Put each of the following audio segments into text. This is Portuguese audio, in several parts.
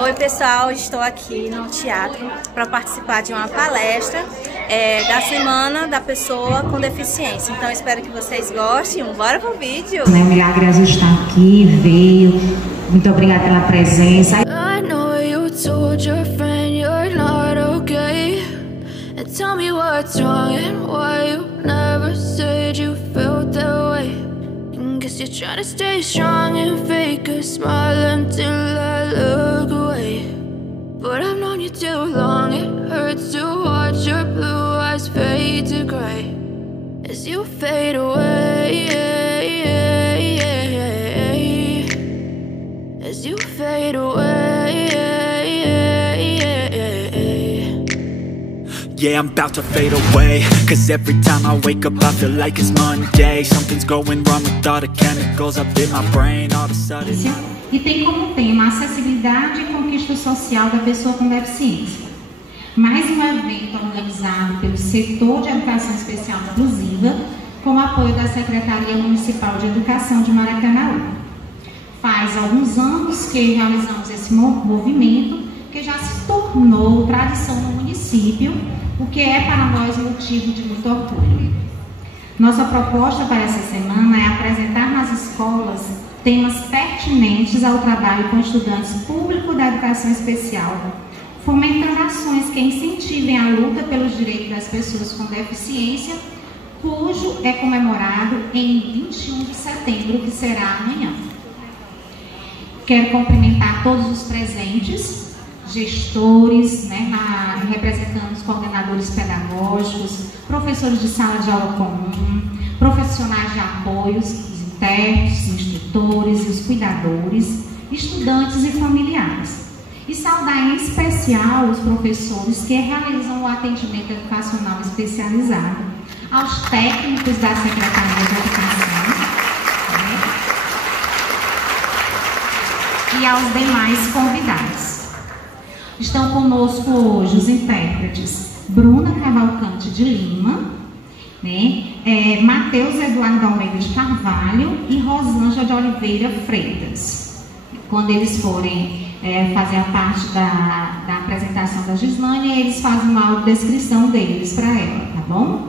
Oi pessoal, estou aqui no teatro para participar de uma palestra da Semana da Pessoa com Deficiência. Então espero que vocês gostem. Bora pro vídeo! O milagre azul está aqui, veio. Muito obrigada pela presença. I know you told your friend you're not okay. And tell me what's wrong and why you never said you felt that way. And guess you're trying to stay strong and fake a smile until I look away. But I've known you too long, it hurts to watch your blue eyes fade to gray as you fade away, as you fade away. Yeah, I'm about to fade away, cause every time I wake up I feel like it's Monday. Something's going wrong with all the chemicals up in my brain all of a sudden. E tem como tema a acessibilidade e conquista social da pessoa com deficiência. Mais um evento organizado pelo Setor de Educação Especial Inclusiva, com o apoio da Secretaria Municipal de Educação de Maracanaú. Faz alguns anos que realizamos esse movimento, que já se tornou tradição no município, o que é para nós motivo de muito orgulho. Nossa proposta para essa semana é apresentar nas escolas temas pertinentes ao trabalho com estudantes públicos da educação especial, fomentando ações que incentivem a luta pelos direitos das pessoas com deficiência, cujo é comemorado em 21 de setembro, que será amanhã. Quero cumprimentar todos os presentes, gestores, representando os coordenadores pedagógicos, professores de sala de aula comum, profissionais de apoios, os intérpretes, instrutores e os cuidadores, estudantes e familiares. E saudar em especial os professores que realizam o atendimento educacional especializado, aos técnicos da Secretaria de Educação, e aos demais convidados. Estão conosco hoje os intérpretes Bruna Cavalcante de Lima, Matheus Eduardo Almeida de Carvalho e Rosângela de Oliveira Freitas. Quando eles forem fazer a parte da apresentação da Gislane, eles fazem uma audiodescrição deles para ela, tá bom?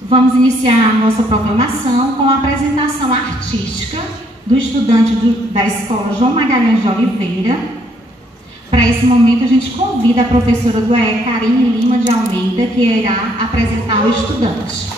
Vamos iniciar a nossa programação com a apresentação artística do estudante da Escola João Magalhães de Oliveira. Para esse momento, a gente convida a professora do EE, Karine Lima de Almeida, que irá apresentar o estudante.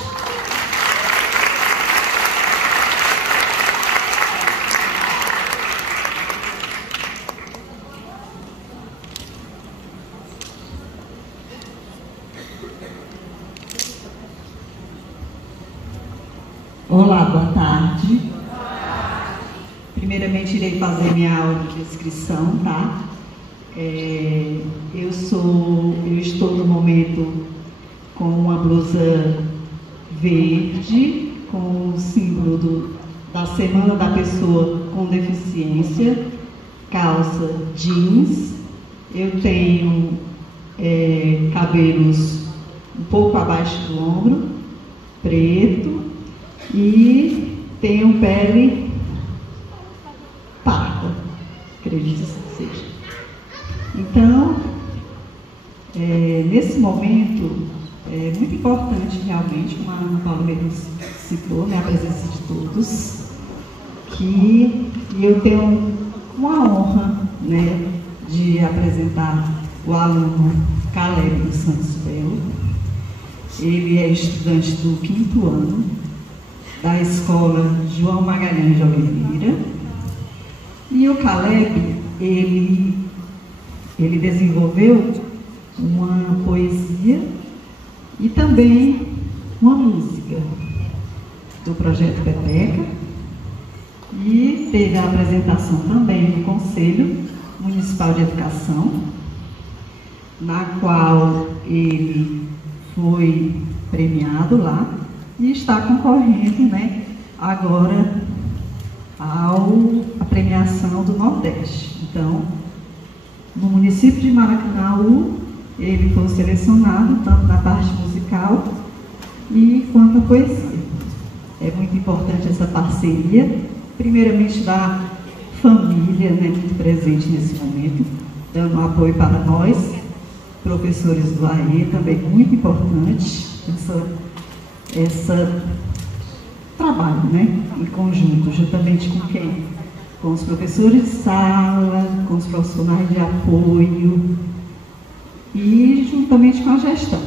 Olá, boa tarde. Primeiramente, irei fazer minha audiodescrição, tá? Eu estou no momento com uma blusa verde, com o símbolo da Semana da Pessoa com Deficiência, calça jeans. Eu tenho cabelos um pouco abaixo do ombro, preto, e tenho pele parda, acredito que seja. Então, nesse momento, é muito importante realmente, como a Ana Paula mesmo citou, a presença de todos, que eu tenho uma honra de apresentar o aluno Caleb dos Santos Belo. Ele é estudante do 5º ano da Escola João Magalhães de Oliveira. E o Caleb, ele desenvolveu uma poesia e também uma música do Projeto Peteca, e teve a apresentação também no Conselho Municipal de Educação, na qual ele foi premiado lá e está concorrendo agora à premiação do Nordeste. Então, no município de Maracanaú, ele foi selecionado tanto na parte musical e quanto a poesia. É muito importante essa parceria, primeiramente dar família, né, muito presente nesse momento, dando apoio para nós, professores do AE, também muito importante essa trabalho, né, em conjunto, juntamente com quem? Com os professores de sala, com os profissionais de apoio e juntamente com a gestão,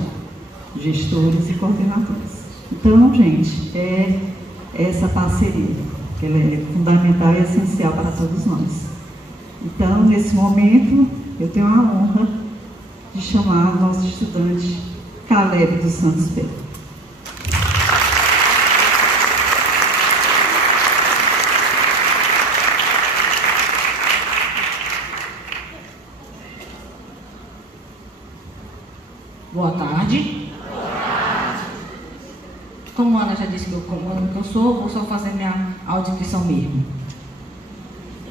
gestores e coordenadores. Então, gente, é essa parceria, que ela é fundamental e essencial para todos nós. Então, nesse momento, eu tenho a honra de chamar o nosso estudante Caleb dos Santos Pedro. Boa tarde. Como a Ana já disse que eu sou, vou só fazer minha audição mesmo.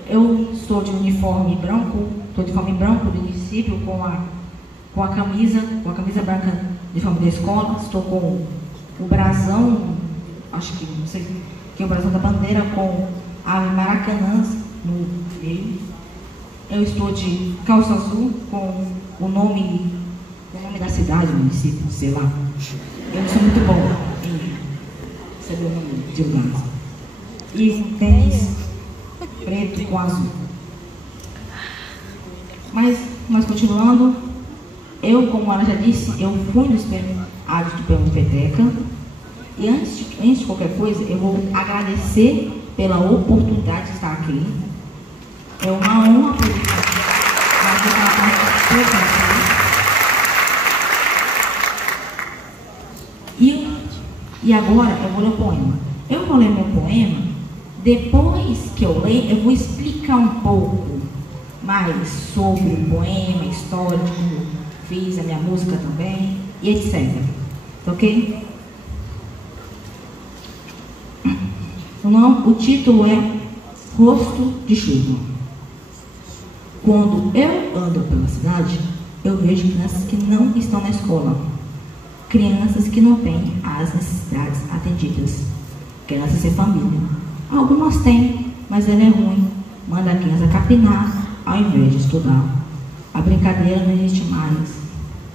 Eu estou de uniforme branco do município com a camisa branca de uniforme da escola. Estou com o brasão, acho que não sei, que é o brasão da bandeira com a Maracanã no meio. Eu estou de calça azul com o nome da cidade, município, sei lá. Eu não sou muito bom em saber o nome de lugares. E um tênis preto com azul. Mas continuando, eu, como ela já disse, eu fui no espelho árbitro pela Peteca. E antes de qualquer coisa, eu vou agradecer pela oportunidade de estar aqui. É uma honra poder estar aqui. E agora eu vou ler o poema. Eu vou ler meu poema. Depois que eu ler, eu vou explicar um pouco mais sobre o poema, a história, como fiz a minha música também, e etc. Ok? O título é Rosto de Chuva. Quando eu ando pela cidade, eu vejo crianças que não estão na escola. Crianças que não têm as necessidades atendidas. Crianças sem família. Algumas têm, mas ela é ruim. Manda a criança capinar ao invés de estudar. A brincadeira não existe mais.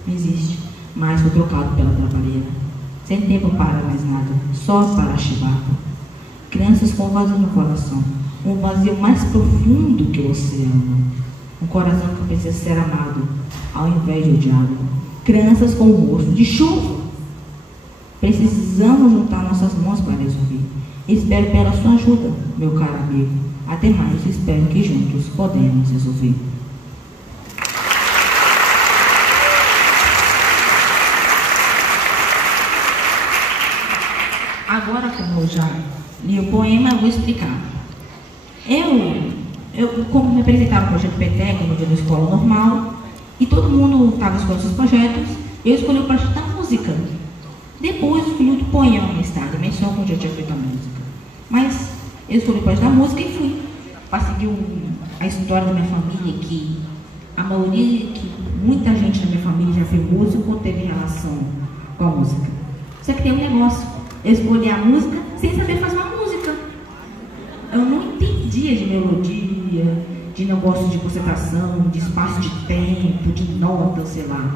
Não existe. Mas foi trocado pela trabalheira. Sem tempo para mais nada. Só para a chibata. Crianças com vazio no coração. Um vazio mais profundo que o oceano. Um coração que precisa ser amado ao invés de odiado. Crianças com o rosto de chuva. Precisamos juntar nossas mãos para resolver. Espero pela sua ajuda, meu caro amigo. Até mais, espero que juntos podemos resolver. Agora, como eu já li o poema, eu vou explicar. Eu como me apresentava o projeto PETEC no dia da escola normal, e todo mundo estava escolhendo seus projetos, eu escolhi o projeto da música. Depois eu escolhi o poema mais tarde, mencionou como eu já tinha feito a música. Mas eu escolhi o projeto da música e fui. Para seguir a história da minha família, que a maioria, que muita gente da minha família já fez música ou teve relação com a música. Só que tem um negócio, eu escolhi a música sem saber fazer uma música. Eu não entendia de melodia, de negócio de concentração, de espaço de tempo, de nota, sei lá.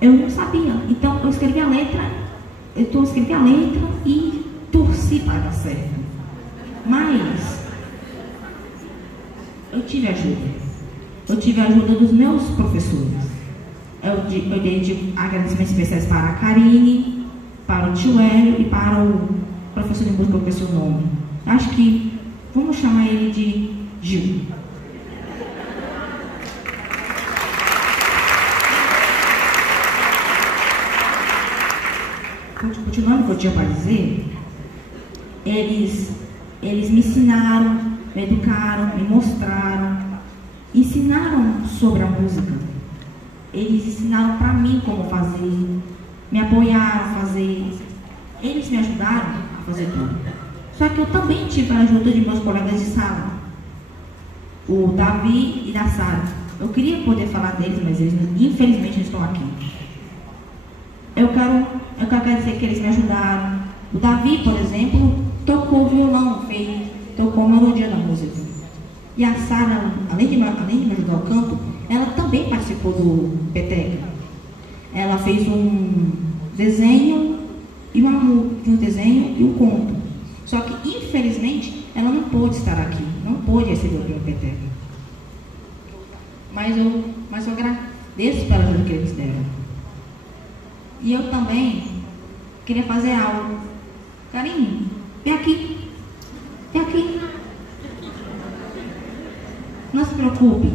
Eu não sabia. Então eu escrevi a letra e torci para dar certo. Mas eu tive ajuda. Eu tive a ajuda dos meus professores. Eu dei de agradecimentos especiais para a Karine, para o tio Hélio e para o professor de música, que eu esqueci o nome. Acho que vamos chamar ele de Gil. Continuando o que eu tinha para dizer, eles me ensinaram, me educaram, me mostraram, ensinaram sobre a música. Eles ensinaram para mim como fazer, me apoiaram a fazer. Eles me ajudaram a fazer tudo. Só que eu também tive a ajuda de meus colegas de sala, o Davi e da Sara. Eu queria poder falar deles, mas eles infelizmente não estão aqui. Eu quero agradecer que eles me ajudaram. O Davi, por exemplo, tocou violão, tocou uma melodia da música. E a Sara, além de me ajudar ao campo, ela também participou do Peteca. Ela fez um desenho e um desenho e um conto. Só que, infelizmente, ela não pôde estar aqui, não pôde receber o prêmio Peteca. Mas eu agradeço pela ajuda que eles deram. E eu também queria fazer algo. Karine, vem aqui. Vem aqui. Não se preocupe.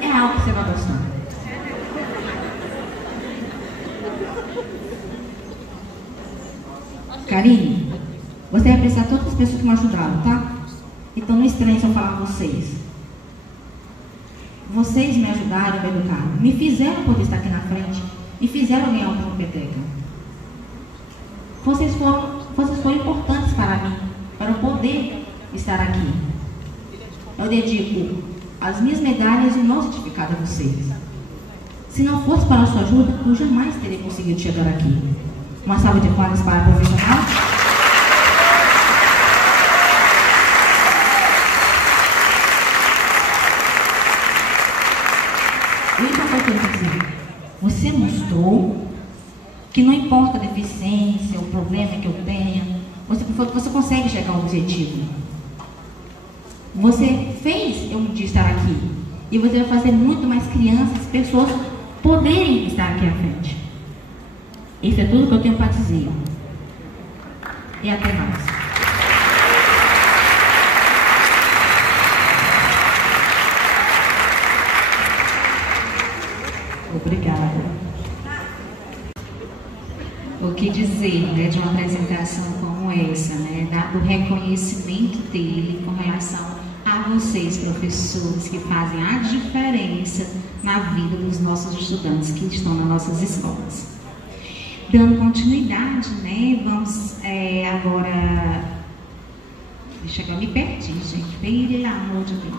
É algo que você vai gostar. Karine, você vai precisar de todas as pessoas que me ajudaram, tá? Então não estranhe se eu falar com vocês. Vocês me ajudaram, me educaram, me fizeram poder estar aqui na frente e fizeram ganhar o prêmio Peteca. Vocês foram importantes para mim, para eu poder estar aqui. Eu dedico as minhas medalhas e o meu certificado a vocês. Se não fosse para a sua ajuda, eu jamais teria conseguido chegar aqui. Uma salva de palmas para a profissional. Você mostrou que não importa a deficiência, o problema que eu tenha, você consegue chegar ao objetivo. Você fez eu um dia estar aqui. E você vai fazer muito mais crianças, pessoas poderem estar aqui à frente. Isso é tudo que eu tenho para dizer. E até mais. Obrigada. O que dizer, né, de uma apresentação como essa, né, do reconhecimento dele com relação a vocês, professores, que fazem a diferença na vida dos nossos estudantes que estão nas nossas escolas. Dando continuidade, né, vamos agora... Deixa eu me perdi, gente. Pelo amor de Deus.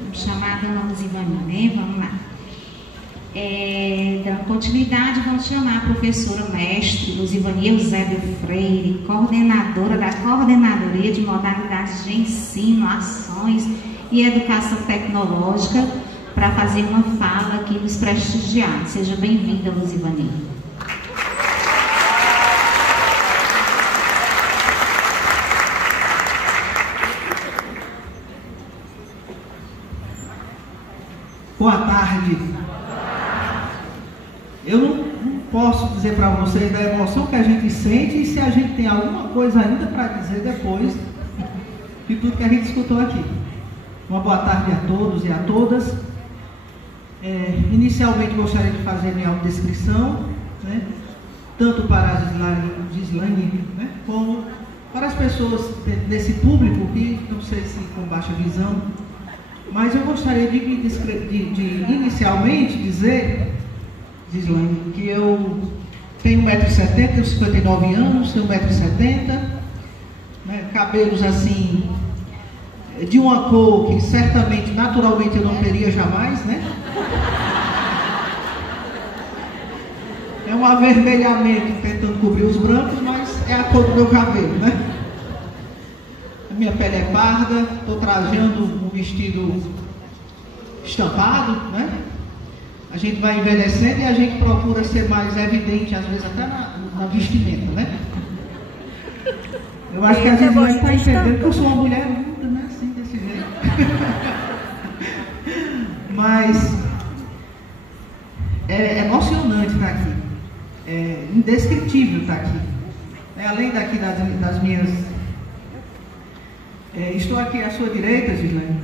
Vamos chamar a dona Luzivani, né? Vamos lá. Dando continuidade, vamos chamar a professora mestre Luzivani Eusébio Freire, coordenadora da Coordenadoria de Modalidades de Ensino, Ações e Educação Tecnológica, para fazer uma fala aqui nos prestigiar. Seja bem-vinda, Luzivani. Boa tarde. Eu não posso dizer para vocês da emoção que a gente sente e se a gente tem alguma coisa ainda para dizer depois de tudo que a gente escutou aqui. Uma boa tarde a todos e a todas. Inicialmente gostaria de fazer minha autodescrição, né, tanto para a Gislaine, né, como para as pessoas desse público que não sei se com baixa visão, mas eu gostaria de inicialmente dizer, Gislaine, que eu tenho 1,70m, tenho 59 anos, tenho 1,70m, né, cabelos assim, de uma cor que certamente, naturalmente, eu não teria jamais, né? É um avermelhamento tentando cobrir os brancos, mas é a cor do meu cabelo, né? A minha pele é parda, estou trajando um vestido estampado, né? A gente vai envelhecendo e a gente procura ser mais evidente, às vezes até na vestimenta, né? Eu acho que às vezes vai estar entendendo que eu sou uma mulher muda, né? Assim, desse jeito. Mas é emocionante estar aqui. É indescritível estar aqui. Além daqui das minhas... estou aqui à sua direita, Gislaine.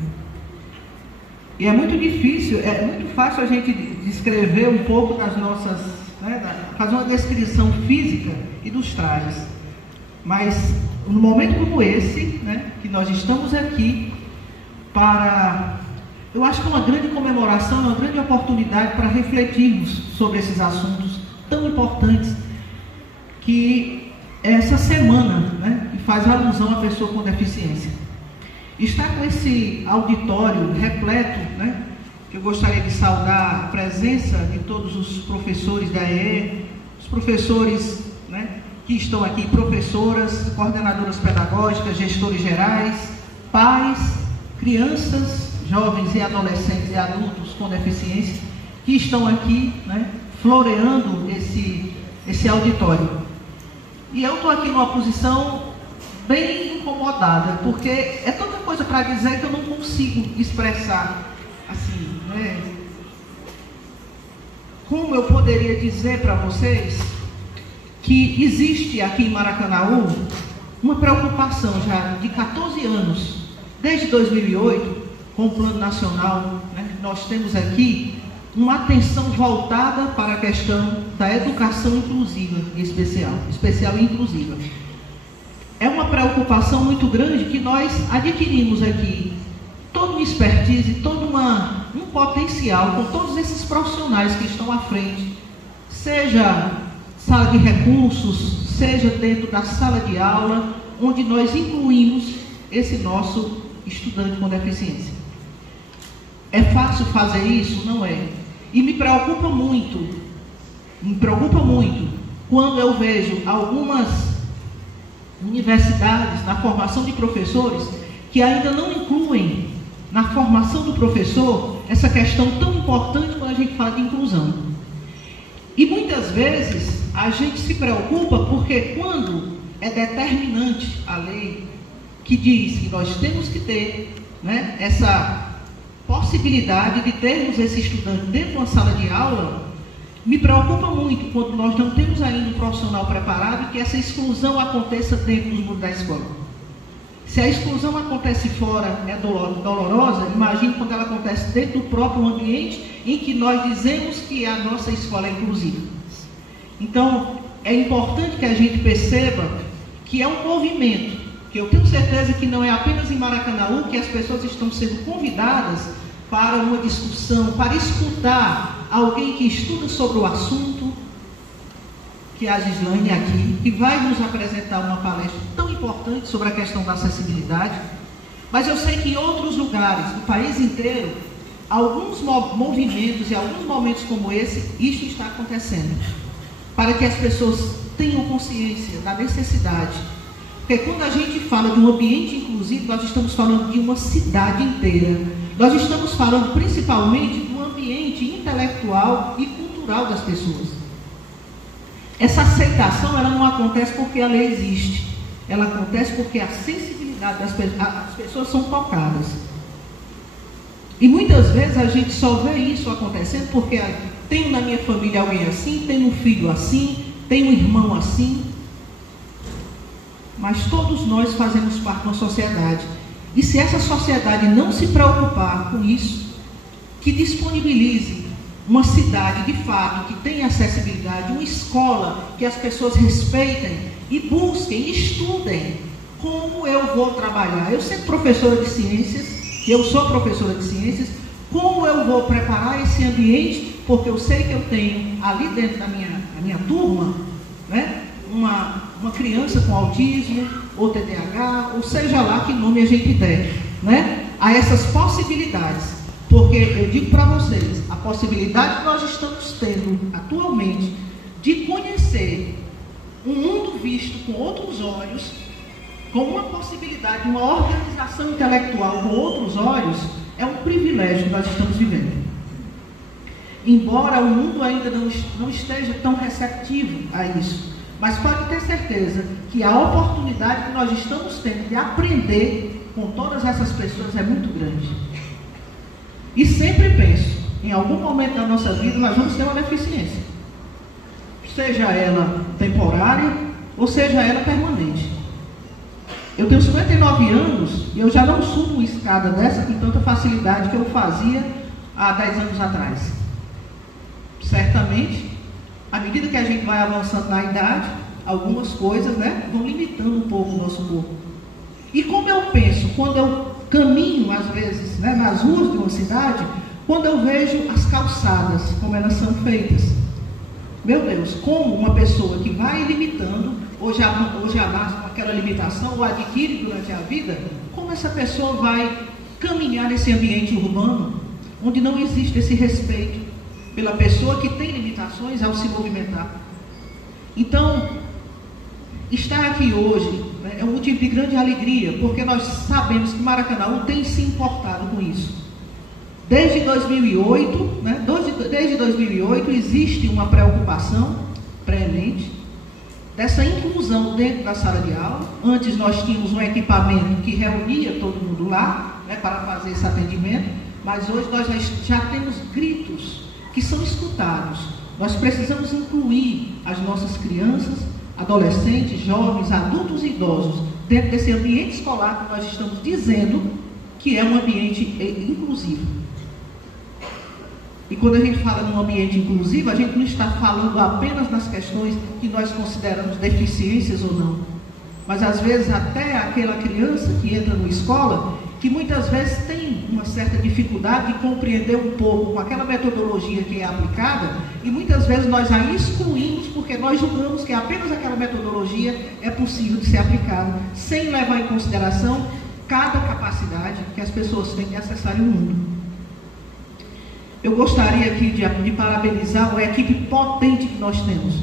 E é muito difícil, é muito fácil a gente descrever um pouco das nossas... né, fazer uma descrição física e dos trajes. Mas, num momento como esse, né, que nós estamos aqui para... Eu acho que é uma grande comemoração, uma grande oportunidade para refletirmos sobre esses assuntos tão importantes que essa semana, né, faz alusão à pessoa com deficiência. Está com esse auditório repleto, né, eu gostaria de saudar a presença de todos os professores da EE, os professores, né, que estão aqui, professoras, coordenadoras pedagógicas, gestores gerais, pais, crianças, jovens e adolescentes e adultos com deficiência, que estão aqui, né, floreando esse auditório. E eu estou aqui numa posição bem incomodada, porque é tanta coisa para dizer que eu não consigo expressar assim, né? Como eu poderia dizer para vocês que existe aqui em Maracanaú uma preocupação já de 14 anos, desde 2008, com o Plano Nacional, né? Nós temos aqui uma atenção voltada para a questão da educação inclusiva e especial e inclusiva. É uma preocupação muito grande que nós adquirimos aqui toda uma expertise, todo um potencial com todos esses profissionais que estão à frente, seja sala de recursos, seja dentro da sala de aula, onde nós incluímos esse nosso estudante com deficiência. É fácil fazer isso? Não é. E me preocupa muito quando eu vejo algumas universidades na formação de professores que ainda não incluem na formação do professor essa questão tão importante quando a gente fala de inclusão. E muitas vezes a gente se preocupa porque quando é determinante a lei que diz que nós temos que ter, né, essa possibilidade de termos esse estudante dentro de uma sala de aula, me preocupa muito quando nós não temos ainda um profissional preparado e que essa exclusão aconteça dentro dos muros da escola. Se a exclusão acontece fora, é dolorosa, imagine quando ela acontece dentro do próprio ambiente em que nós dizemos que a nossa escola é inclusiva. Então, é importante que a gente perceba que é um movimento, que eu tenho certeza que não é apenas em Maracanaú que as pessoas estão sendo convidadas para uma discussão, para escutar alguém que estuda sobre o assunto, que é a Gislaine aqui, que vai nos apresentar uma palestra tão importante sobre a questão da acessibilidade. Mas eu sei que em outros lugares, no país inteiro, alguns movimentos e alguns momentos como esse, isso está acontecendo, para que as pessoas tenham consciência da necessidade. Porque quando a gente fala de um ambiente inclusivo, nós estamos falando de uma cidade inteira. Nós estamos falando principalmente do ambiente intelectual e cultural das pessoas. Essa aceitação, ela não acontece porque a lei existe. Ela acontece porque a sensibilidade das pessoas, as pessoas são tocadas. E muitas vezes a gente só vê isso acontecendo porque tenho na minha família alguém assim, tenho um filho assim, tenho um irmão assim. Mas todos nós fazemos parte de uma sociedade. E se essa sociedade não se preocupar com isso, que disponibilize uma cidade de fato que tenha acessibilidade, uma escola que as pessoas respeitem e busquem, estudem como eu vou trabalhar. Eu sou professora de ciências, eu sou professora de ciências, como eu vou preparar esse ambiente, porque eu sei que eu tenho ali dentro da minha turma, né, uma criança com autismo, ou TDAH, ou seja lá que nome a gente der, né, a essas possibilidades. Porque eu digo para vocês, a possibilidade que nós estamos tendo atualmente de conhecer um mundo visto com outros olhos, com uma possibilidade, uma organização intelectual com outros olhos, é um privilégio que nós estamos vivendo. Embora o mundo ainda não esteja tão receptivo a isso, mas pode ter certeza que a oportunidade que nós estamos tendo de aprender com todas essas pessoas é muito grande. E sempre penso, em algum momento da nossa vida nós vamos ter uma deficiência. Seja ela temporária ou seja ela permanente. Eu tenho 59 anos e eu já não subo uma escada dessa com tanta facilidade que eu fazia há 10 anos atrás. Certamente, à medida que a gente vai avançando na idade, algumas coisas, né, vão limitando um pouco o nosso corpo. E como eu penso, quando eu caminho, às vezes, né, nas ruas de uma cidade, quando eu vejo as calçadas, como elas são feitas. Meu Deus, como uma pessoa que vai limitando, ou já nasce com aquela limitação, ou adquire durante a vida, como essa pessoa vai caminhar nesse ambiente urbano, onde não existe esse respeito pela pessoa que tem limitações ao se movimentar. Então, estar aqui hoje, né, é um motivo de grande alegria, porque nós sabemos que Maracanaú tem se importado com isso. Desde 2008, né, desde 2008 existe uma preocupação premente dessa inclusão dentro da sala de aula. Antes nós tínhamos um equipamento que reunia todo mundo lá, né, para fazer esse atendimento, mas hoje nós já temos gritos que são escutados. Nós precisamos incluir as nossas crianças, adolescentes, jovens, adultos e idosos dentro desse ambiente escolar que nós estamos dizendo que é um ambiente inclusivo. E quando a gente fala num ambiente inclusivo, a gente não está falando apenas nas questões que nós consideramos deficiências ou não. Mas às vezes até aquela criança que entra numa escola, que muitas vezes tem uma certa dificuldade de compreender um pouco com aquela metodologia que é aplicada, e muitas vezes nós a excluímos porque nós julgamos que apenas aquela metodologia é possível de ser aplicada, sem levar em consideração cada capacidade que as pessoas têm de acessar o mundo. Eu gostaria aqui de parabenizar a equipe potente que nós temos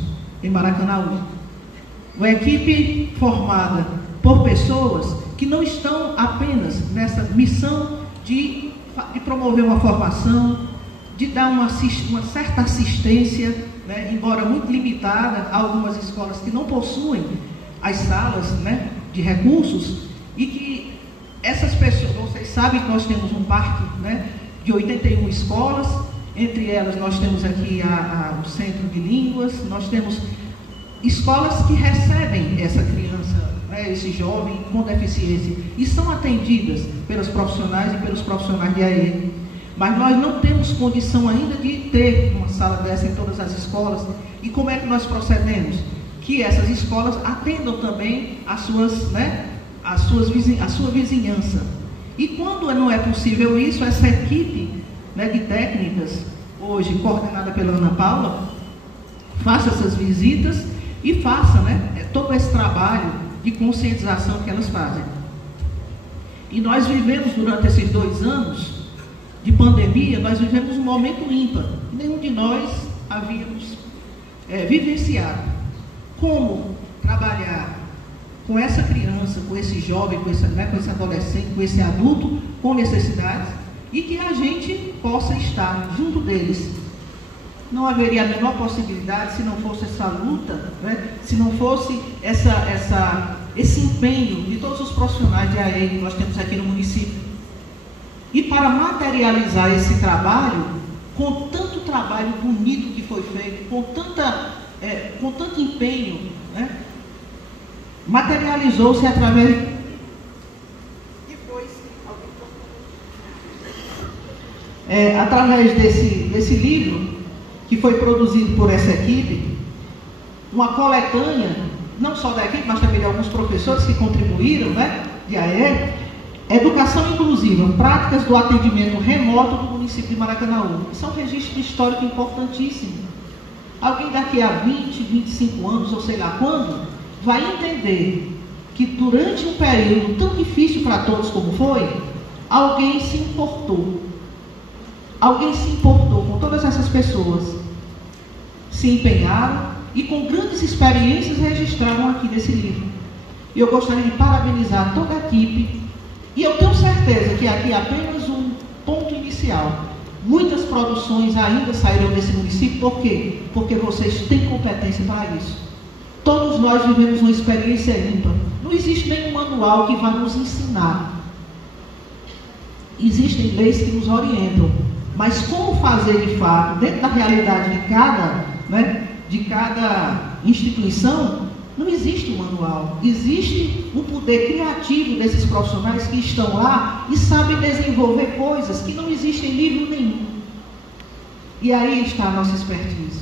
em Maracanaú. Uma equipe formada por pessoas que não estão apenas nessa missão de promover uma formação, de dar uma certa assistência, né, embora muito limitada, a algumas escolas que não possuem as salas, né, de recursos, e que essas pessoas, vocês sabem que nós temos um parque, né, de 81 escolas, entre elas nós temos aqui o Centro de Línguas, nós temos escolas que recebem essa criança, né, esse jovem com deficiência, e são atendidas pelos profissionais e pelos profissionais de AE. Mas nós não temos condição ainda de ter uma sala dessa em todas as escolas. E como é que nós procedemos? Que essas escolas atendam também a sua vizinhança. E quando não é possível isso, essa equipe, né, de técnicas, hoje coordenada pela Ana Paula, faça essas visitas e faça, né, todo esse trabalho de conscientização que elas fazem. E nós vivemos durante esses 2 anos de pandemia, nós vivemos um momento ímpar. Nenhum de nós havíamos vivenciado como trabalhar com essa criança, com esse jovem, com esse adolescente, com esse adulto com necessidades, e que a gente possa estar junto deles. Não haveria a menor possibilidade se não fosse essa luta, né? Se não fosse esse empenho de todos os profissionais de AE que nós temos aqui no município. E para materializar esse trabalho, com tanto trabalho bonito que foi feito, com tanto empenho, né? Materializou-se através desse livro que foi produzido por essa equipe, uma coletânea, não só da equipe, mas também de alguns professores que contribuíram, né, de AE, Educação Inclusiva, Práticas do Atendimento Remoto do município de Maracanaú. Isso é um registro histórico importantíssimo. Alguém daqui a 20, 25 anos, ou sei lá quando, vai entender que durante um período tão difícil para todos como foi, alguém se importou. Alguém se importou com todas essas pessoas, se empenharam e com grandes experiências registraram aqui nesse livro. E eu gostaria de parabenizar toda a equipe, e eu tenho certeza que aqui é apenas um ponto inicial. Muitas produções ainda sairão desse município. Por quê? Porque vocês têm competência para isso. Todos nós vivemos uma experiência ímpar. Não existe nenhum manual que vá nos ensinar. Existem leis que nos orientam. Mas como fazer de fato, dentro da realidade de cada instituição, não existe um manual. Existe um poder criativo desses profissionais que estão lá e sabem desenvolver coisas que não existem em livro nenhum. E aí está a nossa expertise.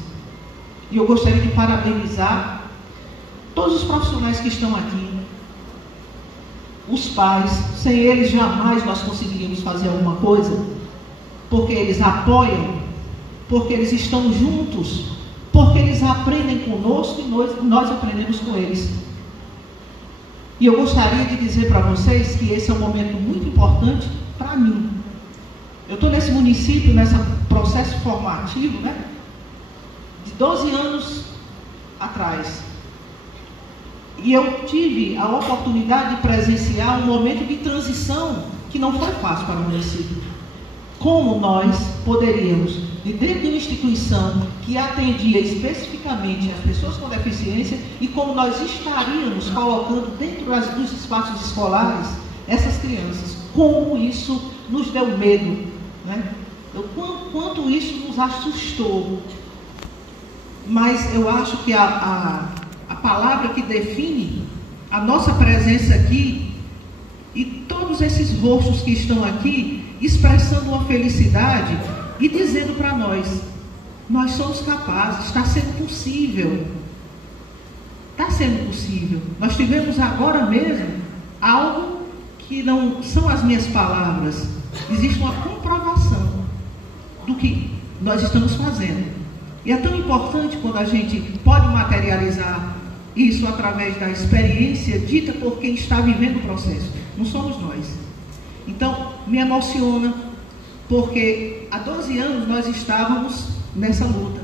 E eu gostaria de parabenizar todos os profissionais que estão aqui. Os pais, sem eles jamais nós conseguiríamos fazer alguma coisa, porque eles apoiam, porque eles estão juntos, porque eles aprendem conosco e nós aprendemos com eles. E eu gostaria de dizer para vocês que esse é um momento muito importante para mim. Eu estou nesse município, nesse processo formativo, né, de 12 anos atrás. E eu tive a oportunidade de presenciar um momento de transição que não foi fácil para o município. Como nós poderíamos, de dentro de uma instituição que atendia especificamente as pessoas com deficiência, e como nós estaríamos colocando dentro dos espaços escolares essas crianças. Como isso nos deu medo, né? Quanto isso nos assustou. Mas eu acho que a palavra que define a nossa presença aqui, e todos esses rostos que estão aqui, expressando uma felicidade e dizendo para nós somos capazes, está sendo possível. Está sendo possível. Nós tivemos agora mesmo algo que não são as minhas palavras, existe uma comprovação do que nós estamos fazendo. E é tão importante quando a gente pode materializar isso através da experiência dita por quem está vivendo o processo. Não somos nós. Então, me emociona, porque há 12 anos nós estávamos nessa luta,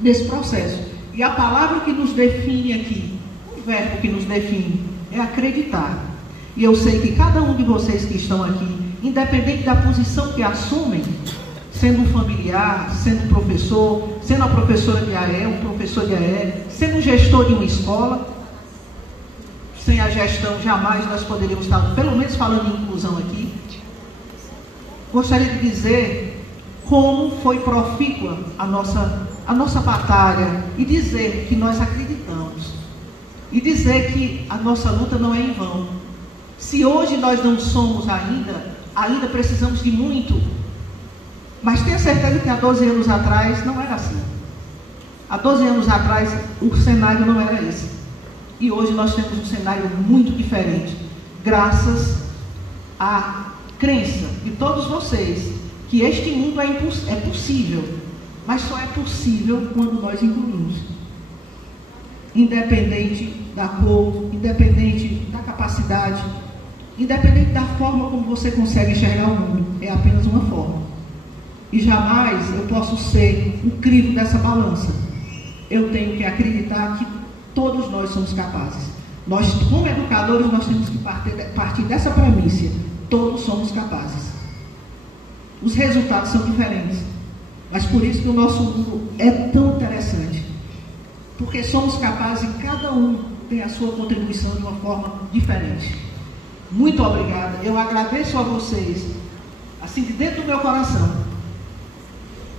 nesse processo. E a palavra que nos define aqui, o verbo que nos define, é acreditar. E eu sei que cada um de vocês que estão aqui, independente da posição que assumem, sendo um familiar, sendo um professor, sendo a professora de AE, um professor de AE, sendo um gestor de uma escola, sem a gestão jamais nós poderíamos estar, pelo menos falando em inclusão aqui. Gostaria de dizer como foi profícua a nossa batalha, e dizer que nós acreditamos, e dizer que a nossa luta não é em vão. Se hoje nós não somos ainda precisamos de muito, mas tenha certeza que há 12 anos atrás não era assim. Há 12 anos atrás o cenário não era esse. E hoje nós temos um cenário muito diferente, graças à crença de todos vocês que este mundo é possível, mas só é possível quando nós incluímos. Independente da cor, independente da capacidade, independente da forma como você consegue enxergar o mundo, é apenas uma forma. E jamais eu posso ser o crivo dessa balança. Eu tenho que acreditar que todos nós somos capazes. Nós, como educadores, nós temos que partir dessa premissa. Todos somos capazes. Os resultados são diferentes. Mas por isso que o nosso mundo é tão interessante. Porque somos capazes e cada um tem a sua contribuição de uma forma diferente. Muito obrigada. Eu agradeço a vocês, assim de dentro do meu coração,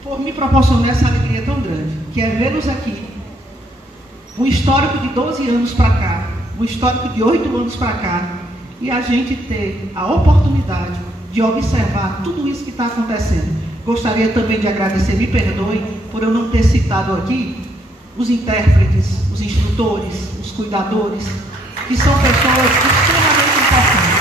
por me proporcionar essa alegria tão grande, que é vê-los aqui, um histórico de 12 anos para cá, um histórico de 8 anos para cá, e a gente ter a oportunidade de observar tudo isso que está acontecendo. Gostaria também de agradecer, me perdoem, por eu não ter citado aqui os intérpretes, os instrutores, os cuidadores, que são pessoas extremamente importantes.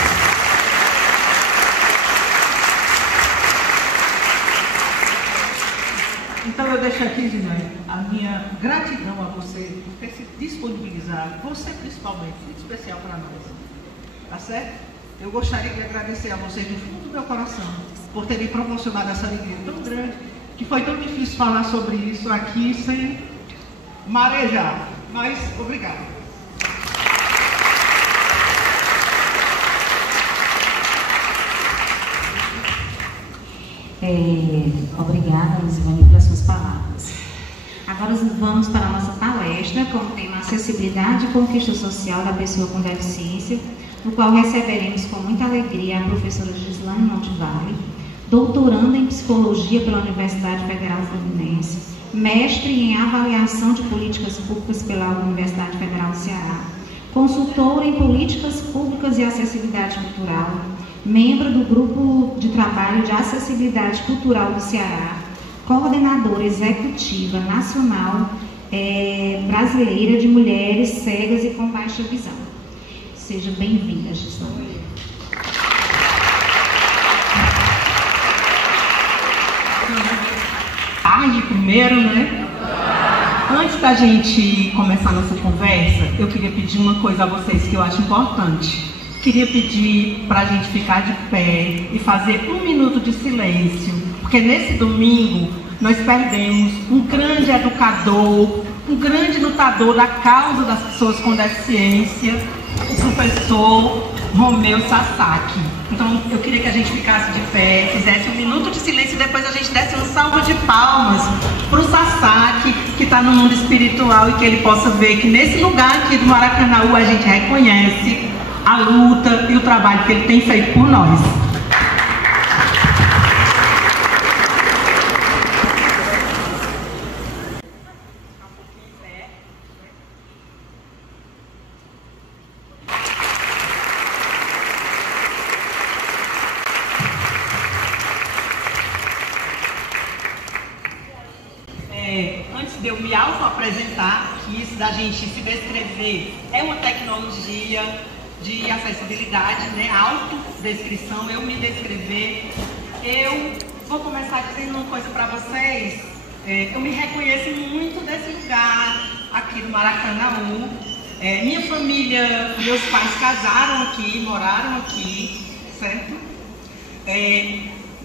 Então eu deixo aqui, Gilmar, a minha gratidão a você por ter se disponibilizado, você principalmente, muito especial para nós. Tá certo? Eu gostaria de agradecer a vocês do fundo do meu coração por terem proporcionado essa alegria tão grande, que foi tão difícil falar sobre isso aqui sem marejar. Mas, obrigado. Obrigada, Luciane, pelas suas palavras. Agora vamos para a nossa palestra com o tema Acessibilidade e Conquista Social da Pessoa com Deficiência, no qual receberemos com muita alegria a professora Gislane Montevale, doutoranda em Psicologia pela Universidade Federal Fluminense, mestre em Avaliação de Políticas Públicas pela Universidade Federal do Ceará, consultora em Políticas Públicas e Acessibilidade Cultural, membro do Grupo de Trabalho de Acessibilidade Cultural do Ceará, coordenadora executiva nacional brasileira de mulheres cegas e com baixa visão. Seja bem-vinda, Gislane. Tarde primeiro, né? Antes da gente começar nossa conversa, eu queria pedir uma coisa a vocês que eu acho importante. Queria pedir para a gente ficar de pé e fazer 1 minuto de silêncio, porque nesse domingo nós perdemos um grande educador, um grande lutador da causa das pessoas com deficiência, o professor Romeu Sasaki. Então, eu queria que a gente ficasse de pé, fizesse um minuto de silêncio e depois a gente desse um salvo de palmas para o Sasaki, que está no mundo espiritual, e que ele possa ver que nesse lugar aqui do Maracanaú a gente reconhece a luta e o trabalho que ele tem feito por nós. Antes de eu me auto-apresentar, que isso da gente se descrever é uma tecnologia de acessibilidade, né? Autodescrição, eu me descrever. Eu vou começar dizendo uma coisa para vocês. Eu me reconheço muito desse lugar aqui do Maracanaú. Minha família, meus pais casaram aqui, moraram aqui, certo?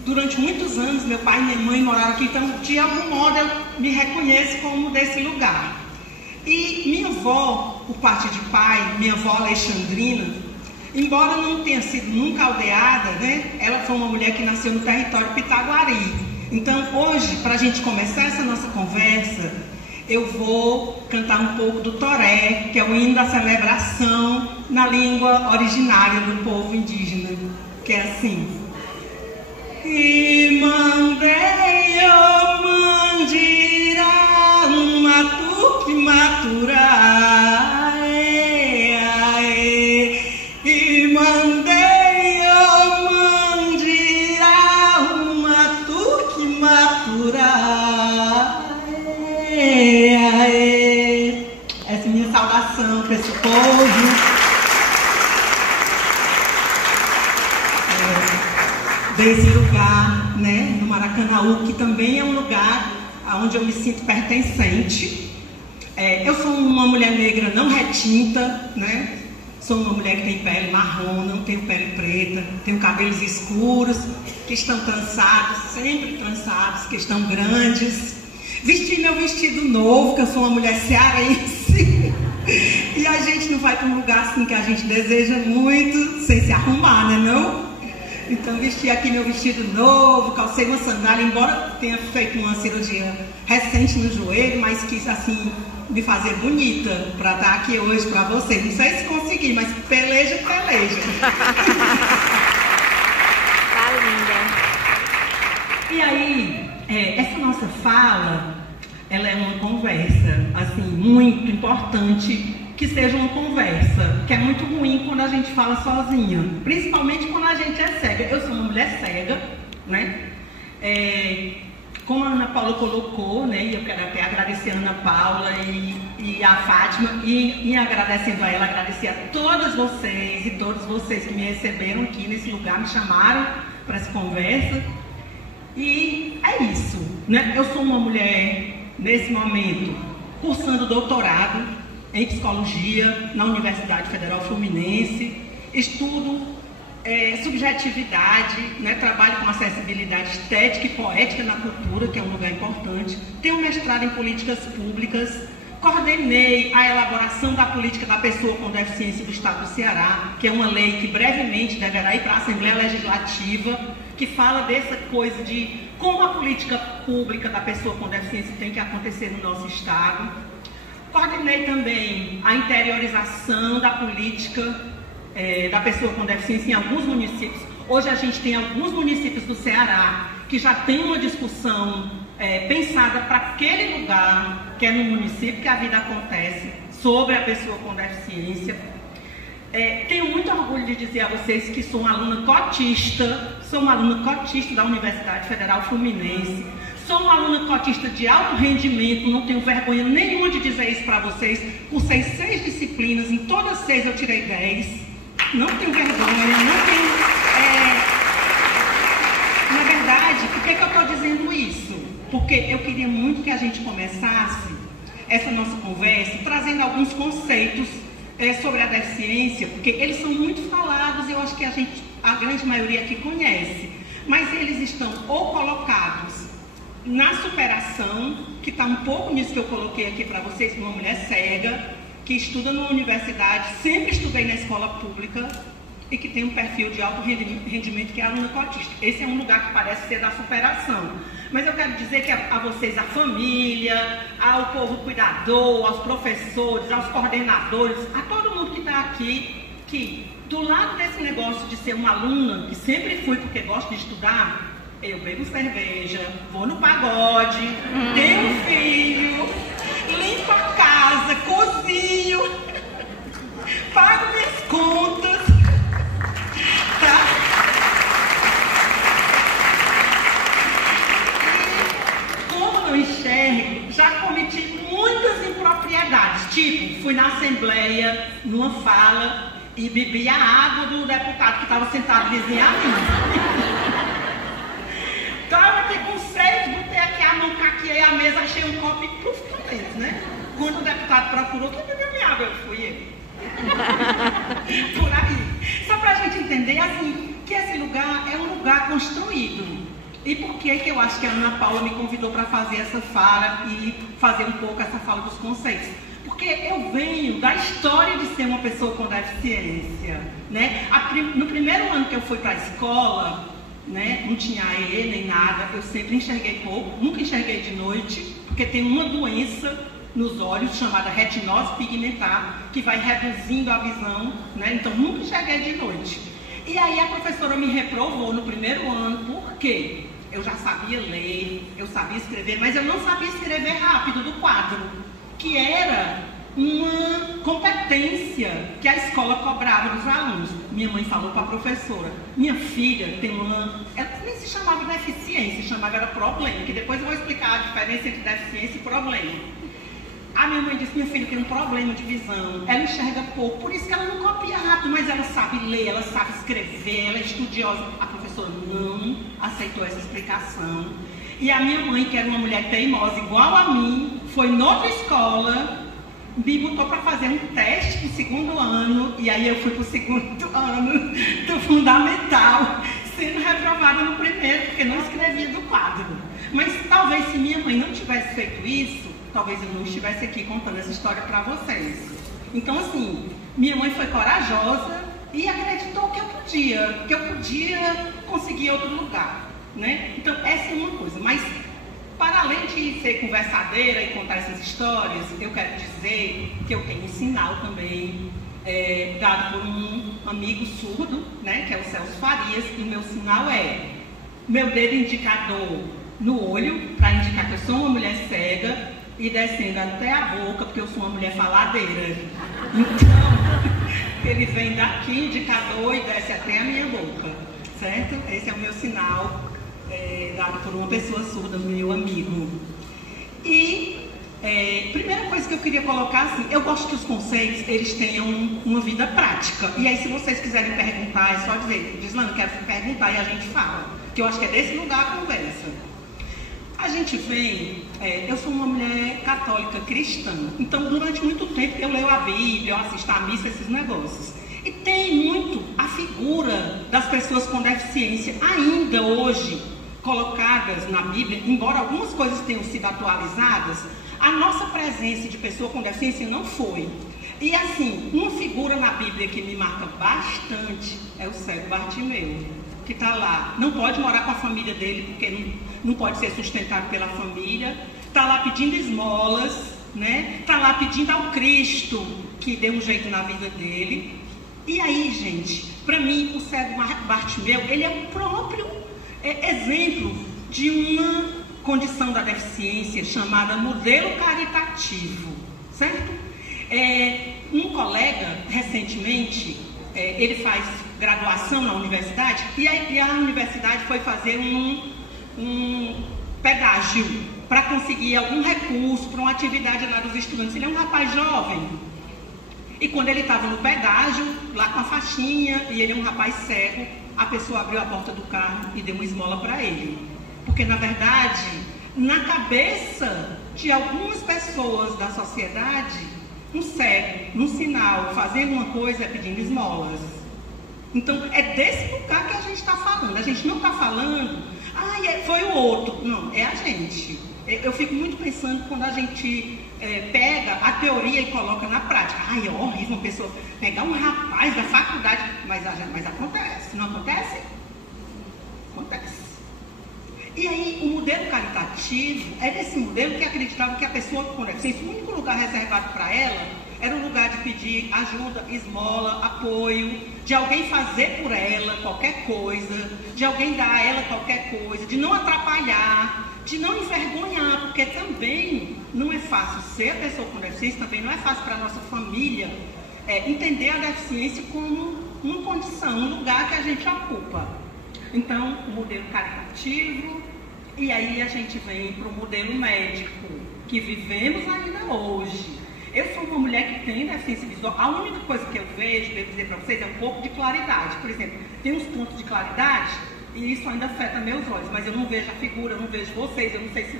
Durante muitos anos, meu pai e minha mãe moraram aqui, então, de algum modo, eu me reconheço como desse lugar. E minha avó, por parte de pai, minha avó Alexandrina, embora não tenha sido nunca aldeada, né, ela foi uma mulher que nasceu no território Pitaguari. Então, hoje, para a gente começar essa nossa conversa, eu vou cantar um pouco do toré, que é o hino da celebração na língua originária do povo indígena, que é assim... E mandei o mandira matuque matura, e mandei o mandira matuque matura. Essa é minha saudação para esse povo. Desse lugar, né, no Maracanaú, que também é um lugar onde eu me sinto pertencente. Eu sou uma mulher negra não retinta, né? Sou uma mulher que tem pele marrom, não tenho pele preta, tenho cabelos escuros, que estão trançados, sempre trançados, que estão grandes. Vesti meu vestido novo, que eu sou uma mulher cearense. E a gente não vai para um lugar assim que a gente deseja muito, sem se arrumar, né, não? Então, vesti aqui meu vestido novo, calcei uma sandália, embora tenha feito uma cirurgia recente no joelho, mas quis, assim, me fazer bonita para estar aqui hoje para vocês. Não sei se consegui, mas peleja. Tá linda. E aí, essa nossa fala, ela é uma conversa, assim, muito importante, que seja uma conversa, que é muito ruim quando a gente fala sozinha, principalmente quando a gente é cega. Eu sou uma mulher cega, né? Como a Ana Paula colocou, né? E eu quero até agradecer a Ana Paula e a Fátima, e agradecendo a ela, agradecer a todas vocês e todos vocês que me receberam aqui nesse lugar, me chamaram para essa conversa. E é isso, né? Eu sou uma mulher, nesse momento, cursando doutorado em psicologia na Universidade Federal Fluminense, estudo subjetividade, né, trabalho com acessibilidade estética e poética na cultura, que é um lugar importante, tenho mestrado em políticas públicas, coordenei a elaboração da política da pessoa com deficiência do Estado do Ceará, que é uma lei que brevemente deverá ir para a Assembleia Legislativa, que fala dessa coisa de como a política pública da pessoa com deficiência tem que acontecer no nosso Estado. Coordenei também a interiorização da política da pessoa com deficiência em alguns municípios. Hoje a gente tem alguns municípios do Ceará que já tem uma discussão pensada para aquele lugar, que é no município que a vida acontece, sobre a pessoa com deficiência. Tenho muito orgulho de dizer a vocês que sou uma aluna cotista, da Universidade Federal Fluminense. Sou uma aluna cotista de alto rendimento, não tenho vergonha nenhuma de dizer isso para vocês. Cursei 6 disciplinas, em todas 6 eu tirei 10. Não tenho vergonha, não tenho... Na verdade, por que eu estou dizendo isso? Porque eu queria muito que a gente começasse essa nossa conversa trazendo alguns conceitos sobre a deficiência, porque eles são muito falados e eu acho que a grande maioria aqui conhece, mas eles estão ou colocados na superação, que está um pouco nisso que eu coloquei aqui para vocês, uma mulher cega, que estuda numa universidade, sempre estudei na escola pública, e que tem um perfil de alto rendimento, que é a aluna cotista. Esse é um lugar que parece ser da superação. Mas eu quero dizer que a vocês, a família, ao povo cuidador, aos professores, aos coordenadores, a todo mundo que está aqui, que do lado desse negócio de ser uma aluna, que sempre fui porque gosto de estudar, eu bebo cerveja, vou no pagode, tenho filho, limpo a casa, cozinho, pago minhas contas, tá? E como não enxergo, já cometi muitas impropriedades, tipo, fui na assembleia, numa fala, e bebi a água do deputado que estava sentado vizinho a mim. Estava aqui com sede, botei aqui a mão, caqueei a mesa, achei um copo e puf, com dentro, né? Quando o deputado procurou, quem bebeu minha água? Eu fui eu. Por aí. Só para a gente entender, assim, que esse lugar é um lugar construído. E por que eu acho que a Ana Paula me convidou para fazer essa fala e fazer um pouco essa fala dos conceitos? Porque eu venho da história de ser uma pessoa com deficiência, né? No primeiro ano que eu fui para a escola, né, não tinha AE nem nada, eu sempre enxerguei pouco, nunca enxerguei de noite, porque tem uma doença nos olhos chamada retinose pigmentar, que vai reduzindo a visão, né? Então nunca enxerguei de noite. E aí a professora me reprovou no primeiro ano, por quê? Eu já sabia ler, eu sabia escrever, mas eu não sabia escrever rápido do quadro, que era uma competência que a escola cobrava dos alunos. Minha mãe falou para a professora, minha filha tem uma... Ela nem se chamava deficiência, chamava era problema, que depois eu vou explicar a diferença entre deficiência e problema. A minha mãe disse, minha filha tem um problema de visão, ela enxerga pouco, por isso que ela não copia rápido, mas ela sabe ler, ela sabe escrever, ela é estudiosa. A professora não aceitou essa explicação. E a minha mãe, que era uma mulher teimosa igual a mim, foi noutra escola, me botou para fazer um teste para o segundo ano, e aí eu fui para o segundo ano do fundamental, sendo reprovada no primeiro, porque não escrevia do quadro. Mas talvez se minha mãe não tivesse feito isso, talvez eu não estivesse aqui contando essa história para vocês. Então, assim, minha mãe foi corajosa e acreditou que eu podia conseguir outro lugar, né? Então, essa é uma coisa. Mas, para além de ser conversadeira e contar essas histórias, eu quero dizer que eu tenho um sinal também, dado por um amigo surdo, né, que é o Celso Farias, e meu sinal é meu dedo indicador no olho, para indicar que eu sou uma mulher cega, e descendo até a boca, porque eu sou uma mulher faladeira. Então, ele vem daqui, indicador, e desce até a minha boca, certo? Esse é o meu sinal, dado por uma pessoa surda, meu amigo. E, primeira coisa que eu queria colocar, assim, eu gosto que os conceitos, eles tenham uma vida prática. E aí, se vocês quiserem perguntar, é só dizer, Gislane, quero perguntar, e a gente fala. Que eu acho que é desse lugar a conversa. A gente vem, eu sou uma mulher católica cristã, então durante muito tempo eu leio a Bíblia, eu assisto à missa, esses negócios. E tem muito a figura das pessoas com deficiência ainda hoje colocadas na Bíblia, embora algumas coisas tenham sido atualizadas, a nossa presença de pessoa com deficiência não foi. E assim, uma figura na Bíblia que me marca bastante é o cego Bartimeu, que está lá, não pode morar com a família dele, porque não pode ser sustentado pela família, está lá pedindo esmolas, né? Está lá pedindo ao Cristo que dê um jeito na vida dele. E aí, gente, para mim, o cego Bartimeu, ele é o próprio exemplo de uma condição da deficiência chamada modelo caritativo, certo? Um colega, recentemente, ele faz graduação na universidade, e a universidade foi fazer um pedágio para conseguir algum recurso para uma atividade lá dos estudantes. Ele é um rapaz jovem, e quando ele estava no pedágio, lá com a faixinha, e ele é um rapaz cego, a pessoa abriu a porta do carro e deu uma esmola para ele. Porque, na verdade, na cabeça de algumas pessoas da sociedade, um cego, no sinal, fazendo uma coisa é pedindo esmolas. Então, é desse lugar que a gente está falando. A gente não está falando, foi o outro. Não, é a gente. Eu fico muito pensando quando a gente pega a teoria e coloca na prática. É horrível uma pessoa pegar um rapaz da faculdade, mas acontece, não acontece? Acontece. E aí, o modelo caritativo é desse modelo que acreditava que a pessoa com deficiência, o único lugar reservado para ela era o lugar de pedir ajuda, esmola, apoio, de alguém fazer por ela qualquer coisa, de alguém dar a ela qualquer coisa, de não atrapalhar, de não envergonhar, porque também não é fácil ser a pessoa com deficiência, também não é fácil para a nossa família entender a deficiência como uma condição, um lugar que a gente ocupa. Então, o modelo caritativo, e aí a gente vem para o modelo médico, que vivemos ainda hoje. Eu sou uma mulher que tem deficiência visual. A única coisa que eu vejo, devo dizer para vocês, é um pouco de claridade. Por exemplo, tem uns pontos de claridade e isso ainda afeta meus olhos, mas eu não vejo a figura, eu não vejo vocês, eu não sei se...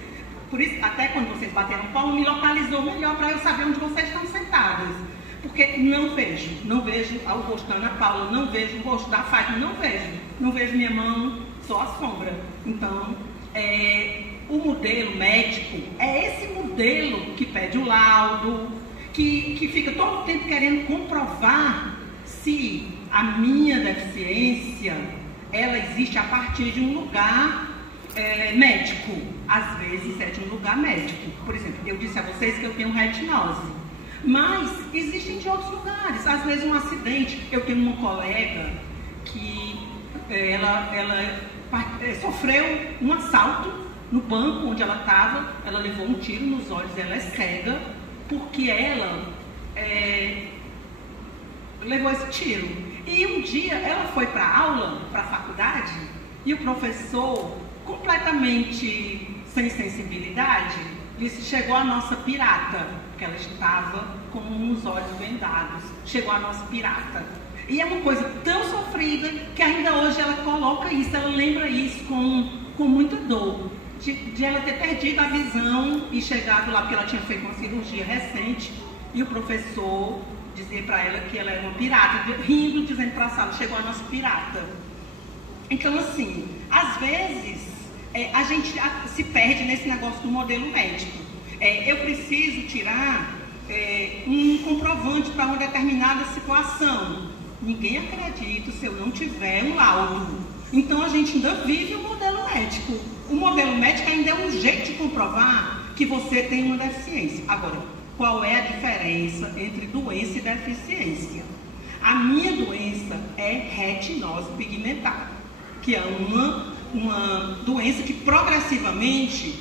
Por isso, até quando vocês bateram palma, me localizou melhor para eu saber onde vocês estão sentadas. Porque não vejo o rosto da Ana Paula, não vejo o rosto da Fátima, não vejo minha mão, só a sombra. Então, o modelo médico é esse modelo que pede o laudo, que fica todo o tempo querendo comprovar se a minha deficiência, ela existe a partir de um lugar médico. Às vezes é de um lugar médico. Por exemplo, eu disse a vocês que eu tenho retinose. Mas existem de outros lugares. Às vezes um acidente. Eu tenho uma colega que ela sofreu um assalto no banco onde ela estava. Ela levou um tiro nos olhos, ela é cega, porque ela levou esse tiro. E um dia ela foi para a aula, para a faculdade, e o professor, completamente sem sensibilidade, disse: chegou a nossa pirata, porque ela estava com os olhos vendados. Chegou a nossa pirata. E é uma coisa tão sofrida que ainda hoje ela coloca isso, ela lembra isso com muita dor. De ela ter perdido a visão e chegado lá, porque ela tinha feito uma cirurgia recente, e o professor dizer para ela que ela era uma pirata, rindo, dizendo para a sala: chegou a nossa pirata. Então, assim, às vezes a gente se perde nesse negócio do modelo médico. Eu preciso tirar um comprovante para uma determinada situação. Ninguém acredita se eu não tiver um laudo. Então a gente ainda vive o modelo médico. O modelo médico ainda é um jeito de comprovar que você tem uma deficiência. Agora, qual é a diferença entre doença e deficiência? A minha doença é retinose pigmentar, que é uma doença que progressivamente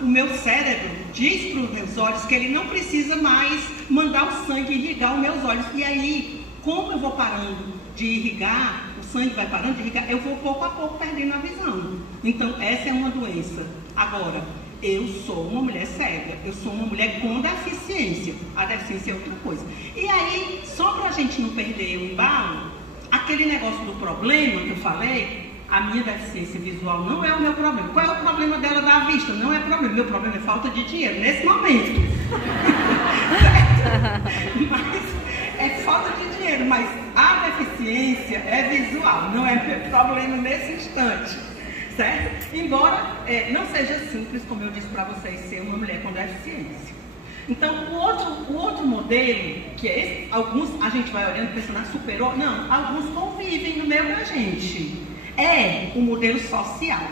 o meu cérebro diz para os meus olhos que ele não precisa mais mandar o sangue irrigar os meus olhos. E aí, como eu vou parando de irrigar, o sangue vai parando de irrigar, eu vou pouco a pouco perdendo a visão. Então, essa é uma doença. Agora, eu sou uma mulher cega, eu sou uma mulher com deficiência. A deficiência é outra coisa. E aí, só para a gente não perder o embalo, aquele negócio do problema que eu falei, a minha deficiência visual não é o meu problema. Qual é o problema dela da vista? Não é problema. Meu problema é falta de dinheiro, nesse momento. Mas é falta de dinheiro, mas a deficiência é visual, não é meu problema nesse instante. Certo? Embora não seja simples, como eu disse para vocês, ser uma mulher com deficiência. Então, o outro modelo, que é esse, alguns a gente vai olhando pensando, superou? Não, alguns convivem no meio da gente. É o modelo social.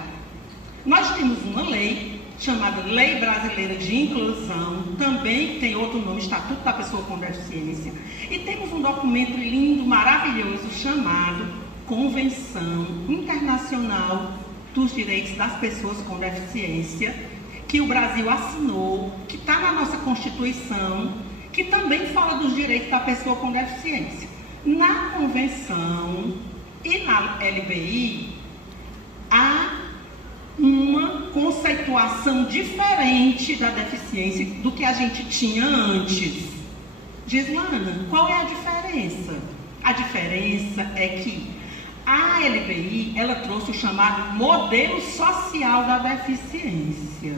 Nós temos uma lei chamada Lei Brasileira de Inclusão, também tem outro nome, Estatuto da Pessoa com Deficiência, e temos um documento lindo, maravilhoso, chamado Convenção Internacional dos Direitos das Pessoas com Deficiência, que o Brasil assinou, que está na nossa Constituição, que também fala dos direitos da pessoa com deficiência. Na Convenção e na LBI, há uma conceituação diferente da deficiência do que a gente tinha antes. Gislana, qual é a diferença? A diferença é que a LBI, ela trouxe o chamado modelo social da deficiência.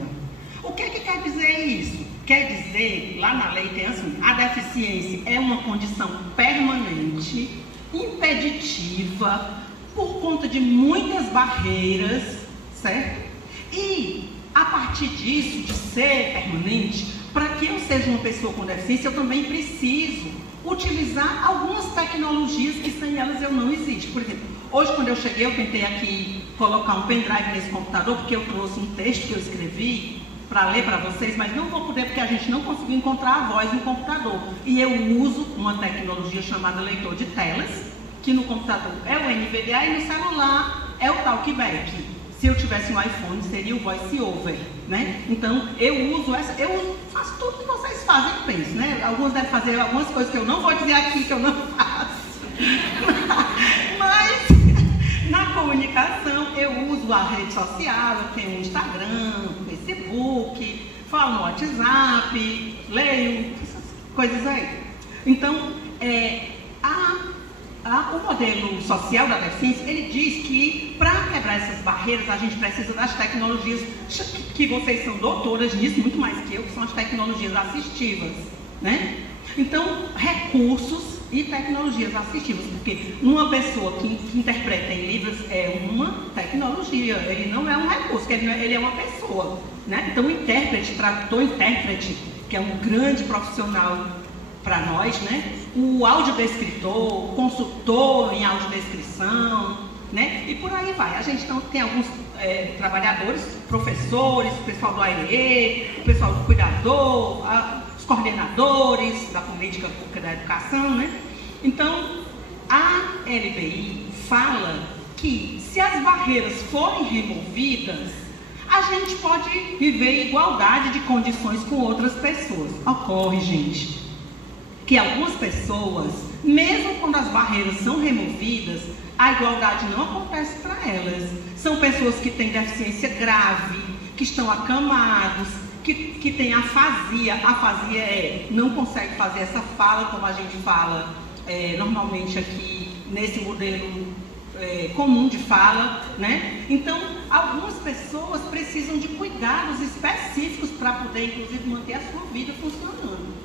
O que quer dizer isso? Quer dizer, lá na lei tem assim, a deficiência é uma condição permanente, impeditiva, por conta de muitas barreiras, certo? E a partir disso, de ser permanente, para que eu seja uma pessoa com deficiência, eu também preciso utilizar algumas tecnologias que sem elas eu não existo. Por exemplo, hoje quando eu cheguei, eu tentei aqui colocar um pendrive nesse computador, porque eu trouxe um texto que eu escrevi para ler para vocês, mas não vou poder porque a gente não conseguiu encontrar a voz no computador. E eu uso uma tecnologia chamada leitor de telas, que no computador é o NVDA e no celular é o Talkback. Se eu tivesse um iPhone, seria o Voice Over, né? Então, eu faço tudo que vocês fazem, penso, né? Alguns devem fazer algumas coisas que eu não vou dizer aqui, que eu não faço. Mas, na comunicação, eu uso a rede social, eu tenho o Instagram, o Facebook, falo no WhatsApp, leio, essas coisas aí. Então, o modelo social da deficiência, ele diz que para quebrar essas barreiras a gente precisa das tecnologias, que vocês são doutoras nisso, muito mais que eu, que são as tecnologias assistivas, né? Então, recursos e tecnologias assistivas, porque uma pessoa que interpreta em Libras é uma tecnologia, ele não é um recurso, ele é uma pessoa, né? Então, o intérprete, tradutor-intérprete, que é um grande profissional para nós, né? O audiodescritor, consultor em audiodescrição, né? E por aí vai. A gente tem alguns trabalhadores, professores, o pessoal do AEE, o pessoal do cuidador, os coordenadores da política pública da educação, né? Então, a LBI fala que se as barreiras forem removidas, a gente pode viver em igualdade de condições com outras pessoas. Ocorre, gente, que algumas pessoas, mesmo quando as barreiras são removidas, a igualdade não acontece para elas. São pessoas que têm deficiência grave, que estão acamados, que têm afasia. Afasia não consegue fazer essa fala como a gente fala normalmente aqui nesse modelo comum de fala, né? Então, algumas pessoas precisam de cuidados específicos para poder, inclusive, manter a sua vida funcionando,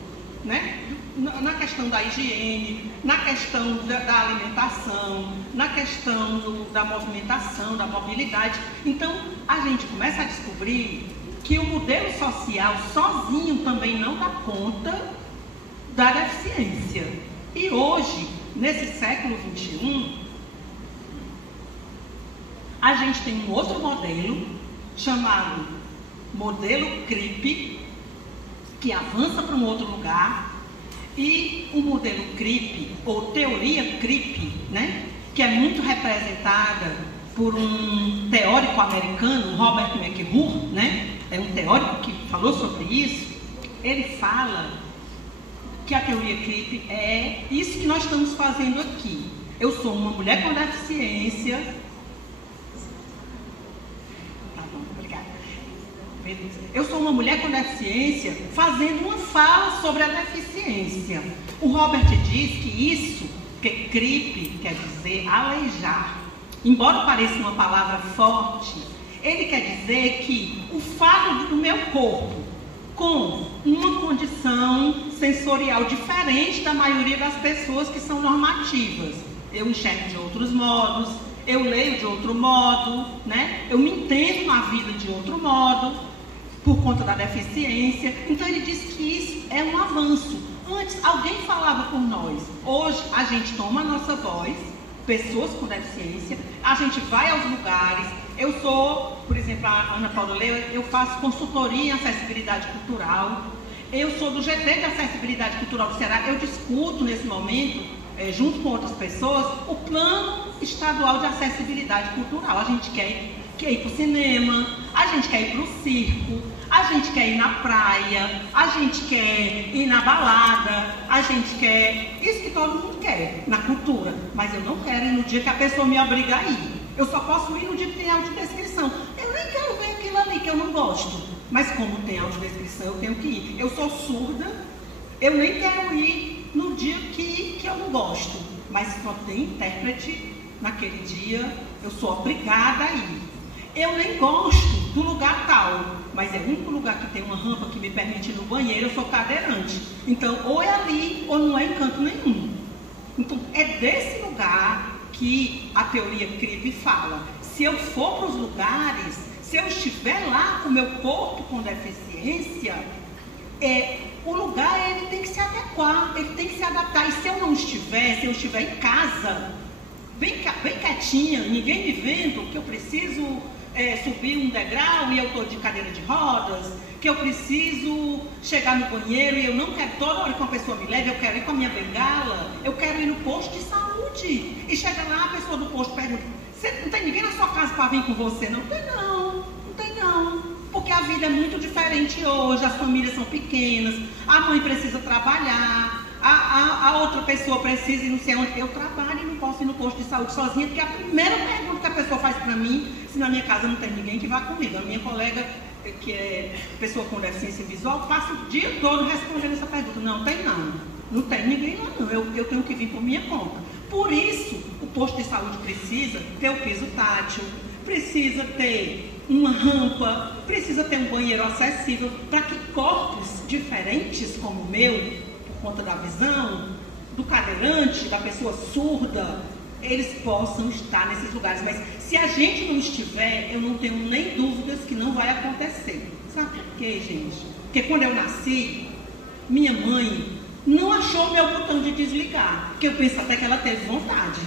né? Na questão da higiene, na questão da alimentação, na questão da movimentação, da mobilidade. Então, a gente começa a descobrir que o modelo social sozinho também não dá conta da deficiência. E hoje, nesse século XXI, a gente tem um outro modelo chamado modelo CRIP, que avança para um outro lugar, e o modelo CRIP, ou teoria CRIP, né, que é muito representada por um teórico americano, Robert McGurk, né, é um teórico que falou sobre isso. Ele fala que a teoria CRIP é isso que nós estamos fazendo aqui. Eu sou uma mulher com deficiência. Tá bom, obrigada. Eu sou uma mulher com deficiência fazendo uma fala sobre a deficiência. O Robert diz que isso, que CRIP quer dizer aleijar. Embora pareça uma palavra forte, ele quer dizer que o fato do meu corpo com uma condição sensorial diferente da maioria das pessoas que são normativas. Eu enxergo de outros modos, eu leio de outro modo, né? Eu me entendo na vida de outro modo, por conta da deficiência. Então ele diz que isso é um avanço. Antes alguém falava por nós, hoje a gente toma a nossa voz, pessoas com deficiência, a gente vai aos lugares. Eu sou, por exemplo, a Ana Paula Leão, eu faço consultoria em acessibilidade cultural. Eu sou do GT de Acessibilidade Cultural do Ceará. Eu discuto nesse momento, junto com outras pessoas, o plano estadual de acessibilidade cultural. A gente quer ir para o cinema, a gente quer ir para o circo, a gente quer ir na praia, a gente quer ir na balada, a gente quer... Isso que todo mundo quer, na cultura. Mas eu não quero ir no dia que a pessoa me obriga a ir. Eu só posso ir no dia que tem audiodescrição. Eu nem quero ver aquilo ali que eu não gosto. Mas como tem audiodescrição, eu tenho que ir. Eu sou surda, eu nem quero ir no dia que eu não gosto. Mas só tem intérprete naquele dia, eu sou obrigada a ir. Eu nem gosto do lugar tal, mas é o único lugar que tem uma rampa que me permite ir no banheiro, eu sou cadeirante. Então, ou é ali, ou não é em canto nenhum. Então, é desse lugar que a teoria CRIP fala. se eu for para os lugares, se eu estiver lá com o meu corpo com deficiência, o lugar ele tem que se adequar, ele tem que se adaptar. E se eu não estiver, se eu estiver em casa, bem quietinha, ninguém me vendo, que eu preciso subir um degrau e eu estou de cadeira de rodas, que eu preciso chegar no banheiro e eu não quero toda hora que uma pessoa me leve, eu quero ir com a minha bengala, eu quero ir no posto de saúde. E chega lá, a pessoa do posto pergunta: não tem ninguém na sua casa para vir com você? Não tem não, porque a vida é muito diferente hoje, as famílias são pequenas, a mãe precisa trabalhar, a outra pessoa precisa ir não sei onde. Eu trabalho e não posso ir no posto de saúde sozinha, porque a primeira pergunta que a pessoa faz para mim, se na minha casa não tem ninguém que vá comigo. A minha colega, que é pessoa com deficiência visual, passa o dia todo respondendo essa pergunta: não tem ninguém lá não, eu tenho que vir por minha conta. Por isso, o posto de saúde precisa ter o piso tátil, precisa ter uma rampa, precisa ter um banheiro acessível, para que corpos diferentes como o meu, por conta da visão, do cadeirante, da pessoa surda, eles possam estar nesses lugares. Mas se a gente não estiver, eu não tenho nem dúvidas que não vai acontecer. Sabe por quê, gente? Porque quando eu nasci, minha mãe não achou meu botão de desligar, porque eu penso até que ela teve vontade.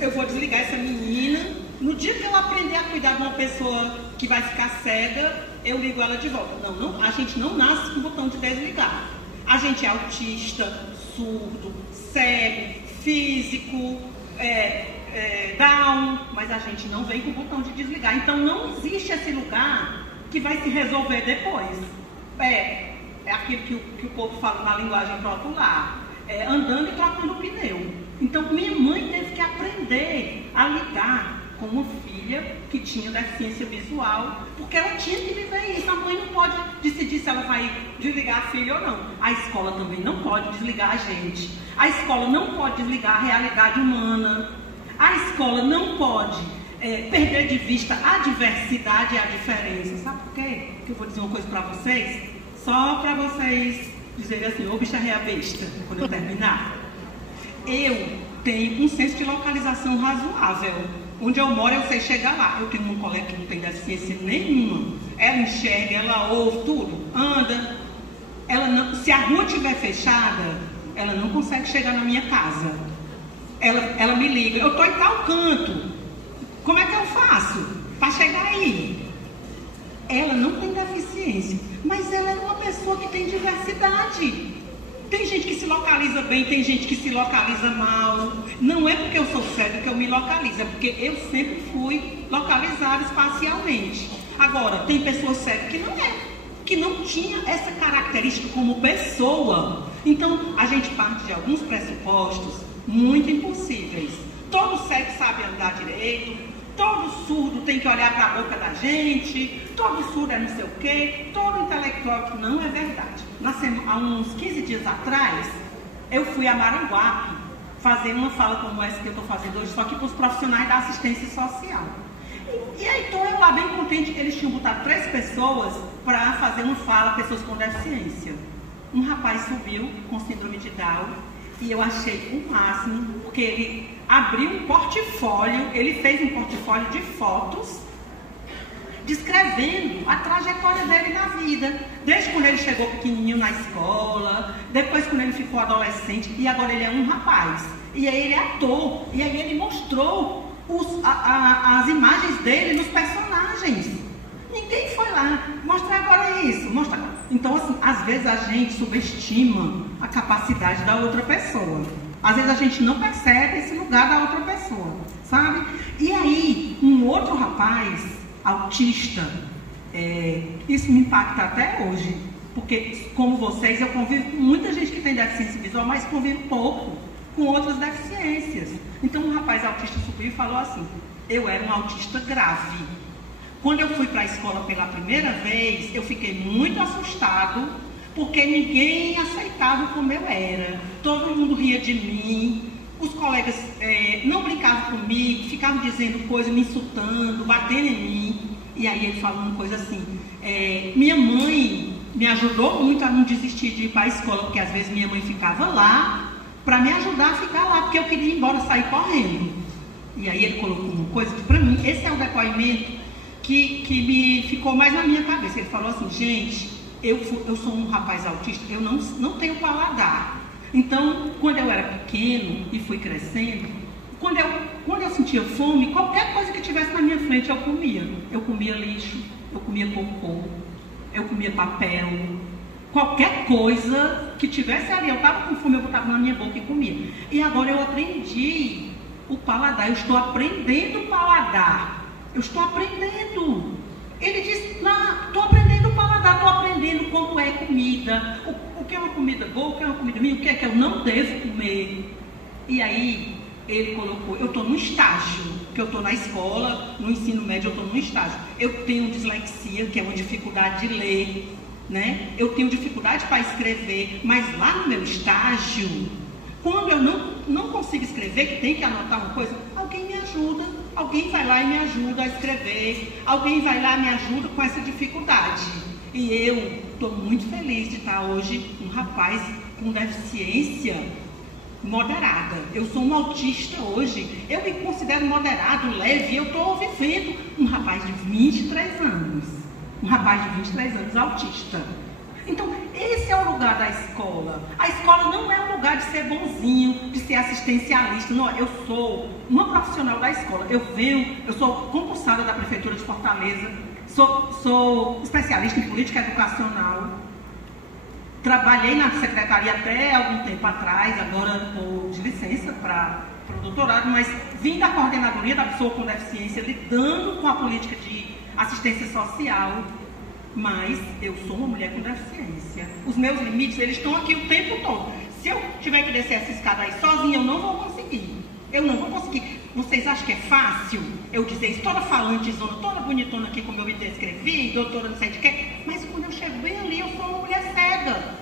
Eu vou desligar essa menina, no dia que eu aprender a cuidar de uma pessoa que vai ficar cega, eu ligo ela de volta. Não, a gente não nasce com o botão de desligar. A gente é autista, surdo, cego, físico, Down, mas a gente não vem com o botão de desligar. Então não existe esse lugar que vai se resolver depois. É aquilo que o povo fala na linguagem popular, andando e trocando pneu. Então minha mãe teve que aprender a lidar com uma filha que tinha deficiência visual, porque ela tinha que viver isso. A mãe não pode decidir se ela vai desligar a filha ou não. A escola também não pode desligar a gente. A escola não pode desligar a realidade humana. A escola não pode perder de vista a diversidade e a diferença. Sabe por quê? Que eu vou dizer uma coisa para vocês, só para vocês dizerem assim: ô bicha rea besta, quando eu terminar. Eu tenho um senso de localização razoável. Onde eu moro, eu sei chegar lá. Eu tenho uma colega que não tem deficiência nenhuma. Ela enxerga, ela ouve tudo, anda. Ela não, se a rua estiver fechada, ela não consegue chegar na minha casa. Ela me liga: eu estou em tal canto, como é que eu faço para chegar aí? Ela não tem deficiência, mas ela é uma pessoa que tem diversidade. Tem gente que se localiza bem, tem gente que se localiza mal. Não é porque eu sou cego que eu me localizo, é porque eu sempre fui localizada espacialmente. Agora, tem pessoas cegas que não tinha essa característica como pessoa. Então, a gente parte de alguns pressupostos muito impossíveis. Todo cego sabe andar direito, todo surdo tem que olhar para a boca da gente, todo surdo é não sei o quê, todo intelectual, que não é verdade. Há uns 15 dias atrás, eu fui a Maranguape fazer uma fala como essa que eu estou fazendo hoje, só que para os profissionais da assistência social. E aí estou eu lá bem contente que eles tinham botado 3 pessoas para fazer uma fala, pessoas com deficiência. Um rapaz subiu com síndrome de Down e eu achei o máximo, porque ele abriu um portfólio, ele fez um portfólio de fotos descrevendo a trajetória dele na vida, desde quando ele chegou pequenininho na escola, depois quando ele ficou adolescente, e agora ele é um rapaz, e aí ele é ator, e aí ele mostrou as imagens dele nos personagens. Ninguém foi lá mostrar agora isso, mostrar. Então, assim, às vezes a gente subestima a capacidade da outra pessoa. Às vezes a gente não percebe esse lugar da outra pessoa, sabe? E aí, um outro rapaz autista, isso me impacta até hoje, porque, como vocês, eu convivo com muita gente que tem deficiência visual, mas convivo pouco com outras deficiências. Então, um rapaz autista subiu e falou assim: eu era um autista grave. Quando eu fui para a escola pela primeira vez, eu fiquei muito assustado, porque ninguém aceitava como eu era. Todo mundo ria de mim, os colegas não brincavam comigo, ficavam dizendo coisas, me insultando, batendo em mim. E aí ele falou uma coisa assim: minha mãe me ajudou muito a não desistir de ir para a escola, porque às vezes minha mãe ficava lá para me ajudar a ficar lá, porque eu queria ir embora, sair correndo. E aí ele colocou uma coisa que, para mim, esse é o depoimento que me ficou mais na minha cabeça. Ele falou assim, gente, eu sou um rapaz autista, eu não tenho paladar. Então, quando eu era pequeno e fui crescendo, quando eu sentia fome, qualquer coisa que tivesse na minha frente eu comia. Eu comia lixo, eu comia cocô, eu comia papel. Qualquer coisa que tivesse ali, eu estava com fome, eu botava na minha boca e comia. E agora eu aprendi o paladar, eu estou aprendendo o paladar. Eu estou aprendendo. Ele disse, não, estou aprendendo o paladar, estou aprendendo como é comida, o que é uma comida boa, o que é uma comida ruim, o que é que eu não devo comer. E aí, ele colocou, eu estou no estágio, que eu estou na escola, no ensino médio, eu estou no estágio. Eu tenho dislexia, que é uma dificuldade de ler, né? Eu tenho dificuldade para escrever, mas lá no meu estágio, quando eu não consigo escrever, que tem que anotar uma coisa, alguém me ajuda, alguém vai lá e me ajuda a escrever, alguém vai lá e me ajuda com essa dificuldade. E eu estou muito feliz de estar hoje um rapaz com deficiência moderada. Eu sou um autista hoje, eu me considero moderado, leve, eu estou vivendo um rapaz de 23 anos. Um rapaz de 23 anos autista. Então, esse é o lugar da escola. A escola não é um lugar de ser bonzinho, de ser assistencialista. Não, eu sou uma profissional da escola. Eu sou concursada da Prefeitura de Fortaleza, sou especialista em política educacional. Trabalhei na secretaria até algum tempo atrás, agora estou de licença para o doutorado, mas vim da coordenadoria da pessoa com deficiência, lidando com a política de assistência social. Mas eu sou uma mulher com deficiência. Os meus limites, eles estão aqui o tempo todo. Se eu tiver que descer essa escada aí sozinha, eu não vou conseguir. Eu não vou conseguir. Vocês acham que é fácil eu dizer isso, toda falantezona, toda bonitona aqui, como eu me descrevi, doutora não sei de quê? Mas quando eu chego bem ali, eu sou uma mulher cega.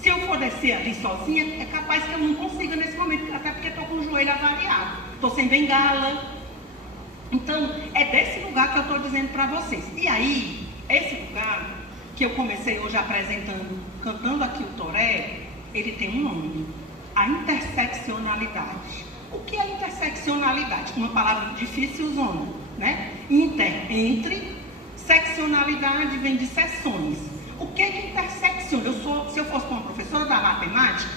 Se eu for descer ali sozinha, é capaz que eu não consiga nesse momento, até porque estou com o joelho avariado. Estou sem bengala. Então, é desse lugar que eu estou dizendo para vocês. E aí, esse lugar que eu comecei hoje apresentando, cantando aqui o toré, ele tem um nome, a interseccionalidade. O que é interseccionalidade? Uma palavra difícil, zona, né? Entre, seccionalidade vem de seções. O que é que intersecciona? Se eu fosse uma professora da matemática,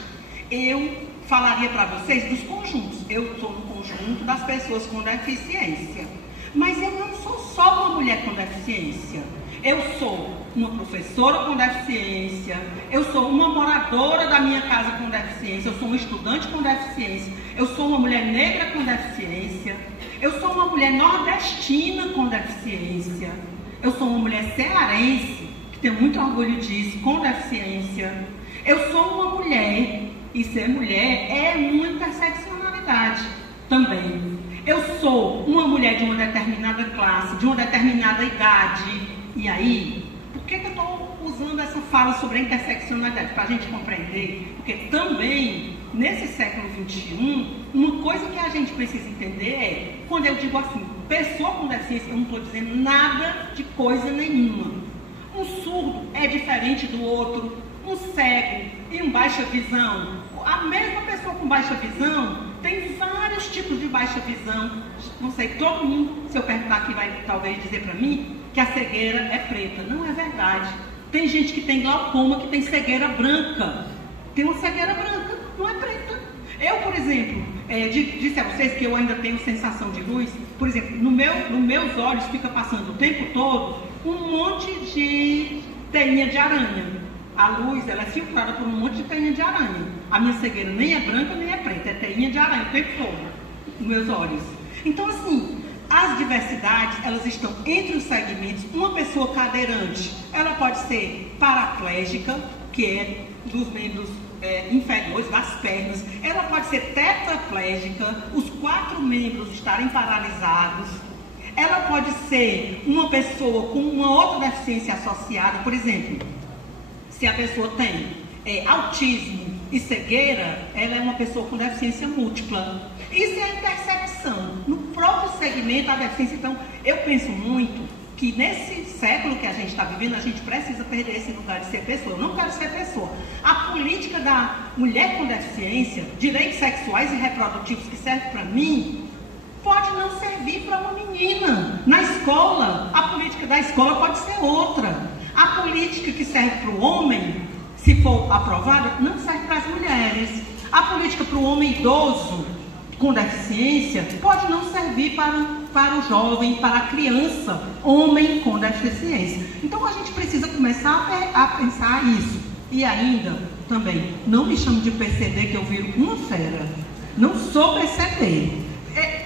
eu falaria para vocês dos conjuntos. Eu estou no conjunto das pessoas com deficiência. Mas eu não sou só uma mulher com deficiência. Eu sou uma professora com deficiência, eu sou uma moradora da minha casa com deficiência, eu sou um estudante com deficiência, eu sou uma mulher negra com deficiência, eu sou uma mulher nordestina com deficiência, eu sou uma mulher cearense, que tenho muito orgulho disso, com deficiência, eu sou uma mulher, e ser mulher é uma interseccionalidade também. Eu sou uma mulher de uma determinada classe, de uma determinada idade. E aí, por que eu estou usando essa fala sobre a interseccionalidade? Para a gente compreender, porque também, nesse século XXI, uma coisa que a gente precisa entender é, quando eu digo assim, pessoa com deficiência, eu não estou dizendo nada de coisa nenhuma. Um surdo é diferente do outro, um cego e um baixa visão. A mesma pessoa com baixa visão tem vários tipos de baixa visão. Não sei, todo mundo, se eu perguntar aqui, vai talvez dizer para mim que a cegueira é preta. Não é verdade. Tem gente que tem glaucoma, que tem cegueira branca. Tem uma cegueira branca, não é preta. Eu, por exemplo, disse a vocês que eu ainda tenho sensação de luz. Por exemplo, nos meus olhos fica passando o tempo todo um monte de teinha de aranha. A luz, ela é filtrada por um monte de teinha de aranha. A minha cegueira nem é branca, nem é preta. É teinha de aranha o tempo todo nos meus olhos. Então, assim, as diversidades, elas estão entre os segmentos. Uma pessoa cadeirante, ela pode ser paraplégica, que é dos membros inferiores, das pernas. Ela pode ser tetraplégica, os 4 membros estarem paralisados. Ela pode ser uma pessoa com uma outra deficiência associada. Por exemplo, se a pessoa tem autismo e cegueira, ela é uma pessoa com deficiência múltipla. Isso é a intersecção. No próprio segmento, a deficiência. Então, eu penso muito que nesse século que a gente está vivendo, a gente precisa perder esse lugar de ser pessoa. Eu não quero ser pessoa. A política da mulher com deficiência, direitos sexuais e reprodutivos que serve para mim, pode não servir para uma menina. Na escola, a política da escola pode ser outra. A política que serve para o homem, se for aprovada, não serve para as mulheres. A política para o homem idoso com deficiência pode não servir para o jovem, para a criança, homem com deficiência. Então a gente precisa começar a pensar isso. E ainda, também, não me chame de PCD, que eu viro uma fera. Não sou PCD.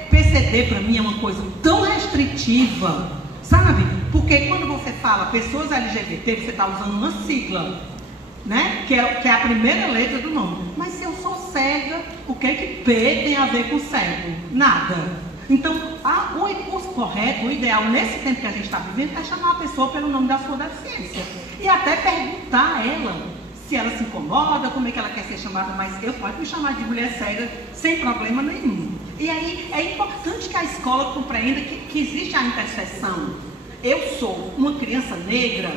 PCD para mim é uma coisa tão restritiva, sabe? Porque quando você fala pessoas LGBT, você está usando uma sigla, né? Que é a primeira letra do nome. Mas se eu sou cega, o que é que P tem a ver com cego? Nada. Então, o correto, o ideal nesse tempo que a gente está vivendo é chamar a pessoa pelo nome da sua deficiência. E até perguntar a ela se ela se incomoda, como é que ela quer ser chamada, mas eu posso me chamar de mulher cega sem problema nenhum. E aí é importante que a escola compreenda que existe a interseção. Eu sou uma criança negra,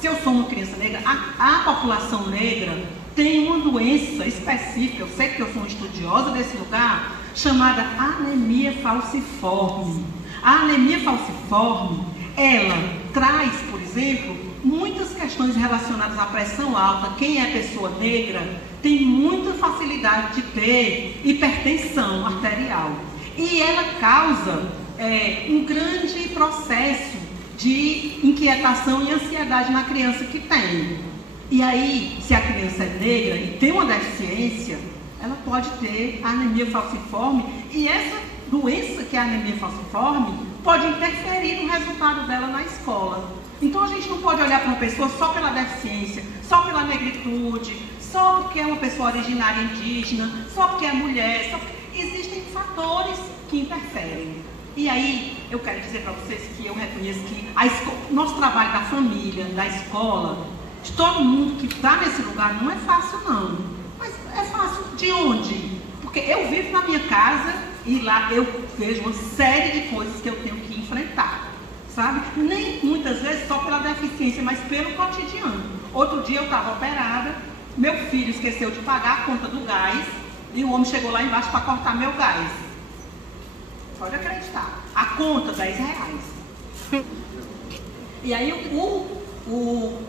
se eu sou uma criança negra, a população negra tem uma doença específica, eu sei que eu sou uma estudiosa desse lugar, chamada anemia falciforme. A anemia falciforme, ela traz, por exemplo, muitas questões relacionadas à pressão alta. Quem é pessoa negra tem muita facilidade de ter hipertensão arterial. E ela causa um grande processo de inquietação e ansiedade na criança que tem. E aí, se a criança é negra e tem uma deficiência, ela pode ter anemia falciforme. E essa doença, que é a anemia falciforme, pode interferir no resultado dela na escola. Então a gente não pode olhar para uma pessoa só pela deficiência, só pela negritude, só porque é uma pessoa originária indígena, só porque é mulher, só porque existem fatores que interferem. E aí eu quero dizer para vocês que eu reconheço que nosso trabalho da família, da escola, de todo mundo que está nesse lugar não é fácil não. Mas é fácil de onde? Porque eu vivo na minha casa e lá eu vejo uma série de coisas que eu tenho que enfrentar. Sabe? Nem muitas vezes só pela deficiência, mas pelo cotidiano. Outro dia eu estava operada, meu filho esqueceu de pagar a conta do gás e o homem chegou lá embaixo para cortar meu gás. Pode acreditar. A conta, R$10. E aí o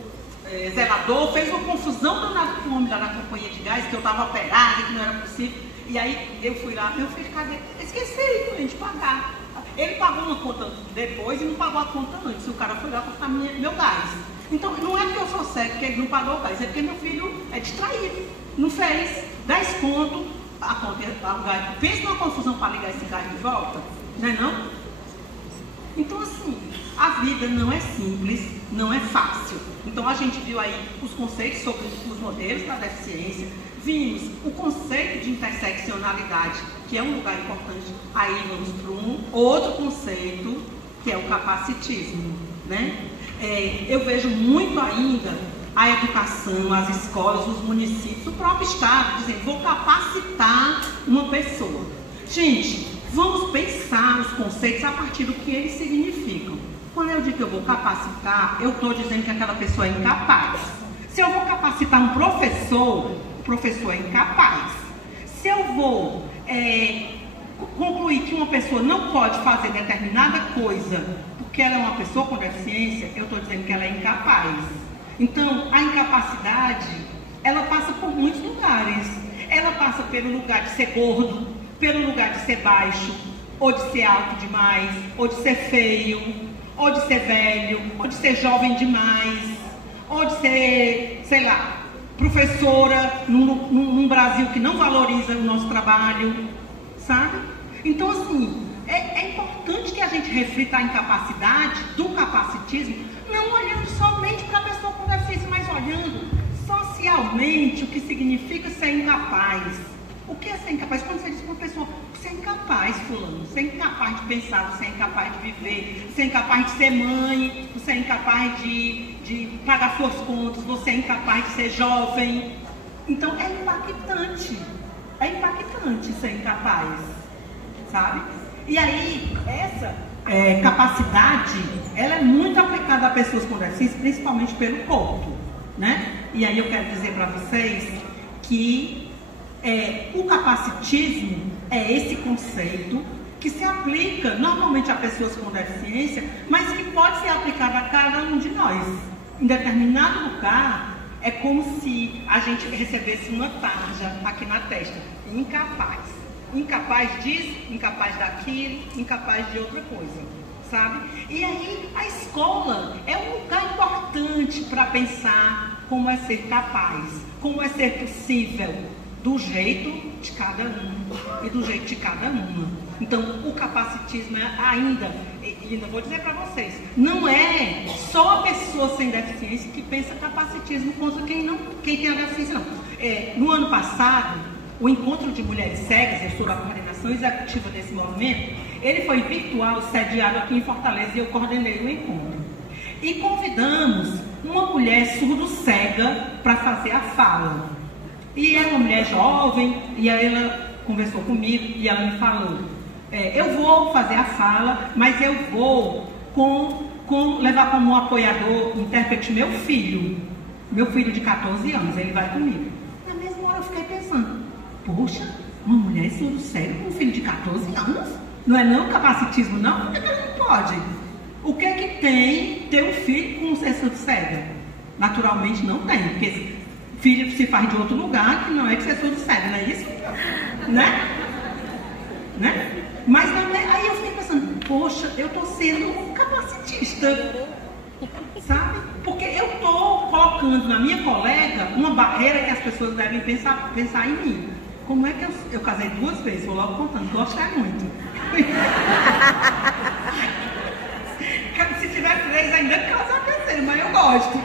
zelador fez uma confusão danada com o homem lá na companhia de gás, que eu estava operada, que não era possível. E aí eu fui lá, meu filho, cadê? Esqueci de pagar. Ele pagou uma conta depois e não pagou a conta antes. O cara foi lá cortar meu gás. Então, não é que eu sou cego porque ele não pagou o gás, é porque meu filho é distraído. Não fez 10 contos, a conta, o gás. Pensa numa confusão para ligar esse gás de volta, não é não? Então, assim, a vida não é simples, não é fácil. Então, a gente viu aí os conceitos sobre os modelos da deficiência, vimos o conceito de interseccionalidade, que é um lugar importante. Aí vamos para um outro conceito, que é o capacitismo, né? Eu vejo muito ainda a educação, as escolas, os municípios, o próprio Estado, dizendo, vou capacitar uma pessoa. Gente, vamos pensar os conceitos a partir do que eles significam. Quando eu digo que eu vou capacitar, eu estou dizendo que aquela pessoa é incapaz. Se eu vou capacitar um professor, o professor é incapaz. Se eu vou concluir que uma pessoa não pode fazer determinada coisa porque ela é uma pessoa com deficiência, eu estou dizendo que ela é incapaz. Então, a incapacidade, ela passa por muitos lugares. Ela passa pelo lugar de ser gordo, pelo lugar de ser baixo, ou de ser alto demais, ou de ser feio, ou de ser velho, ou de ser jovem demais, ou de ser, sei lá, professora num Brasil que não valoriza o nosso trabalho, sabe? Então, assim, é importante que a gente reflita a incapacidade do capacitismo, não olhando somente para a pessoa com deficiência, mas olhando socialmente o que significa ser incapaz. O que é ser incapaz? Quando você diz para uma pessoa, você é incapaz, fulano, você é incapaz de pensar, você é incapaz de viver, você é incapaz de ser mãe, você é incapaz de pagar suas contas, você é incapaz de ser jovem. Então é impactante ser incapaz, sabe? E aí, essa capacidade, ela é muito aplicada a pessoas com deficiência, principalmente pelo corpo, né? E aí eu quero dizer para vocês que o capacitismo é esse conceito que se aplica normalmente a pessoas com deficiência, mas que pode ser aplicada a cada um de nós. Em determinado lugar, é como se a gente recebesse uma tarja aqui na testa, incapaz. Incapaz disso, incapaz daquilo, incapaz de outra coisa, sabe? E aí a escola é um lugar importante para pensar como é ser capaz, como é ser possível, do jeito de cada um e do jeito de cada uma. Então, o capacitismo ainda vou dizer para vocês, não é só a pessoa sem deficiência que pensa capacitismo contra quem tem a deficiência, não. No ano passado, o Encontro de Mulheres Cegas, eu sou da coordenação executiva desse movimento, ele foi virtual, sediado aqui em Fortaleza, e eu coordenei o encontro. E convidamos uma mulher surdo-cega para fazer a fala. E era uma mulher jovem, e aí ela conversou comigo e ela me falou, eu vou fazer a fala, mas eu vou levar como apoiador, intérprete, meu filho de 14 anos, ele vai comigo. Na mesma hora eu fiquei pensando, poxa, uma mulher surdo-cega com um filho de 14 anos? Não é não capacitismo não? Por que ela não pode? O que é que tem ter um filho com um ser surdo-cega? Naturalmente não tem, porque filho se faz de outro lugar que não é de ser surdo-cega, não é isso? Né? Mas também, aí eu fiquei pensando, poxa, eu estou sendo capacitista, sabe? Porque eu estou colocando na minha colega uma barreira que as pessoas devem pensar em mim. Como é que eu casei 2 vezes, vou logo contando, gostei muito. Se tiver 3 ainda casar terceiro, mas eu gosto.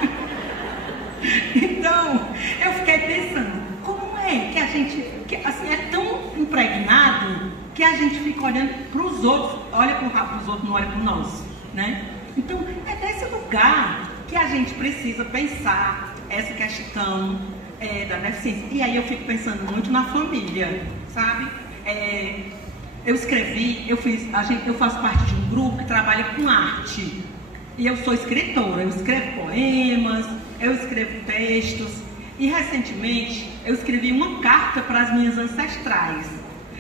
Então, eu fiquei pensando, como é que a gente, assim, é tão impregnado que a gente fica olhando para os outros, olha para o rabo dos outros, não olha para nós, né? Então, é nesse lugar que a gente precisa pensar essa questão da deficiência. E aí eu fico pensando muito na família, sabe? Eu faço parte de um grupo que trabalha com arte. E eu sou escritora, eu escrevo poemas, eu escrevo textos. E recentemente eu escrevi uma carta para as minhas ancestrais.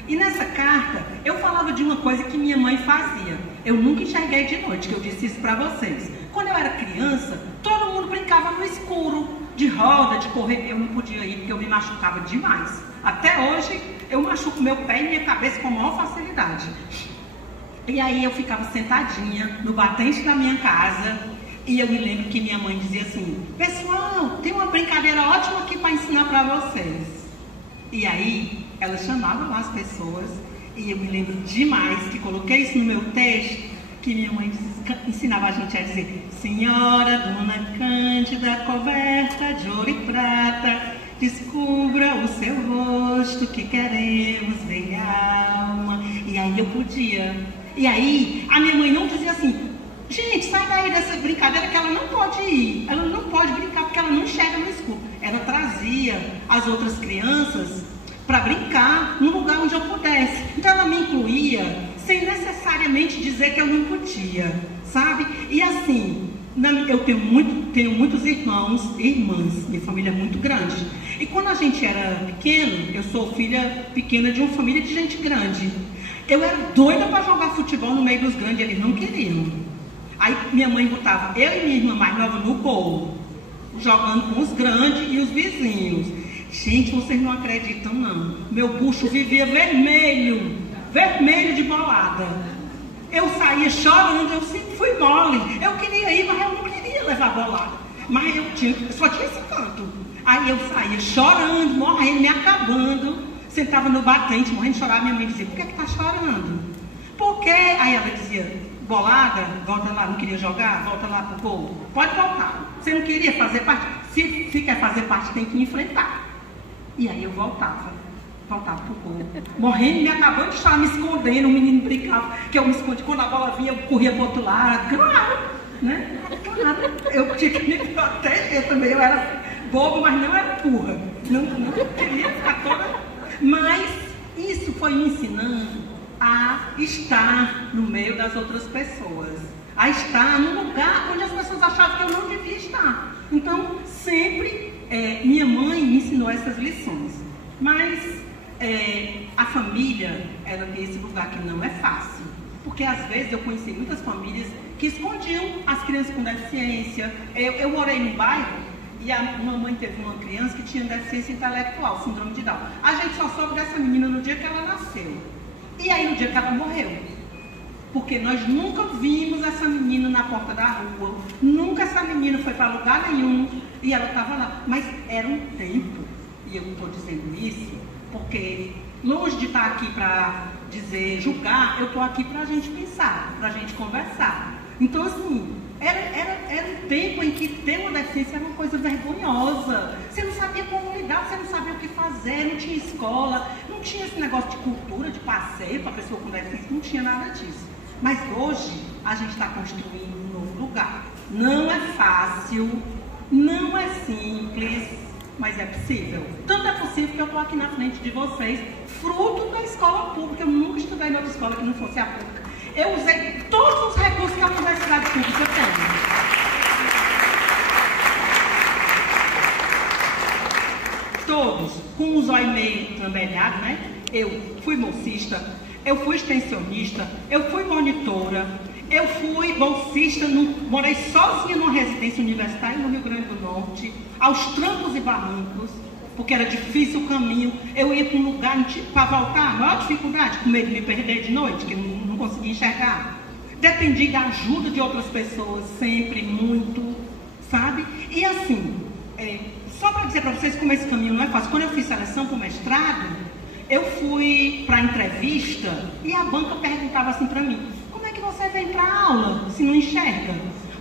E nessa carta eu falava de uma coisa que minha mãe fazia. Eu nunca enxerguei de noite, que eu disse isso para vocês. Quando eu era criança, todo mundo brincava no escuro, de roda, de correr. Eu não podia ir porque eu me machucava demais. Até hoje eu machuco meu pé e minha cabeça com a maior facilidade. E aí eu ficava sentadinha no batente da minha casa e eu me lembro que minha mãe dizia assim, pessoal, tem uma brincadeira ótima aqui para ensinar para vocês. E aí ela chamava lá as pessoas e eu me lembro demais que coloquei isso no meu texto, que minha mãe ensinava a gente a dizer, Senhora Dona Cândida, coberta de ouro e prata, descubra o seu rosto que queremos ver a alma. E aí eu podia. E aí a minha mãe não dizia assim, gente, sai daí dessa brincadeira que ela não pode ir. Ela não pode brincar porque ela não enxerga no escuro. Ela trazia as outras crianças para brincar no lugar onde eu pudesse. Então ela me incluía sem necessariamente dizer que eu não podia, sabe? E assim, eu tenho muitos irmãos e irmãs, minha família é muito grande. E quando a gente era pequeno, eu sou filha pequena de uma família de gente grande. Eu era doida para jogar futebol no meio dos grandes, eles não queriam. Aí minha mãe botava eu e minha irmã mais nova no gol, jogando com os grandes e os vizinhos. Gente, vocês não acreditam não. Meu bucho vivia vermelho de bolada. Eu saía chorando, eu sempre fui mole. Eu queria ir, mas eu não queria levar bolada. Mas eu só tinha esse canto. Aí eu saía chorando, morrendo, me acabando. Sentava no batente, morrendo de chorar. Minha mãe dizia, por que tá chorando? Porque, aí ela dizia, bolada, volta lá, não queria jogar, volta lá pro gol. Pode voltar. Você não queria fazer parte? Se quer fazer parte, tem que enfrentar. E aí eu voltava pro gol. Morrendo, me acabando de chorar, me escondendo, o menino brincava, que eu me escondi. Quando a bola vinha, eu corria pro outro lado. Claro, né? Claro, eu tinha que me proteger também. Eu era bobo, mas não era burra. Não queria ficar toda... Mas isso foi me ensinando a estar no meio das outras pessoas, a estar num lugar onde as pessoas achavam que eu não devia estar. Então, sempre minha mãe me ensinou essas lições. Mas a família, ela tem esse lugar que não é fácil. Porque às vezes eu conheci muitas famílias que escondiam as crianças com deficiência. Eu morei num bairro e a mamãe teve uma criança que tinha deficiência intelectual, síndrome de Down. A gente só soube dessa menina no dia que ela nasceu. E aí no dia que ela morreu. Porque nós nunca vimos essa menina na porta da rua. Nunca essa menina foi para lugar nenhum. E ela estava lá. Mas era um tempo. E eu não estou dizendo isso porque, longe de estar aqui para dizer, julgar, eu estou aqui para a gente pensar, para a gente conversar. Então, assim, era um tempo em que ter uma deficiência era uma coisa vergonhosa. Você não sabia como lidar, você não sabia o que fazer, não tinha escola, não tinha esse negócio de cultura, de passeio para pessoa com deficiência, não tinha nada disso. Mas hoje, a gente está construindo um novo lugar. Não é fácil, não é simples, mas é possível. Tanto é possível que eu estou aqui na frente de vocês, fruto da escola pública. Eu nunca estudei em outra escola que não fosse a pública. Eu usei todos os recursos que a universidade pública tem. Todos, com um zóio meio trambelhado, né? Eu fui bolsista, eu fui extensionista, eu fui monitora, eu fui bolsista, morei sozinha numa residência universitária no Rio Grande do Norte, aos trancos e barrancos, porque era difícil o caminho. Eu ia para um lugar para voltar, a maior dificuldade, com medo de me perder de noite, que eu não conseguia enxergar. Dependi da ajuda de outras pessoas, sempre, muito, sabe? E assim, só para dizer para vocês como esse caminho não é fácil, quando eu fiz seleção para o mestrado, eu fui para a entrevista e a banca perguntava assim para mim: como é que você vem para a aula se não enxerga?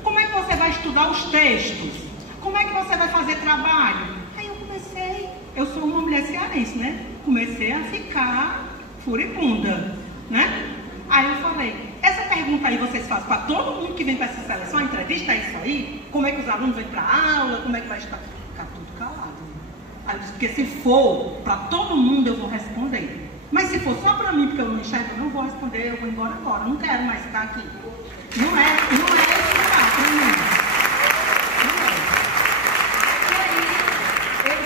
Como é que você vai estudar os textos? Como é que você vai fazer trabalho? Aí eu comecei, eu sou uma mulher cearense, né? Comecei a ficar furibunda, né? Aí eu falei, essa pergunta aí vocês fazem para todo mundo que vem para essa seleção, a entrevista é isso aí? Como é que os alunos vêm para a aula? Como é que vai estar? Ficar tudo calado. Aí eu disse, porque se for para todo mundo eu vou responder. Mas se for só para mim, porque eu não enxergo, eu não vou responder, eu vou embora agora. Eu não quero mais ficar aqui. Não é esse lugar para mim.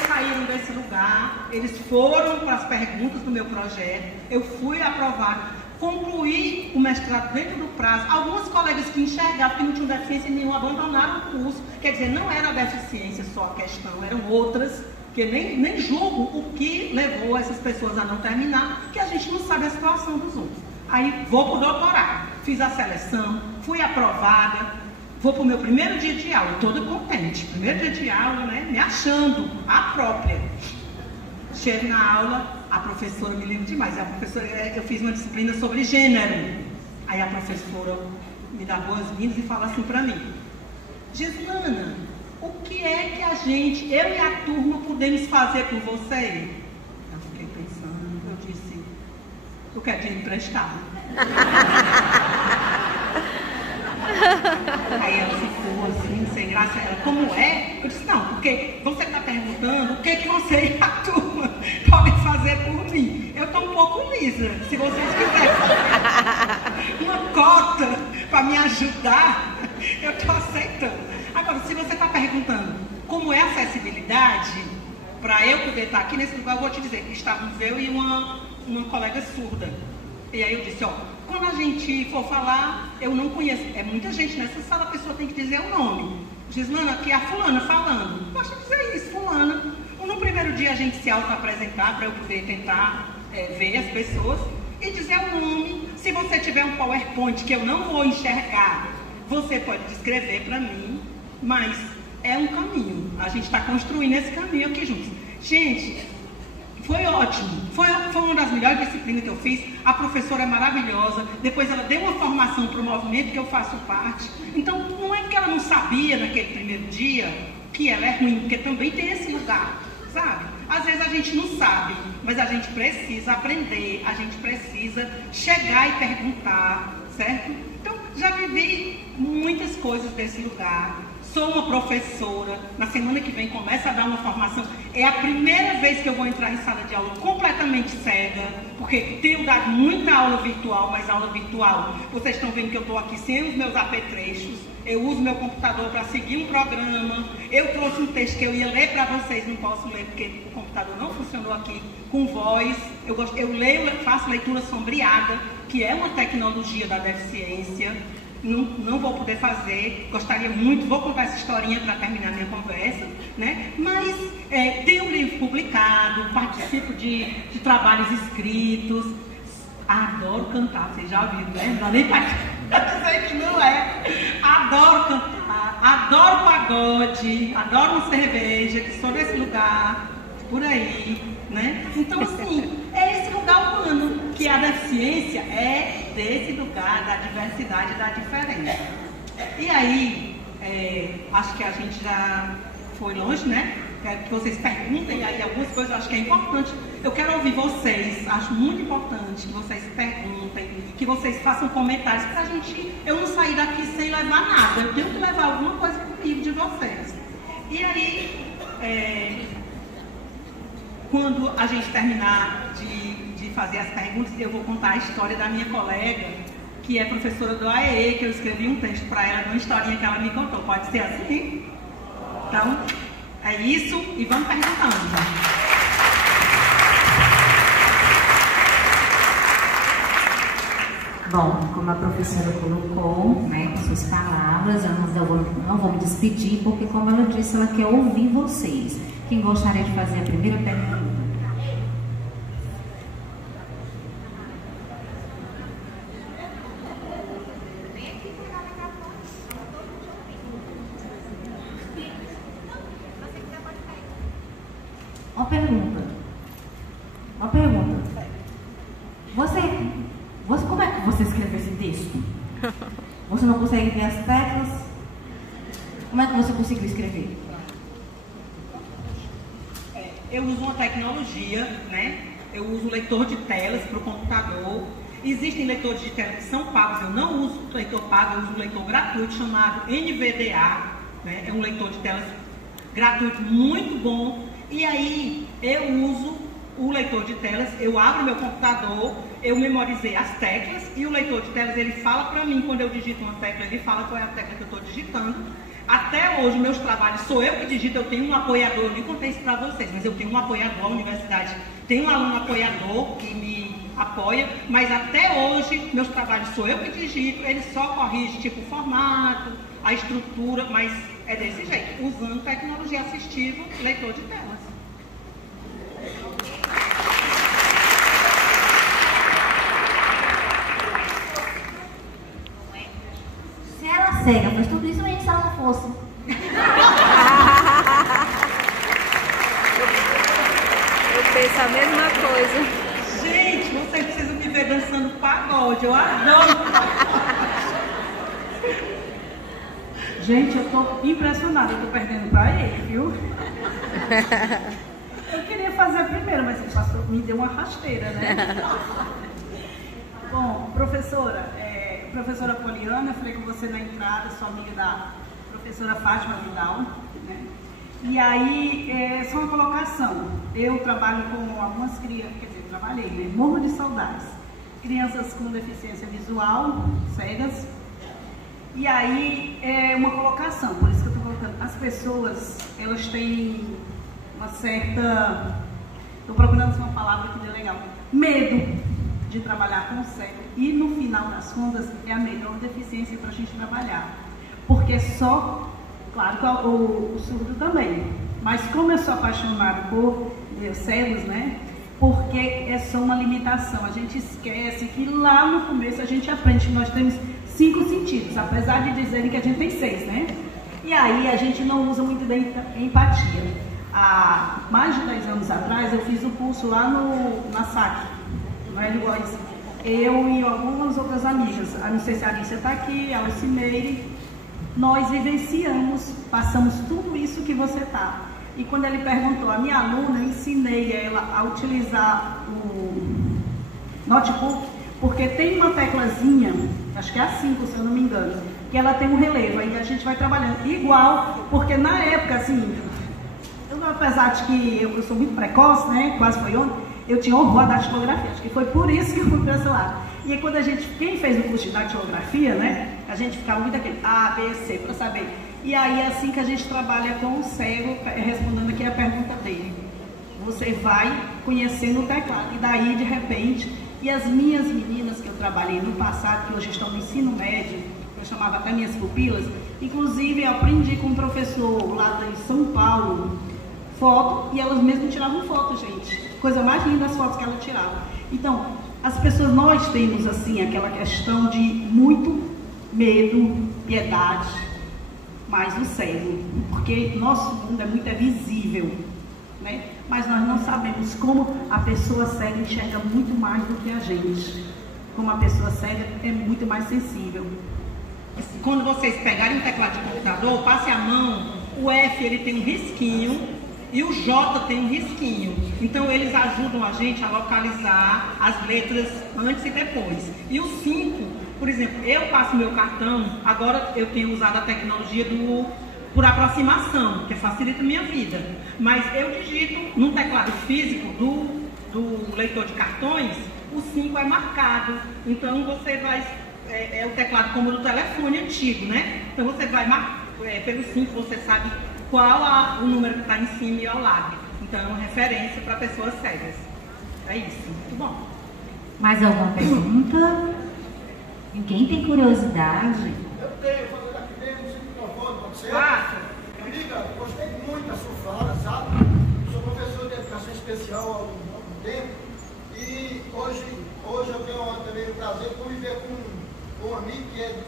Saíram desse lugar, eles foram para as perguntas do meu projeto, eu fui aprovada, concluí o mestrado dentro do prazo. Algumas colegas que enxergavam que não tinham deficiência nenhuma abandonaram o curso, quer dizer, não era a deficiência só a questão, eram outras, que nem julgo o que levou essas pessoas a não terminar, que a gente não sabe a situação dos outros. Aí vou para o doutorado, fiz a seleção, fui aprovada. Vou para o meu primeiro dia de aula, toda contente. Primeiro dia de aula, né? Me achando a própria. Chego na aula, a professora, me lembro demais, eu fiz uma disciplina sobre gênero. Aí a professora me dá boas-vindas e fala assim para mim: Gislana, o que é que a gente, eu e a turma, podemos fazer por você? Eu fiquei pensando, eu disse, eu quero dinheiro emprestado. Aí ela ficou assim, sem graça. Ela, como é? Eu disse, não, porque você está perguntando o que é que você e a turma podem fazer por mim. Eu estou um pouco lisa, se vocês quiserem uma cota para me ajudar, eu estou aceitando. Agora, se você está perguntando como é a acessibilidade, para eu poder estar aqui nesse lugar, eu vou te dizer que estávamos eu e uma colega surda. E aí eu disse, ó, quando a gente for falar, eu não conheço, é muita gente nessa sala, a pessoa tem que dizer o nome. Gislana, aqui é a fulana falando. Basta dizer isso, fulana. No primeiro dia a gente se auto-apresentar para eu poder tentar ver as pessoas e dizer o nome. Se você tiver um PowerPoint que eu não vou enxergar, você pode descrever para mim, mas é um caminho. A gente está construindo esse caminho aqui juntos. Gente, foi ótimo, foi uma das melhores disciplinas que eu fiz. A professora é maravilhosa, depois ela deu uma formação para o movimento que eu faço parte. Então não é que ela não sabia naquele primeiro dia que ela é ruim, porque também tem esse lugar, sabe? Às vezes a gente não sabe, mas a gente precisa aprender, a gente precisa chegar e perguntar, certo? Então já vivi muitas coisas desse lugar, sou uma professora, na semana que vem começa a dar uma formação. É a primeira vez que eu vou entrar em sala de aula completamente cega, porque tenho dado muita aula virtual, mas aula virtual, vocês estão vendo que eu estou aqui sem os meus apetrechos, eu uso meu computador para seguir um programa, eu trouxe um texto que eu ia ler para vocês, não posso ler porque o computador não funcionou aqui, com voz, eu leio, faço leitura sombreada, que é uma tecnologia da deficiência. Não vou poder fazer, gostaria muito, vou contar essa historinha para terminar minha conversa, né? Mas tenho um livro publicado, participo de trabalhos escritos, adoro cantar, vocês já viram, né? Não dá nem para dizer que não é. Adoro cantar, adoro pagode, adoro uma cerveja, que sou desse lugar, por aí, né? Então, assim, é esse lugar humano, que a deficiência é desse lugar da diversidade e da diferença. E aí, acho que a gente já foi longe, né? Quero que vocês perguntem aí algumas coisas, acho que é importante. Eu quero ouvir vocês, acho muito importante que vocês perguntem, que vocês façam comentários pra gente, eu não sair daqui sem levar nada, eu tenho que levar alguma coisa comigo de vocês. E aí, quando a gente terminar de fazer as perguntas, eu vou contar a história da minha colega, que é professora do AEE, que eu escrevi um texto para ela, uma historinha que ela me contou. Pode ser assim? Então, é isso, e vamos perguntando. Bom, como a professora colocou, né, com suas palavras, eu não vou me despedir, porque como ela disse, ela quer ouvir vocês. Quem gostaria de fazer a primeira pergunta? Uma pergunta. Como é que você escreveu esse texto? Você não consegue ver as teclas? Como é que você conseguiu escrever? Eu uso uma tecnologia, né? Eu uso leitor de telas para o computador. Existem leitores de telas que são pagos. Eu não uso leitor pago, eu uso um leitor gratuito chamado NVDA, né? É um leitor de telas gratuito muito bom. E aí eu uso o leitor de telas, eu abro meu computador, eu memorizei as teclas e o leitor de telas ele fala para mim, quando eu digito uma tecla, ele fala qual é a tecla que eu estou digitando. Até hoje, meus trabalhos, sou eu que digito, eu tenho um apoiador, eu nem contei isso para vocês, mas eu tenho um apoiador, a universidade tem um aluno apoiador que me apoia, mas até hoje, meus trabalhos sou eu que digito, ele só corrige tipo o formato, a estrutura, mas é desse jeito, usando tecnologia assistiva, leitor de telas. Se ela cega, mas tudo isso nem se ela não fosse. Eu penso a mesma coisa. Gente, vocês precisam me ver dançando pagode, eu adoro pagode. Gente, eu tô impressionada, eu tô perdendo pra ele, viu? Eu queria fazer primeiro, mas o pastor me deu uma rasteira, né? Bom, professora Poliana, eu falei com você na entrada, sou amiga da professora Fátima Vidal, né? E aí, só uma colocação, eu trabalho com algumas crianças, quer dizer, trabalhei, né? Morro de saudades, crianças com deficiência visual, cegas, e aí, uma colocação, por isso que eu tô colocando, as pessoas, elas têm uma certa, estou procurando uma palavra que dê legal, medo de trabalhar com o cego, e no final das contas é a melhor deficiência para a gente trabalhar, porque só, claro que o surdo também, mas como eu sou apaixonado por cegos, né, porque é só uma limitação, a gente esquece que lá no começo a gente aprende que nós temos 5 sentidos, apesar de dizerem que a gente tem 6, né, e aí a gente não usa muito bem empatia. Há mais de 10 anos atrás, eu fiz o curso lá na SAC, no L-Voice. Eu e algumas outras amigas, não sei se a Alicia está aqui, a Alcimeire, nós vivenciamos, passamos tudo isso que você está. E quando ele perguntou, a minha aluna, eu ensinei ela a utilizar o notebook, porque tem uma teclazinha, acho que é a 5, se eu não me engano, que ela tem um relevo, aí a gente vai trabalhando igual, porque na época, assim, apesar de que eu sou muito precoce, né, quase foi ontem, eu tinha horror da datilografia, acho que foi por isso que eu fui para esse lado. E aí quando quem fez o curso de datilografia, né, a gente ficava muito aquele A, B, C, para saber. E aí é assim que a gente trabalha com o cego, respondendo aqui a pergunta dele. Você vai conhecendo o teclado, e daí de repente, e as minhas meninas que eu trabalhei no passado, que hoje estão no ensino médio, eu chamava até minhas pupilas, inclusive eu aprendi com um professor lá em São Paulo, foto, e elas mesmas tiravam foto, gente. Coisa mais linda as fotos que ela tirava. Então, as pessoas, nós temos assim aquela questão de muito medo, piedade, mas o cego, porque nosso mundo é muito visível, né? Mas nós não sabemos como a pessoa cega enxerga muito mais do que a gente. Como a pessoa cega é muito mais sensível. Quando vocês pegarem um teclado de computador, passe a mão, o F ele tem um risquinho e o J tem um risquinho. Então eles ajudam a gente a localizar as letras antes e depois. E o 5, por exemplo, eu passo meu cartão, agora eu tenho usado a tecnologia por aproximação, que facilita a minha vida. Mas eu digito no teclado físico do leitor de cartões, o 5 é marcado. Então você vai, é o teclado como do telefone antigo, né? Então você vai pelo 5, você sabe qual o número que está em cima e ao lado. Então é uma referência para pessoas cegas. É isso, muito bom. Mais alguma pergunta? Ninguém tem curiosidade? Eu tenho, falando aqui mesmo, no microfone, pode ser? Claro. Amiga, gostei muito da sua fala, sabe? Sou professor de educação especial há algum tempo e hoje eu tenho também o prazer de conviver com um amigo que é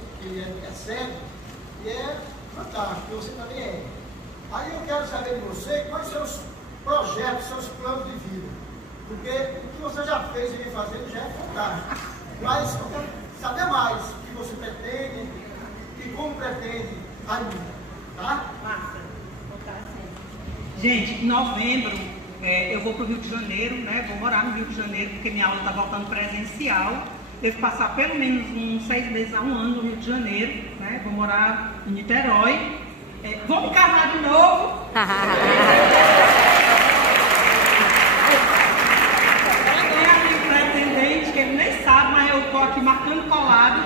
cego e é fantástico, você também é. Aí eu quero saber de você quais são os projetos, seus planos de vida. Porque o que você já fez e vem fazendo já é fantástico. Mas eu quero saber mais o que você pretende e como pretende ainda. Tá? Massa. Gente, em novembro eu vou para o Rio de Janeiro, né? Vou morar no Rio de Janeiro porque minha aula está voltando presencial. Devo passar pelo menos uns 6 meses a 1 ano no Rio de Janeiro, né? Vou morar em Niterói. Vou me casar de novo. Tem amigo pretendente que ele nem sabe, mas eu estou aqui marcando colado.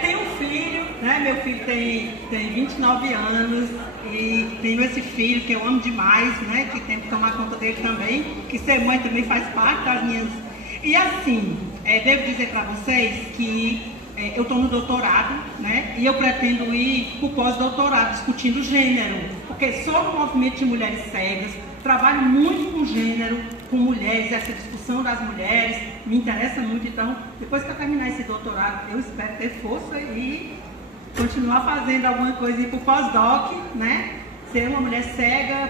Tenho um filho, né? Meu filho tem 29 anos e tenho esse filho que eu amo demais, né? Que tenho que tomar conta dele também, que ser mãe também faz parte das minhas... E assim, devo dizer para vocês que eu estou no doutorado, né? E eu pretendo ir para o pós-doutorado discutindo gênero, porque sou no movimento de mulheres cegas, trabalho muito com gênero, com mulheres, essa discussão das mulheres me interessa muito. Então, depois que eu terminar esse doutorado, eu espero ter força e continuar fazendo alguma coisa, ir para o pós-doc, né? Ser uma mulher cega,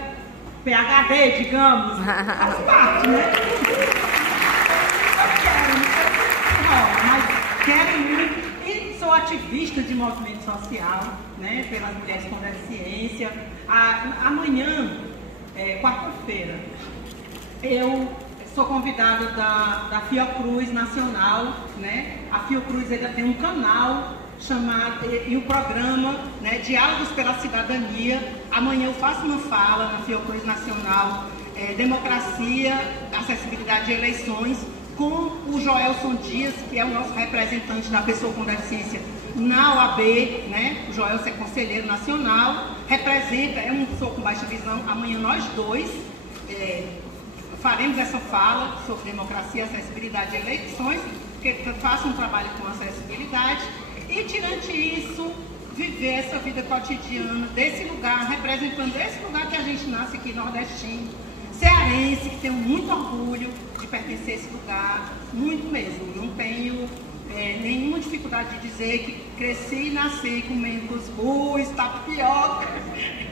PhD, digamos, faz parte, né? Quero muito e sou ativista de movimento social, né, pelas mulheres com deficiência. Amanhã, quarta-feira, eu sou convidada da Fiocruz Nacional, né? A Fiocruz ainda tem um canal chamado e o programa, né, Diálogos pela Cidadania. Amanhã eu faço uma fala na Fiocruz Nacional, Democracia, Acessibilidade de Eleições, com o Joelson Dias, que é o nosso representante da pessoa com deficiência na OAB, né? O Joelson é conselheiro nacional, representa, é uma pessoa com baixa visão. Amanhã nós dois faremos essa fala sobre democracia, acessibilidade e eleições, porque faço um trabalho com acessibilidade e, tirante isso, viver essa vida cotidiana desse lugar, representando esse lugar que a gente nasce aqui, nordestino, cearense, que tenho muito orgulho de pertencer a esse lugar, muito mesmo. Não tenho nenhuma dificuldade de dizer que cresci e nasci comendo cuscuz, tapioca,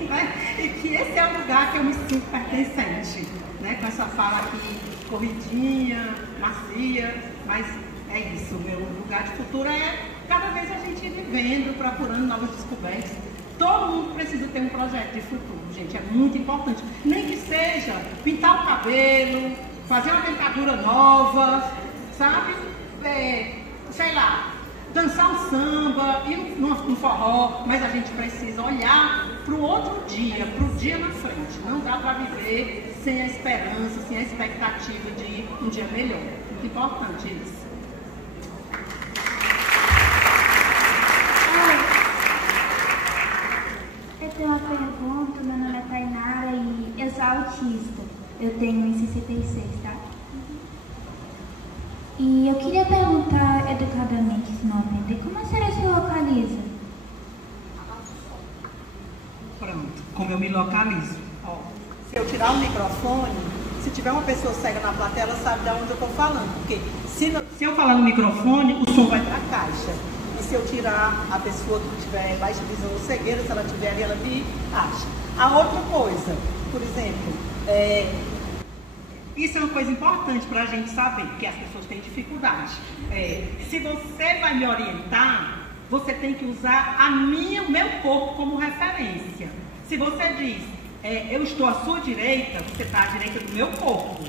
né? E que esse é o lugar que eu me sinto pertencente, né? Com essa fala aqui corridinha, macia, mas é isso, meu lugar de futuro é cada vez a gente ir vivendo, procurando novas descobertas. Todo mundo precisa ter um projeto de futuro, gente, é muito importante. Nem que seja pintar o cabelo, fazer uma dentadura nova, sabe? sei lá, dançar um samba, ir no forró, mas a gente precisa olhar para o outro dia, para o dia na frente. Não dá para viver sem a esperança, sem a expectativa de um dia melhor. Muito importante isso. Eu tenho uma pergunta, meu nome é Tainara e eu sou autista. Eu tenho 1,66, tá? E eu queria perguntar educadamente, se não ofender, como a senhora se localiza? Pronto, como eu me localizo. Ó, se eu tirar o microfone, se tiver uma pessoa cega na plateia, ela sabe de onde eu estou falando. Porque se eu falar no microfone, o som vai para a caixa. E se eu tirar a pessoa que tiver baixa visão ou cegueira, se ela tiver ali, ela me acha. A outra coisa, por exemplo, isso é uma coisa importante para a gente saber, porque as pessoas têm dificuldade. Se você vai me orientar, você tem que usar o meu corpo como referência. Se você diz, eu estou à sua direita, você está à direita do meu corpo,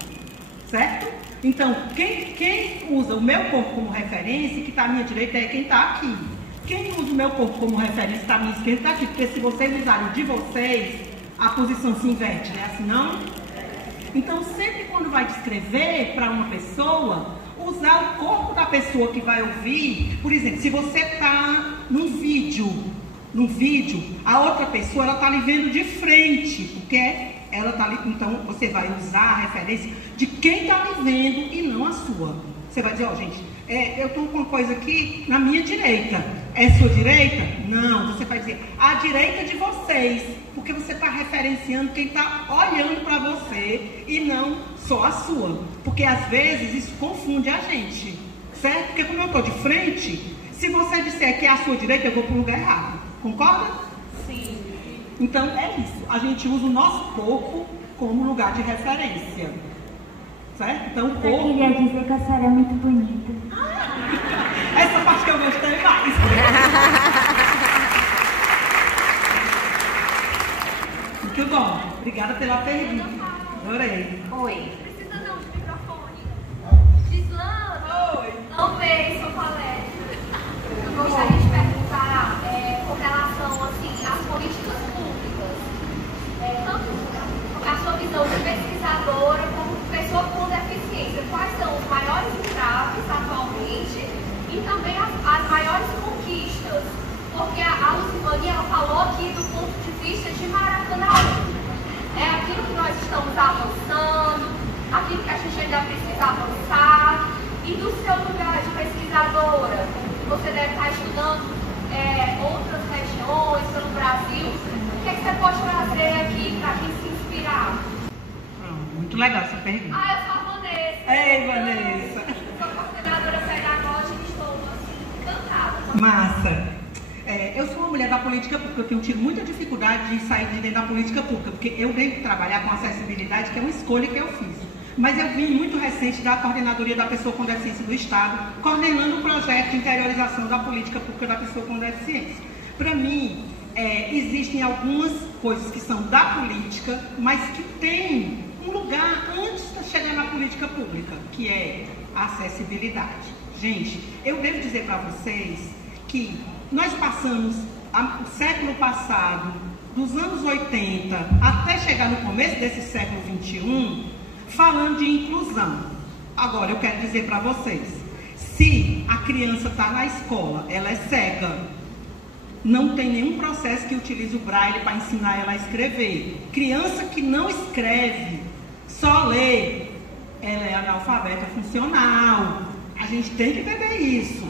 certo? Então, quem usa o meu corpo como referência, que está à minha direita, é quem está aqui. Quem usa o meu corpo como referência, está à minha esquerda, está aqui. Porque se vocês usarem o de vocês, a posição se inverte, né? Assim não? Então, sempre quando vai descrever para uma pessoa, usar o corpo da pessoa que vai ouvir. Por exemplo, se você está num vídeo, a outra pessoa ela está lhe vendo de frente, porque ela está ali. Então, você vai usar a referência de quem está lhe vendo e não a sua. Você vai dizer, ó, gente, eu estou com uma coisa aqui na minha direita. É sua direita? Não. Você vai dizer, à direita de vocês, porque você está referenciando quem está olhando para você e não só a sua. Porque às vezes isso confunde a gente, certo? Porque como eu estou de frente, se você disser que é a sua direita, eu vou para o lugar errado. Concorda? Sim. Então é isso. A gente usa o nosso corpo como lugar de referência. Certo? Então o corpo... Eu queria dizer que a senhora é muito bonita. Essa parte que eu gostei mais. Muito bom. Obrigada pela pergunta. Adorei. Oi. Precisa não de microfone. Gislana. Oi. Não veio sua palestra. Eu gostaria de perguntar com relação assim, às políticas públicas. Tanto a sua visão de pesquisadora como pessoa com deficiência. Quais são os maiores entraves atualmente e também as maiores conquistas? Porque a Lucivânia ela falou aqui do ponto de vista de Maracanã. É aquilo que nós estamos avançando, aquilo que a gente ainda precisa avançar. E do seu lugar de pesquisadora, você deve estar estudando outras regiões pelo Brasil. O que você pode trazer aqui para a gente se inspirar? Muito legal essa pergunta. Eu sou a Vanessa. Ei, Vanessa. Sou coordenadora pedagógica e estou assim, encantada. Massa. Eu sou uma mulher da política pública, eu tenho tido muita dificuldade de sair de dentro da política pública, porque eu venho trabalhar com acessibilidade, que é uma escolha que eu fiz. Mas eu vim muito recente da Coordenadoria da Pessoa com Deficiência do Estado, coordenando o projeto de interiorização da política pública da pessoa com deficiência. Para mim, existem algumas coisas que são da política, mas que têm um lugar antes de chegar na política pública, que é a acessibilidade. Gente, eu devo dizer para vocês que nós passamos o século passado, dos anos 80 até chegar no começo desse século 21, falando de inclusão. Agora, eu quero dizer para vocês, se a criança está na escola, ela é cega, não tem nenhum processo que utilize o braille para ensinar ela a escrever. Criança que não escreve, só lê, ela é analfabeta funcional. A gente tem que entender isso.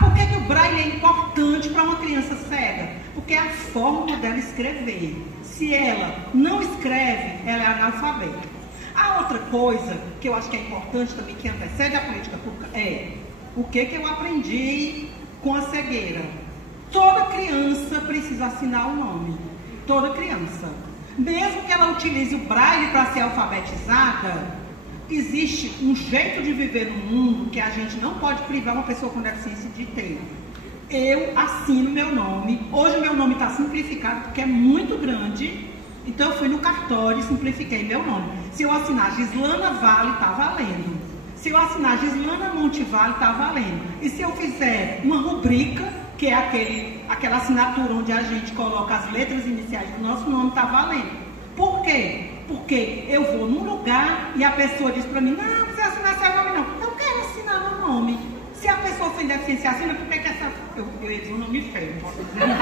Por que o braille é importante para uma criança cega? Porque é a forma dela escrever. Se ela não escreve, ela é analfabeta. A outra coisa que eu acho que é importante também, que antecede a política pública, é o que eu aprendi com a cegueira. Toda criança precisa assinar o nome. Toda criança. Mesmo que ela utilize o braille para ser alfabetizada, existe um jeito de viver no mundo que a gente não pode privar uma pessoa com deficiência de ter. Eu assino meu nome. Hoje meu nome está simplificado porque é muito grande. Então eu fui no cartório e simplifiquei meu nome. Se eu assinar Gislana Vale, está valendo. Se eu assinar Gislana Montevale, está valendo. E se eu fizer uma rubrica, que é aquela assinatura onde a gente coloca as letras iniciais do nosso nome, está valendo. Por quê? Porque eu vou num lugar e a pessoa diz para mim, não precisa assinar seu nome não. Eu quero assinar meu nome. Se a pessoa sem deficiência assina, por que essa... Eu ia dizer um nome feio, não posso dizer não.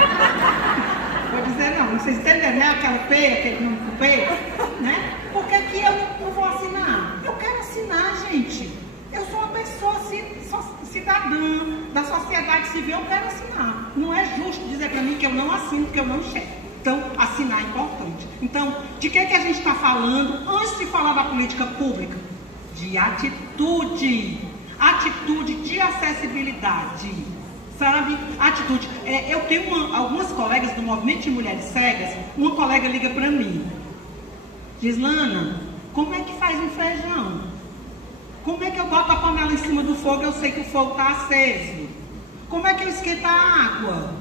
Vou dizer não, vocês entendem, né? Aquela feia, aquele nome feio, né? Por que que eu não vou assinar? Eu quero assinar, gente. Eu sou uma pessoa cidadã da sociedade civil, eu quero assinar. Não é justo dizer para mim que eu não assino, porque eu não chego. Então, assinar é importante. Então, de que a gente está falando antes de falar da política pública? De atitude. Atitude de acessibilidade. Sabe? Atitude. Eu tenho algumas colegas do Movimento de Mulheres Cegas, uma colega liga para mim. Gislana, como é que faz um feijão? Como é que eu boto a panela em cima do fogo e eu sei que o fogo está aceso? Como é que eu esquento a água?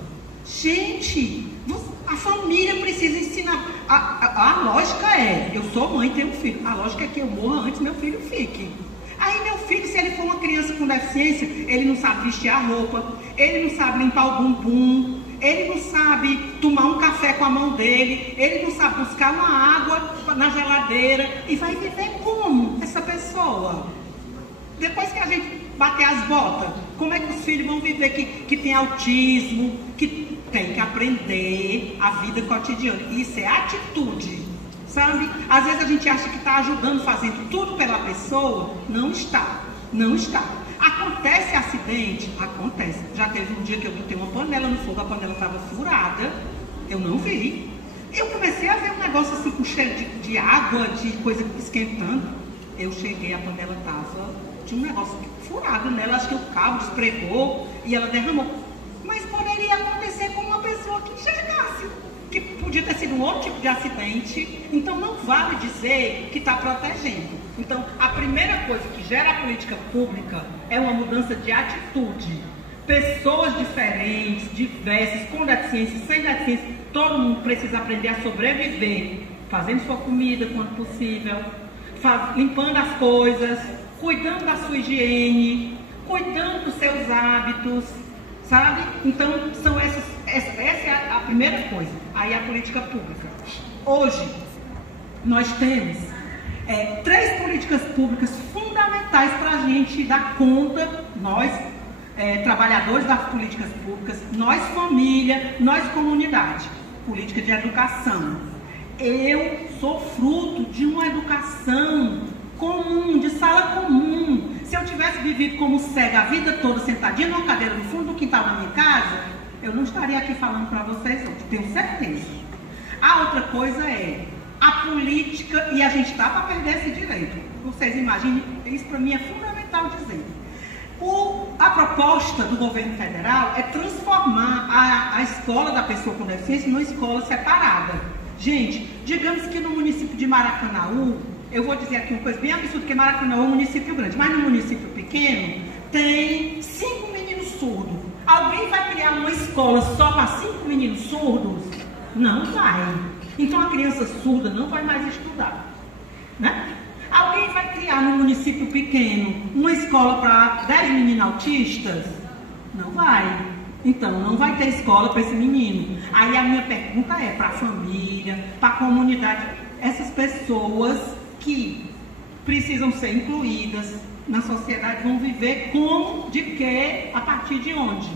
Gente, a família precisa ensinar. A lógica é, eu sou mãe e tenho um filho. A lógica é que eu morra antes meu filho fique. Aí meu filho, se ele for uma criança com deficiência, ele não sabe vestir a roupa, ele não sabe limpar o bumbum, ele não sabe tomar um café com a mão dele, ele não sabe buscar uma água na geladeira. E vai viver como essa pessoa? Depois que a gente bater as botas, como é que os filhos vão viver que tem autismo, que tem que aprender a vida cotidiana? Isso é atitude, sabe? Às vezes a gente acha que está ajudando, fazendo tudo pela pessoa. Não está, não está. Acontece acidente? Acontece. Já teve um dia que eu botei uma panela no fogo, a panela estava furada, eu não vi. Eu comecei a ver um negócio assim com cheiro de água, de coisa esquentando. Eu cheguei, a panela tinha um negócio furado nela, acho que o cabo despregou e ela derramou. Mas poderia acontecer com uma pessoa que enxergasse, que podia ter sido um outro tipo de acidente. Então não vale dizer que está protegendo. Então a primeira coisa que gera a política pública é uma mudança de atitude. Pessoas diferentes, diversas, com deficiência, sem deficiência, todo mundo precisa aprender a sobreviver, fazendo sua comida quando possível, limpando as coisas, cuidando da sua higiene, cuidando dos seus hábitos, sabe? Então, essa é a primeira coisa. Aí a política pública. Hoje, nós temos 3 políticas públicas fundamentais para a gente dar conta, nós, trabalhadores das políticas públicas, nós família, nós comunidade. Política de educação. Eu sou fruto de uma educação comum, de sala comum. Se eu tivesse vivido como cega a vida toda, sentadinha numa cadeira no fundo do quintal da minha casa, eu não estaria aqui falando para vocês hoje, tenho certeza. A outra coisa é a política, e a gente está para perder esse direito. Vocês imaginem, isso para mim é fundamental dizer. A proposta do governo federal é transformar a escola da pessoa com deficiência numa escola separada. Gente, digamos que no município de Maracanaú, eu vou dizer aqui uma coisa bem absurda, porque Maracanaú é um município grande, mas no município pequeno tem 5 meninos surdos. Alguém vai criar uma escola só para 5 meninos surdos? Não vai. Então a criança surda não vai mais estudar, né? Alguém vai criar no município pequeno uma escola para 10 meninos autistas? Não vai. Então não vai ter escola para esse menino. Aí a minha pergunta é para a família, para a comunidade, essas pessoas que precisam ser incluídas na sociedade vão viver como, de que, a partir de onde?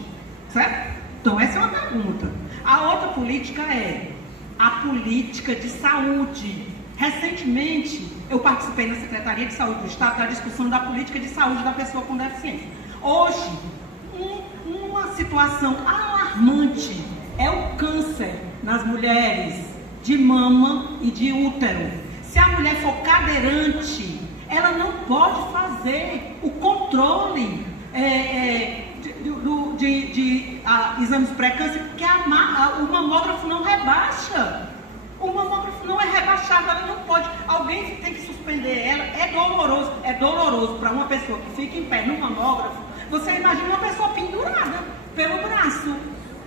Certo? Então essa é uma pergunta. A outra política é a política de saúde. Recentemente eu participei na Secretaria de Saúde do Estado da discussão da política de saúde da pessoa com deficiência. Hoje, uma situação alarmante é o câncer nas mulheres de mama e de útero. Se a mulher for cadeirante, ela não pode fazer o controle de exames pré-câncer, porque o mamógrafo não rebaixa. O mamógrafo não é rebaixado, ela não pode. Alguém tem que suspender ela. É doloroso para uma pessoa que fica em pé no mamógrafo. Você imagina uma pessoa pendurada pelo braço.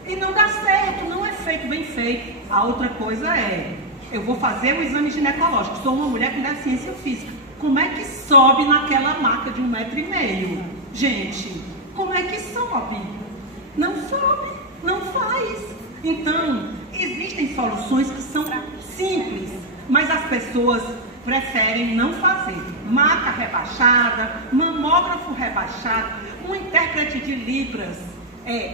E não dá certo, não é feito bem feito. A outra coisa é eu vou fazer um exame ginecológico, sou uma mulher com deficiência física. Como é que sobe naquela maca de 1,5 m? Gente, como é que sobe? Não sobe, não faz. Então, existem soluções que são simples, mas as pessoas preferem não fazer. Maca rebaixada, mamógrafo rebaixado, um intérprete de Libras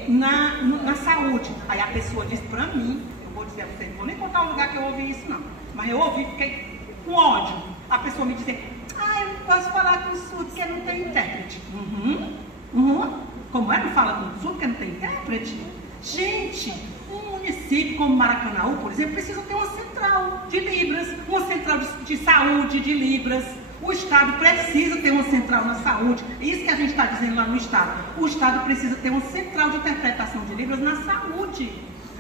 na saúde. Aí a pessoa diz para mim, eu vou dizer a você, não vou nem contar o lugar que eu ouvi isso não, mas eu ouvi, fiquei com ódio. A pessoa me dizer, eu não posso falar com o surdo porque não tem intérprete. Como é que fala com o surdo porque não tem intérprete? Gente, um município como Maracanaú, por exemplo, precisa ter uma central de Libras, uma central de saúde de Libras. O Estado precisa ter uma central na saúde. Isso que a gente está dizendo lá no Estado. O Estado precisa ter uma central de interpretação de Libras na saúde.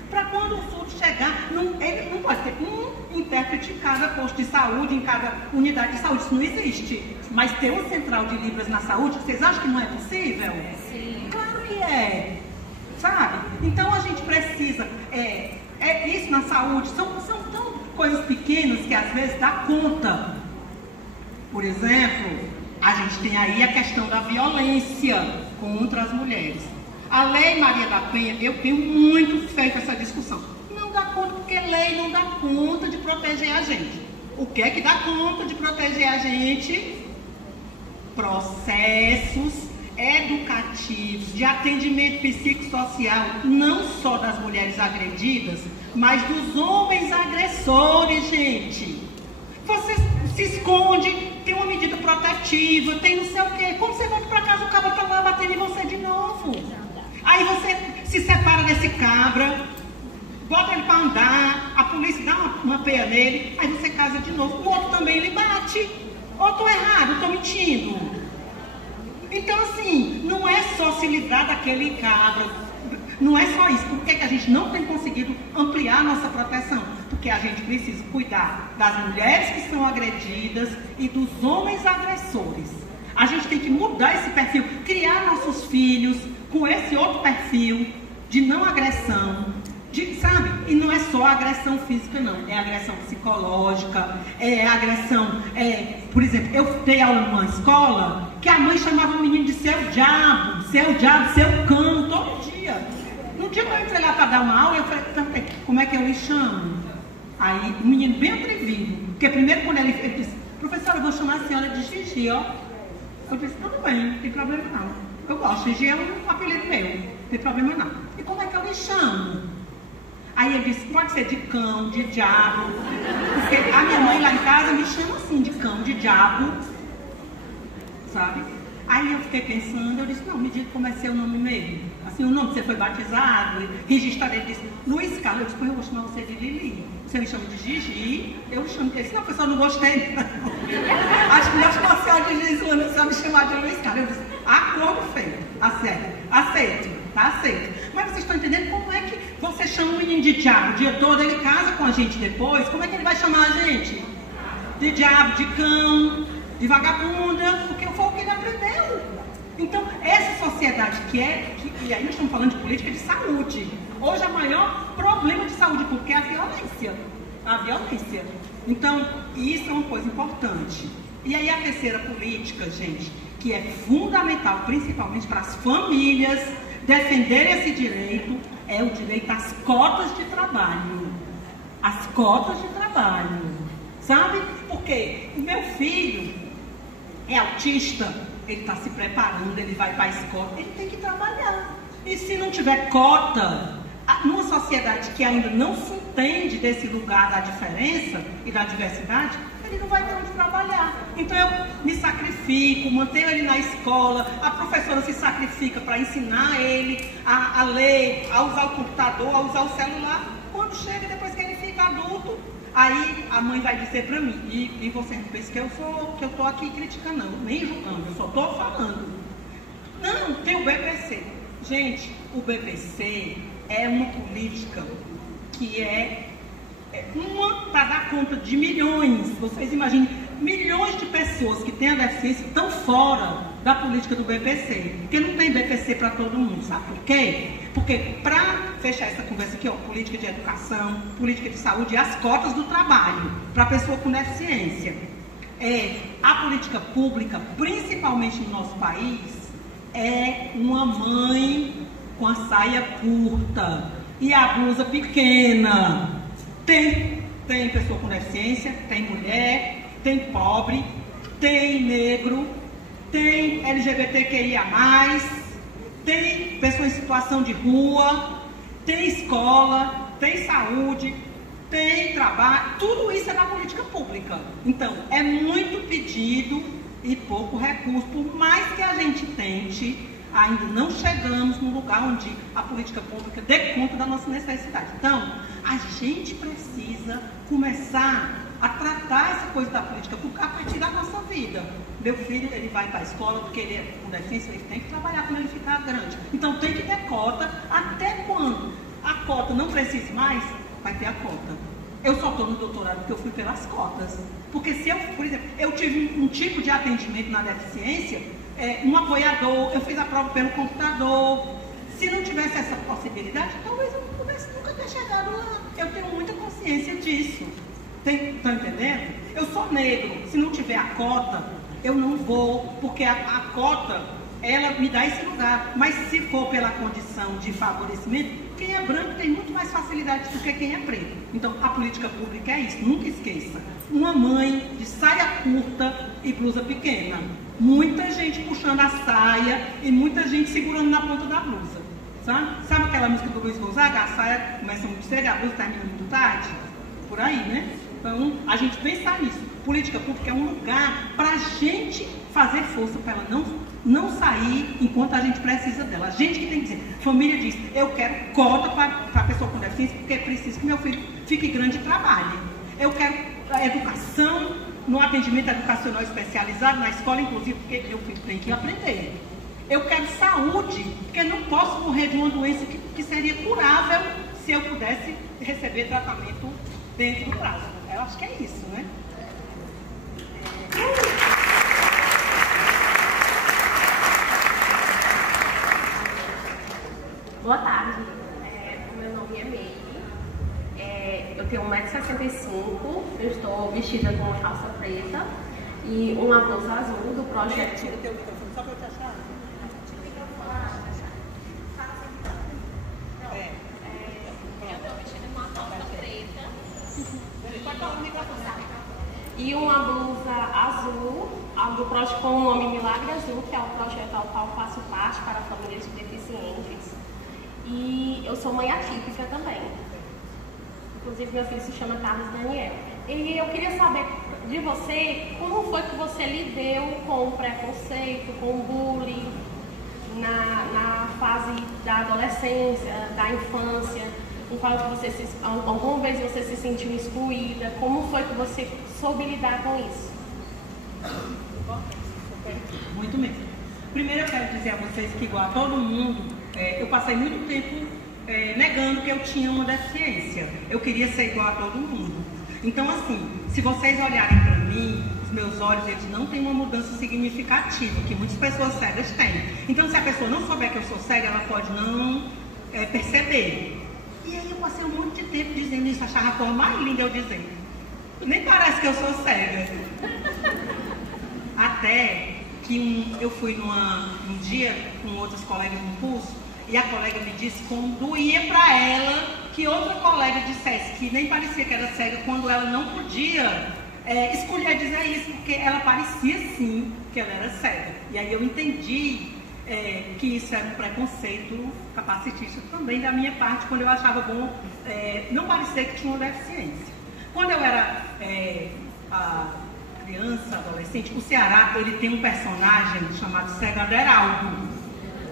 Para quando o surdo chegar, ele não pode ter um intérprete em cada posto de saúde, em cada unidade de saúde. Isso não existe. Mas ter uma central de Libras na saúde, vocês acham que não é possível? Sim. Claro que é. Sabe? Então a gente precisa, isso na saúde, são tão coisas pequenas que às vezes dá conta. Por exemplo, a gente tem aí a questão da violência contra as mulheres. A Lei Maria da Penha, eu tenho muito feito essa discussão. Não dá conta porque lei não dá conta de proteger a gente. O que é que dá conta de proteger a gente? Processos educativos, de atendimento psicossocial, não só das mulheres agredidas, mas dos homens agressores, gente. Você se esconde, tem uma medida protetiva, tem não sei o quê. Quando você volta para casa, o cabra está lá batendo em você de novo. Aí você se separa desse cabra, bota ele para andar, a polícia dá uma peia nele, aí você casa de novo. O outro também lhe bate. Ou estou errado, estou mentindo. Então, assim, não é só se livrar daquele cabra, não é só isso. Por que a gente não tem conseguido ampliar a nossa proteção? Porque a gente precisa cuidar das mulheres que são agredidas e dos homens agressores. A gente tem que mudar esse perfil, criar nossos filhos com esse outro perfil de não agressão, sabe? E não é só agressão física, não. É agressão psicológica, é agressão... por exemplo, eu dei aula numa escola que a mãe chamava o menino de seu diabo, seu cão, todo dia. No dia que eu entrei lá para dar uma aula, eu falei, como é que eu lhe chamo? Aí, o menino bem atrevido, porque primeiro quando ele disse, professora, eu vou chamar a senhora de Gigi, ó. Eu disse, tudo bem, não tem problema não. Eu gosto, Gigi é um apelido meu, não tem problema não. E como é que eu lhe chamo? Aí ele disse, pode ser de cão, de diabo. Porque a minha mãe lá em casa me chama assim, de cão, de diabo. Sabe? Aí eu fiquei pensando, eu disse, não, me diga como é seu nome mesmo. Assim, o nome que você foi batizado, registrado. Ele disse, Luiz Carlos. Eu disse, eu vou chamar você de Lili. Você me chama de Gigi, eu me chamo de... Ele disse, não, pessoal, não gostei. Acho que a senhora de Gislana, você vai me chamar de Luiz Carlos. Eu disse, acordo feito, aceito, tá aceito. Mas vocês estão entendendo como é que você chama o menino de diabo o dia todo, ele casa com a gente depois, como é que ele vai chamar a gente? De diabo, de cão, de vagabunda, porque foi o que ele aprendeu. Então, essa sociedade e aí nós estamos falando de política de saúde. Hoje o maior problema de saúde pública é a violência. Então, isso é uma coisa importante. E aí a terceira política, gente, que é fundamental, principalmente para as famílias defenderem esse direito, é o direito às cotas de trabalho. As cotas de trabalho. Sabe? Porque o meu filho é autista, ele está se preparando, ele vai para a escola, ele tem que trabalhar. E se não tiver cota, numa sociedade que ainda não se entende desse lugar da diferença e da diversidade, ele não vai ter onde trabalhar. Então eu me sacrifico, mantenho ele na escola, a professora se sacrifica para ensinar ele a ler, a usar o computador, a usar o celular. Quando chega, depois que ele fica adulto, aí a mãe vai dizer para mim, e você não pensa que eu estou aqui criticando, não, nem julgando, eu só estou falando. Não, tem o BPC. Gente, o BPC é uma política que é uma para dar conta de milhões. Vocês imaginem, milhões de pessoas que têm a deficiência estão fora da política do BPC. Porque não tem BPC para todo mundo, sabe por quê? Porque Porque para fechar essa conversa aqui, ó, política de educação, política de saúde e as cotas do trabalho para a pessoa com deficiência. A política pública, principalmente no nosso país, é uma mãe com a saia curta e a blusa pequena. Tem pessoa com deficiência, tem mulher, tem pobre, tem negro, tem LGBTQIA+, tem pessoa em situação de rua, tem escola, tem saúde, tem trabalho, tudo isso é na política pública. Então, é muito pedido e pouco recurso. Por mais que a gente tente, ainda não chegamos num lugar onde a política pública dê conta da nossa necessidade. Então, a gente precisa começar a tratar essa coisa da política pública a partir da nossa vida. Meu filho, ele vai para a escola porque ele é com deficiência, ele tem que trabalhar quando ele ficar grande. Então, tem que ter cota. Até quando a cota não precise mais, vai ter a cota. Eu só estou no doutorado porque eu fui pelas cotas. Porque se eu, por exemplo, eu tive um tipo de atendimento na deficiência, um apoiador, eu fiz a prova pelo computador. Se não tivesse essa possibilidade, talvez eu não pudesse nunca ter chegado lá. Eu tenho muita consciência disso. Estão entendendo? Eu sou negro. Se não tiver a cota, eu não vou, porque a cota, ela me dá esse lugar. Mas se for pela condição de favorecimento, quem é branco tem muito mais facilidade do que quem é preto. Então, a política pública é isso, nunca esqueça. Uma mãe de saia curta e blusa pequena. Muita gente puxando a saia e muita gente segurando na ponta da blusa. Sabe aquela música do Luiz Gonzaga? A saia começa muito cedo, a blusa termina muito tarde? Por aí, né? Então, a gente pensar nisso. Política pública é um lugar para a gente fazer força para ela não sair enquanto a gente precisa dela. A gente que tem que dizer. Família diz, eu quero cota para a pessoa com deficiência porque é preciso que meu filho fique grande e trabalhe. Eu quero educação no atendimento educacional especializado na escola, inclusive, porque meu filho tem que aprender. Eu quero saúde, porque não posso morrer de uma doença que seria curável se eu pudesse receber tratamento dentro do prazo. Eu acho que é isso, né? Boa tarde. O meu nome é Meire. Eu tenho 1,65m, eu estou vestida com uma calça preta e uma blusa azul do projeto. Tira teu microfone só para eu te achar. Eu estou vestida com uma calça preta e uma blusa azul com o nome Milagre Azul, que é o projeto ao qual faço parte para famílias deficientes. E eu sou mãe atípica também. Inclusive, meu filho se chama Carlos Daniel. E eu queria saber de você, como foi que você lidou com o preconceito, com o bullying na fase da adolescência, da infância, enquanto alguma vez você se sentiu excluída, como foi que você soube lidar com isso? Muito mesmo. Primeiro eu quero dizer a vocês que, igual a todo mundo, eu passei muito tempo negando que eu tinha uma deficiência. Eu queria ser igual a todo mundo. Então, assim, se vocês olharem para mim, os meus olhos, eles não têm uma mudança significativa, que muitas pessoas cegas têm. Então, se a pessoa não souber que eu sou cega, ela pode não perceber. E aí eu passei um monte de tempo dizendo isso, achava a forma mais linda eu dizendo. Nem parece que eu sou cega. Até que eu fui um dia com outros colegas no curso, e a colega me disse como doía para ela que outra colega dissesse que nem parecia que era cega, quando ela não podia escolher dizer isso, porque ela parecia sim que ela era cega. E aí eu entendi que isso era um preconceito capacitista também da minha parte, quando eu achava bom não parecer que tinha uma deficiência. Quando eu era criança, adolescente, o Ceará, ele tem um personagem chamado Cega Aderaldo,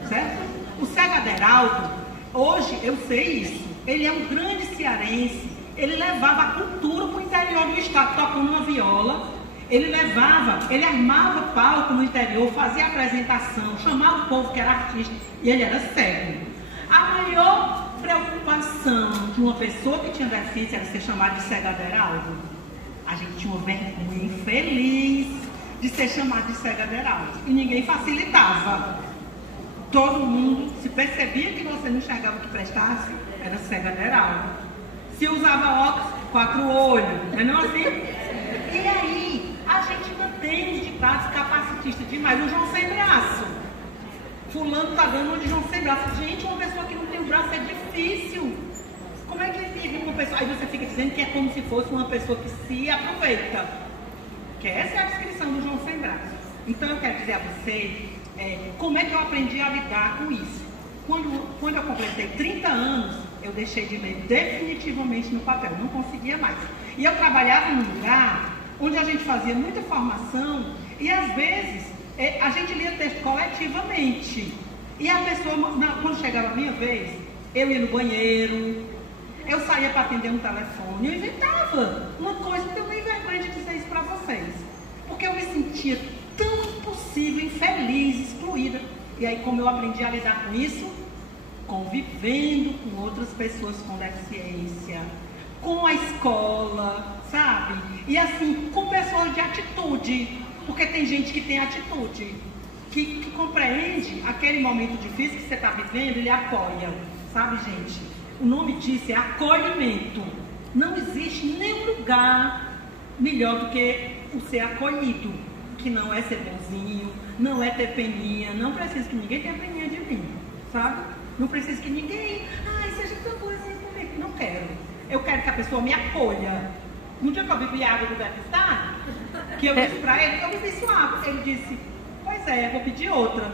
certo? O Cega Aderaldo, hoje eu sei isso, ele é um grande cearense, ele levava a cultura para o interior do estado, tocando uma viola, ele armava palco no interior, fazia apresentação, chamava o povo que era artista, e ele era cego. A maior preocupação de uma pessoa que tinha deficiência era ser chamada de Cega Aderaldo. A gente tinha uma vergonha infeliz de ser chamado de Cega Aderaldo, e ninguém facilitava. Todo mundo, se percebia que você não enxergava o que prestasse, era cega geral. Se usava óculos, 4 olhos, não é não assim? E aí, a gente ainda tem uns ditados capacitistas demais. O João sem braço. Fulano tá dando um de João sem braço. Gente, uma pessoa que não tem o braço é difícil. Como é que vive uma pessoa? Aí você fica dizendo que é como se fosse uma pessoa que se aproveita. Que essa é a descrição do João sem braço. Então eu quero dizer a você como é que eu aprendi a lidar com isso. Quando eu completei 30 anos, eu deixei de ler definitivamente no papel, não conseguia mais. E eu trabalhava num lugar onde a gente fazia muita formação e às vezes a gente lia texto coletivamente. E a pessoa, quando chegava a minha vez, eu ia no banheiro, eu saía para atender um telefone, eu inventava uma coisa que eu nem vergonha de dizer isso para vocês. Porque eu me sentia tão impossível, infeliz, excluída. E aí, como eu aprendi a lidar com isso? Convivendo com outras pessoas com deficiência, com a escola, sabe? E assim, com pessoas de atitude, porque tem gente que tem atitude, que compreende aquele momento difícil que você está vivendo, ele apoia, sabe, gente? O nome disso é acolhimento. Não existe nenhum lugar melhor do que o ser acolhido, que não é ser bonzinho, não é ter peninha, não preciso que ninguém tenha peninha de mim, sabe? Não preciso que ninguém, seja tão boazinho comigo, não quero. Eu quero que a pessoa me acolha. No dia que eu bebi água do Bethesda, que eu disse pra ele, eu bebi sua água. Ele disse, pois é, vou pedir outra.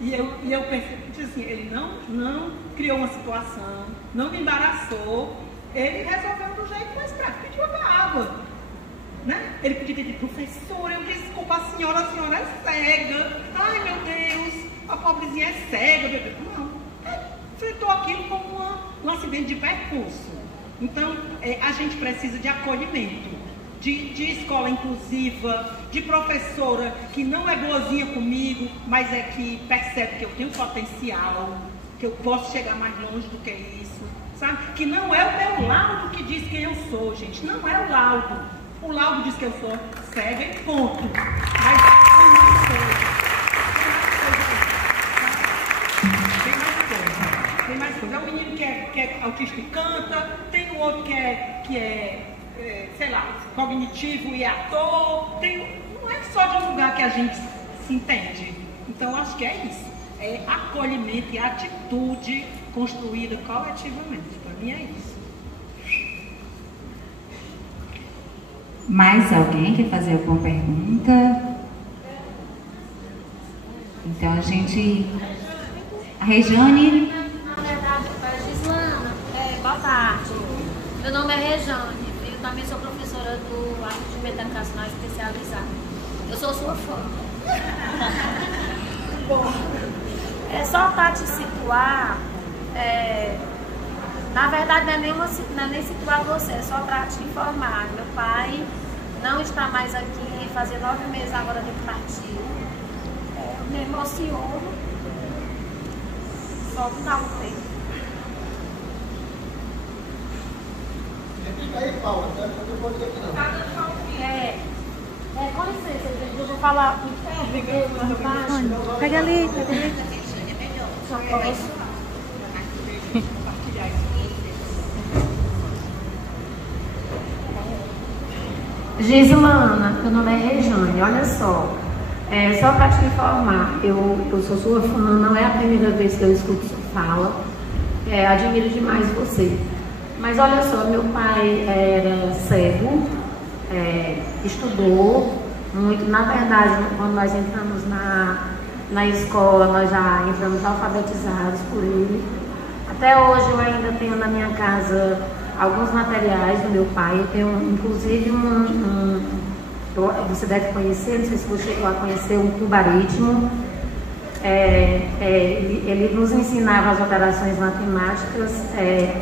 E eu pensei, assim, ele não criou uma situação, não me embaraçou, ele resolveu do jeito mais prático, pediu outra água. Né? Ele pediu de professora, eu disse, desculpa a senhora é cega. Ai meu Deus, a pobrezinha é cega, bebê. Não, enfrentou aquilo como um acidente de percurso. Então, a gente precisa de acolhimento, de escola inclusiva, de professora que não é boazinha comigo, mas é que percebe que eu tenho potencial, que eu posso chegar mais longe do que isso, sabe? Que não é o meu laudo que diz quem eu sou, gente, não é o laudo. O laudo diz que eu sou cega e ponto. Mas tem mais coisa. É um menino que é autista e canta, tem o outro que é sei lá, cognitivo e ator. Não é só de um lugar que a gente se entende. Então, acho que é isso. É acolhimento e atitude construída coletivamente. Para mim é isso. Mais alguém quer fazer alguma pergunta? Então a gente... A Rejane... Na verdade, Gislana, boa tarde. Meu nome é Rejane, eu também sou professora do atendimento educacional especializado. Eu sou sua fã. Bom, só para te situar, na verdade não é nem situar você, é só para te informar. Meu pai não está mais aqui, fazia 9 meses agora que ele partiu. Me emociono. Só que dá um tempo. Fica aí, Paula, não pode dizer que não. Com licença, gente, eu vou falar. Pega ali, pega ali. Só posso. Gislana, meu nome é Rejane, olha só. Só para te informar, eu sou sua fã, não é a primeira vez que eu escuto sua fala. Admiro demais você. Mas olha só, meu pai era cego, estudou muito. Na verdade, quando nós entramos na escola, nós já entramos alfabetizados por ele. Até hoje eu ainda tenho na minha casa alguns materiais do meu pai. Eu tenho inclusive você deve conhecer, não sei se você chegou a conhecer, um tubaritmo. Ele nos ensinava as operações matemáticas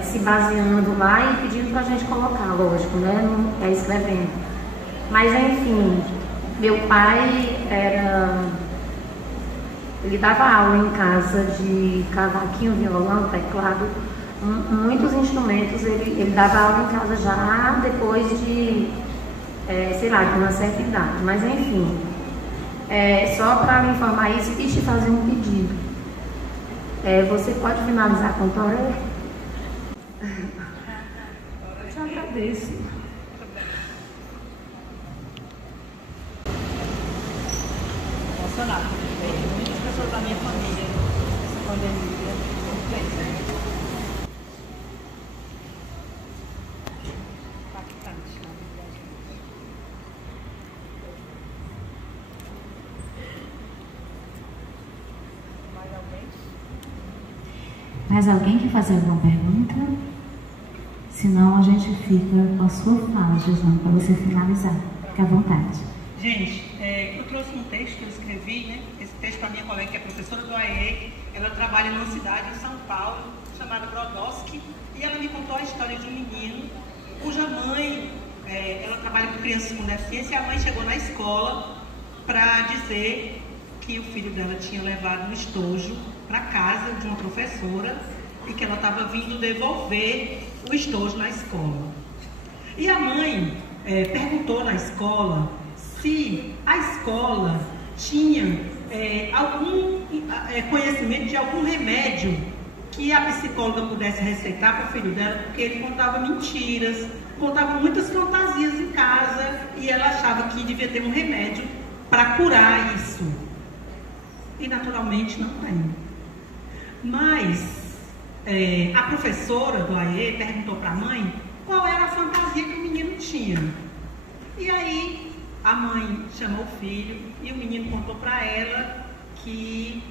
se baseando lá e pedindo para a gente colocar, lógico, né? Escrevendo. Mas enfim, meu pai ele dava aula em casa de cavaquinho, violão, teclado, muitos instrumentos. Ele dava aula em casa já depois de, sei lá, de uma certa idade. Mas enfim, só para me informar isso e te fazer um pedido. Você pode finalizar com Toré? Eu te agradeço. Emocionado. Muitas pessoas da minha família nessa pandemia. Muito bem. Impactante, na verdade. Mais alguém? Mais alguém quer fazer alguma pergunta? Senão a gente fica com a sua fala, Gislane, para você finalizar. Fique à vontade. Gente, eu trouxe um texto que eu escrevi, né? Esse texto para minha colega que é professora do AE. Ela trabalha numa cidade em São Paulo, chamada Brodowski, e ela me contou a história de um menino cuja mãe, ela trabalha com crianças com deficiência, e a mãe chegou na escola para dizer que o filho dela tinha levado um estojo para casa de uma professora e que ela estava vindo devolver o estojo na escola. E a mãe perguntou na escola se a escola tinha algum conhecimento de algum remédio que a psicóloga pudesse receitar para o filho dela, porque ele contava mentiras, contava muitas fantasias em casa e ela achava que devia ter um remédio para curar isso. E naturalmente não tem. Mas a professora do AE perguntou para a mãe qual era a fantasia que o menino tinha. E aí a mãe chamou o filho e o menino contou para ela que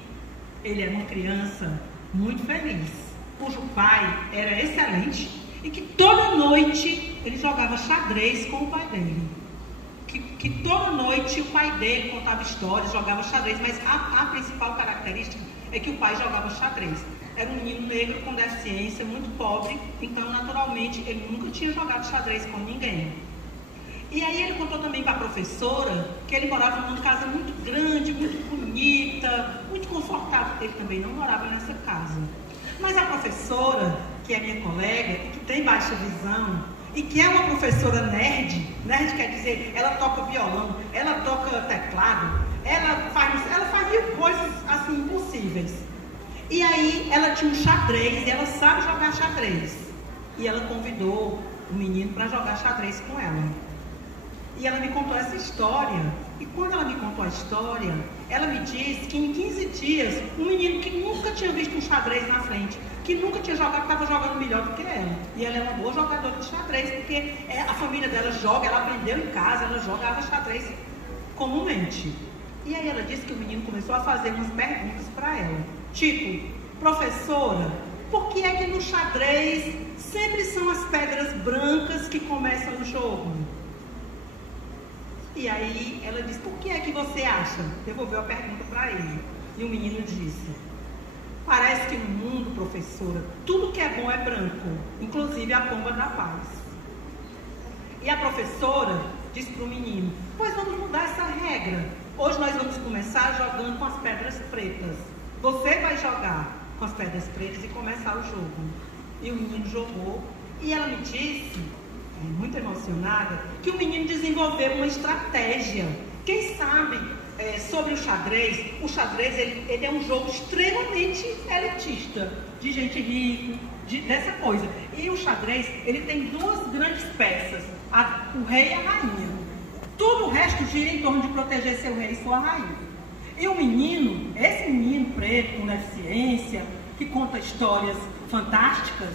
ele era uma criança muito feliz, cujo pai era excelente e que toda noite ele jogava xadrez com o pai dele. Que toda noite o pai dele contava histórias, jogava xadrez, mas a principal característica é que o pai jogava xadrez. Era um menino negro com deficiência, muito pobre, então naturalmente ele nunca tinha jogado xadrez com ninguém. E aí ele contou também para a professora que ele morava numa casa muito grande, muito bonita, muito confortável. Ele também não morava nessa casa. Mas a professora, que é minha colega, que tem baixa visão, e que é uma professora nerd quer dizer, ela toca violão, ela toca teclado, ela fazia coisas assim impossíveis. E aí ela tinha um xadrez, e ela sabe jogar xadrez. E ela convidou o menino para jogar xadrez com ela. E ela me contou essa história. E quando ela me contou a história, ela me disse que em 15 dias, um menino que nunca tinha visto um xadrez na frente, que nunca tinha jogado, estava jogando melhor do que ela. E ela é uma boa jogadora de xadrez, porque a família dela joga, ela aprendeu em casa, ela jogava xadrez comumente. E aí ela disse que o menino começou a fazer umas perguntas para ela. Tipo, professora, por que é que no xadrez sempre são as pedras brancas que começam o jogo? E aí ela disse, por que é que você acha? Devolveu a pergunta para ele. E o menino disse, parece que no mundo, professora, tudo que é bom é branco, inclusive a pomba da paz. E a professora disse para o menino, pois vamos mudar essa regra. Hoje nós vamos começar jogando com as pedras pretas. Você vai jogar com as pedras pretas e começar o jogo. E o menino jogou. E ela me disse, muito emocionada, que o menino desenvolveu uma estratégia. Quem sabe sobre o xadrez ele é um jogo extremamente elitista, de gente rica, dessa coisa. E o xadrez, ele tem duas grandes peças, o rei e a rainha. Tudo o resto gira em torno de proteger seu rei e sua rainha. E o menino, esse menino preto com deficiência, que conta histórias fantásticas,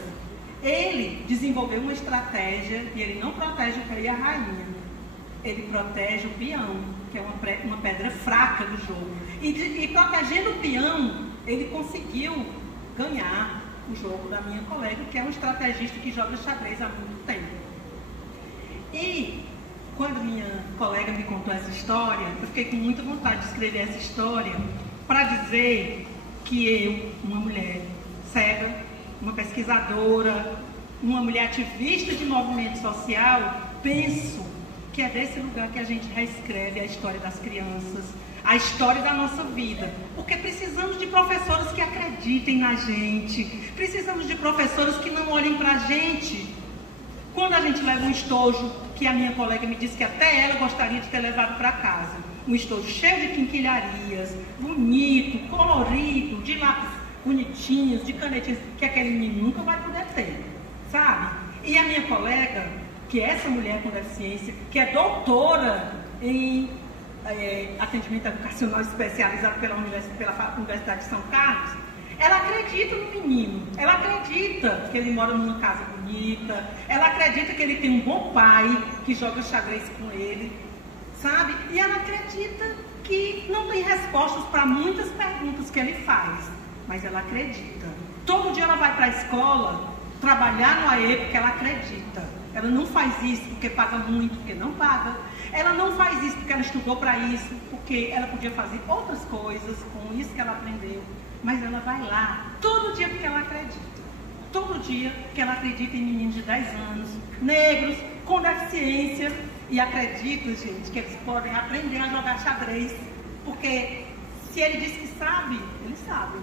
ele desenvolveu uma estratégia e ele não protege o rei e a rainha. Ele protege o peão, que é uma pedra fraca do jogo. E protegendo o peão, ele conseguiu ganhar o jogo da minha colega, que é um estrategista que joga xadrez há muito tempo. E quando minha colega me contou essa história, eu fiquei com muita vontade de escrever essa história para dizer que eu, uma mulher cega, uma pesquisadora, uma mulher ativista de movimento social, penso que é desse lugar que a gente reescreve a história das crianças, a história da nossa vida. Porque precisamos de professores que acreditem na gente, precisamos de professores que não olhem para a gente. Quando a gente leva um estojo, que a minha colega me disse que até ela gostaria de ter levado para casa, um estojo cheio de quinquilharias, bonito, colorido, de lápis bonitinhos, de canetinhas, que aquele menino nunca vai poder ter, sabe? E a minha colega, que é essa mulher com deficiência, que é doutora em atendimento educacional especializado pela Universidade de São Carlos, ela acredita no menino, ela acredita que ele mora numa casa bonita, ela acredita que ele tem um bom pai que joga xadrez com ele, sabe? E ela acredita que não tem respostas para muitas perguntas que ele faz, mas ela acredita. Todo dia ela vai para a escola trabalhar no AE porque ela acredita. Ela não faz isso porque paga muito, porque não paga. Ela não faz isso porque ela estudou para isso, porque ela podia fazer outras coisas com isso que ela aprendeu. Mas ela vai lá todo dia porque ela acredita. Todo dia que ela acredita em meninos de 10 anos, negros, com deficiência. E acredito, gente, que eles podem aprender a jogar xadrez. Porque se ele diz que sabe, ele sabe.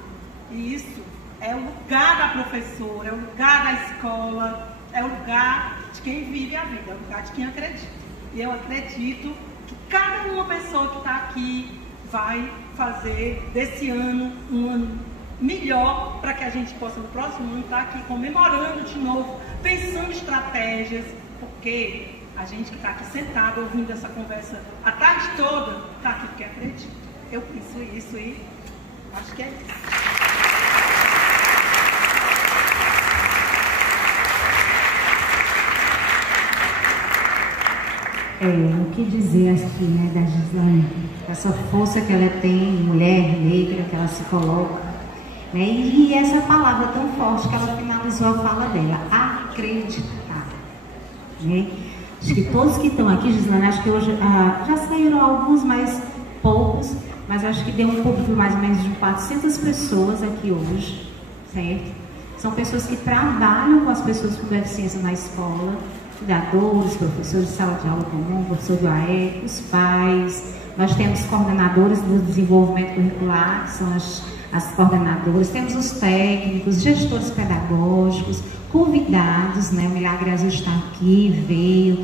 E isso é o lugar da professora, é o lugar da escola, é o lugar de quem vive a vida, é o lugar de quem acredita. E eu acredito que cada uma pessoa que está aqui vai fazer desse ano um ano melhor para que a gente possa no próximo ano estar aqui comemorando de novo, pensando em estratégias, porque a gente que está aqui sentado ouvindo essa conversa a tarde toda está aqui porque acredita. Eu penso isso e acho que é isso. O que dizer aqui, né, da Gislaine, essa força que ela tem, mulher negra, que ela se coloca, né, e essa palavra tão forte que ela finalizou a fala dela, acreditar, né? Acho que todos que estão aqui, Gislaine, acho que hoje já saíram alguns, mais poucos, mas acho que deu um público mais ou menos de 400 pessoas aqui hoje, certo? São pessoas que trabalham com as pessoas com deficiência na escola, cuidadores, professores de sala de aula comum, professor do AE, os pais. Nós temos coordenadores do desenvolvimento curricular, que são as coordenadoras, temos os técnicos, gestores pedagógicos, convidados, né? O Milagre Azul está aqui, veio,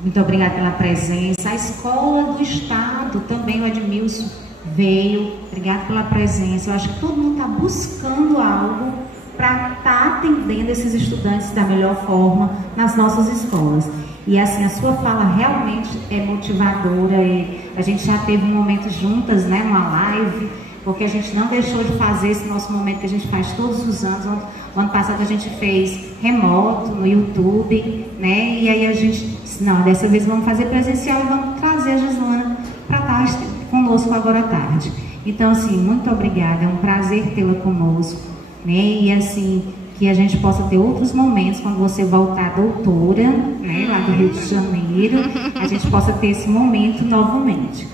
muito obrigada pela presença. A Escola do Estado também, o Edmilson veio, obrigado pela presença. Eu acho que todo mundo está buscando algo para estar atendendo esses estudantes da melhor forma nas nossas escolas. E assim, a sua fala realmente é motivadora. A gente já teve um momento juntas, né, uma live, porque a gente não deixou de fazer esse nosso momento que a gente faz todos os anos. O ano passado a gente fez remoto no YouTube, né, e aí a gente disse, não, dessa vez vamos fazer presencial e vamos trazer a Gislaine para estar conosco agora à tarde. Então, assim, muito obrigada, é um prazer tê-la conosco. Né? E assim, que a gente possa ter outros momentos quando você voltar doutora, né, lá do Rio de Janeiro, a gente possa ter esse momento novamente.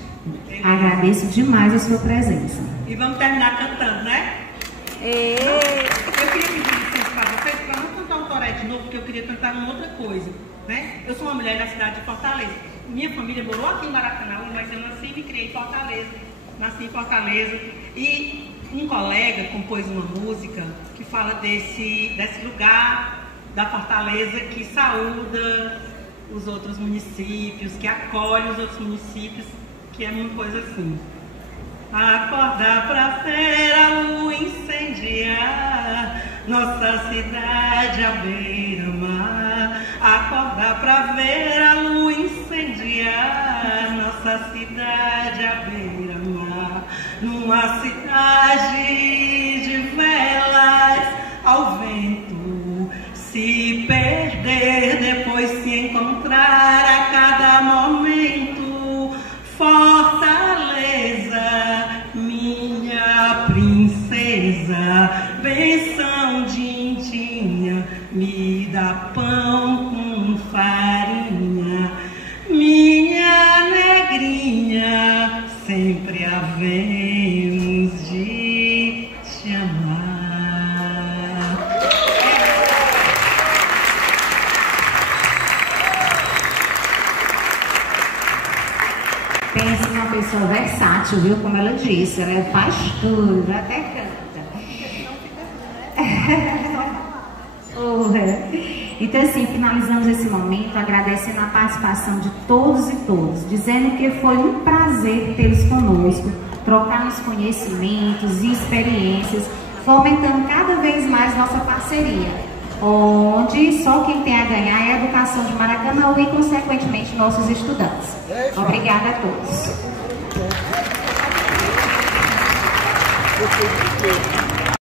Agradeço demais a sua presença. E vamos terminar cantando, né? Eu queria pedir licença para vocês, para não cantar o Toré de novo, porque eu queria cantar uma outra coisa, né? Eu sou uma mulher da cidade de Fortaleza. Minha família morou aqui em Maracanã, mas eu nasci e me criei em Fortaleza. Nasci em Fortaleza e um colega compôs uma música que fala desse lugar da Fortaleza que saúda os outros municípios, que acolhe os outros municípios, que é uma coisa assim. Acordar pra ver a lua incendiar nossa cidade à beira-mar. Acordar pra ver a lua incendiar nossa cidade à beira-mar. Numa cidade de velas ao vento, se perder, depois se encontrar a cada momento. Fortaleza, minha princesa, benção dindinha, me dá pão com farinha. Minha negrinha, sempre havemos de te amar. Pensa numa pessoa versátil, viu? Como ela disse, ela faz tudo, até canta. Então, assim, finalizamos esse momento agradecendo a participação de todos e todas, dizendo que foi um prazer tê-los conosco, trocarmos conhecimentos e experiências fomentando cada vez mais nossa parceria, onde só quem tem a ganhar é a educação de Maracanã e, consequentemente, nossos estudantes. Obrigada a todos.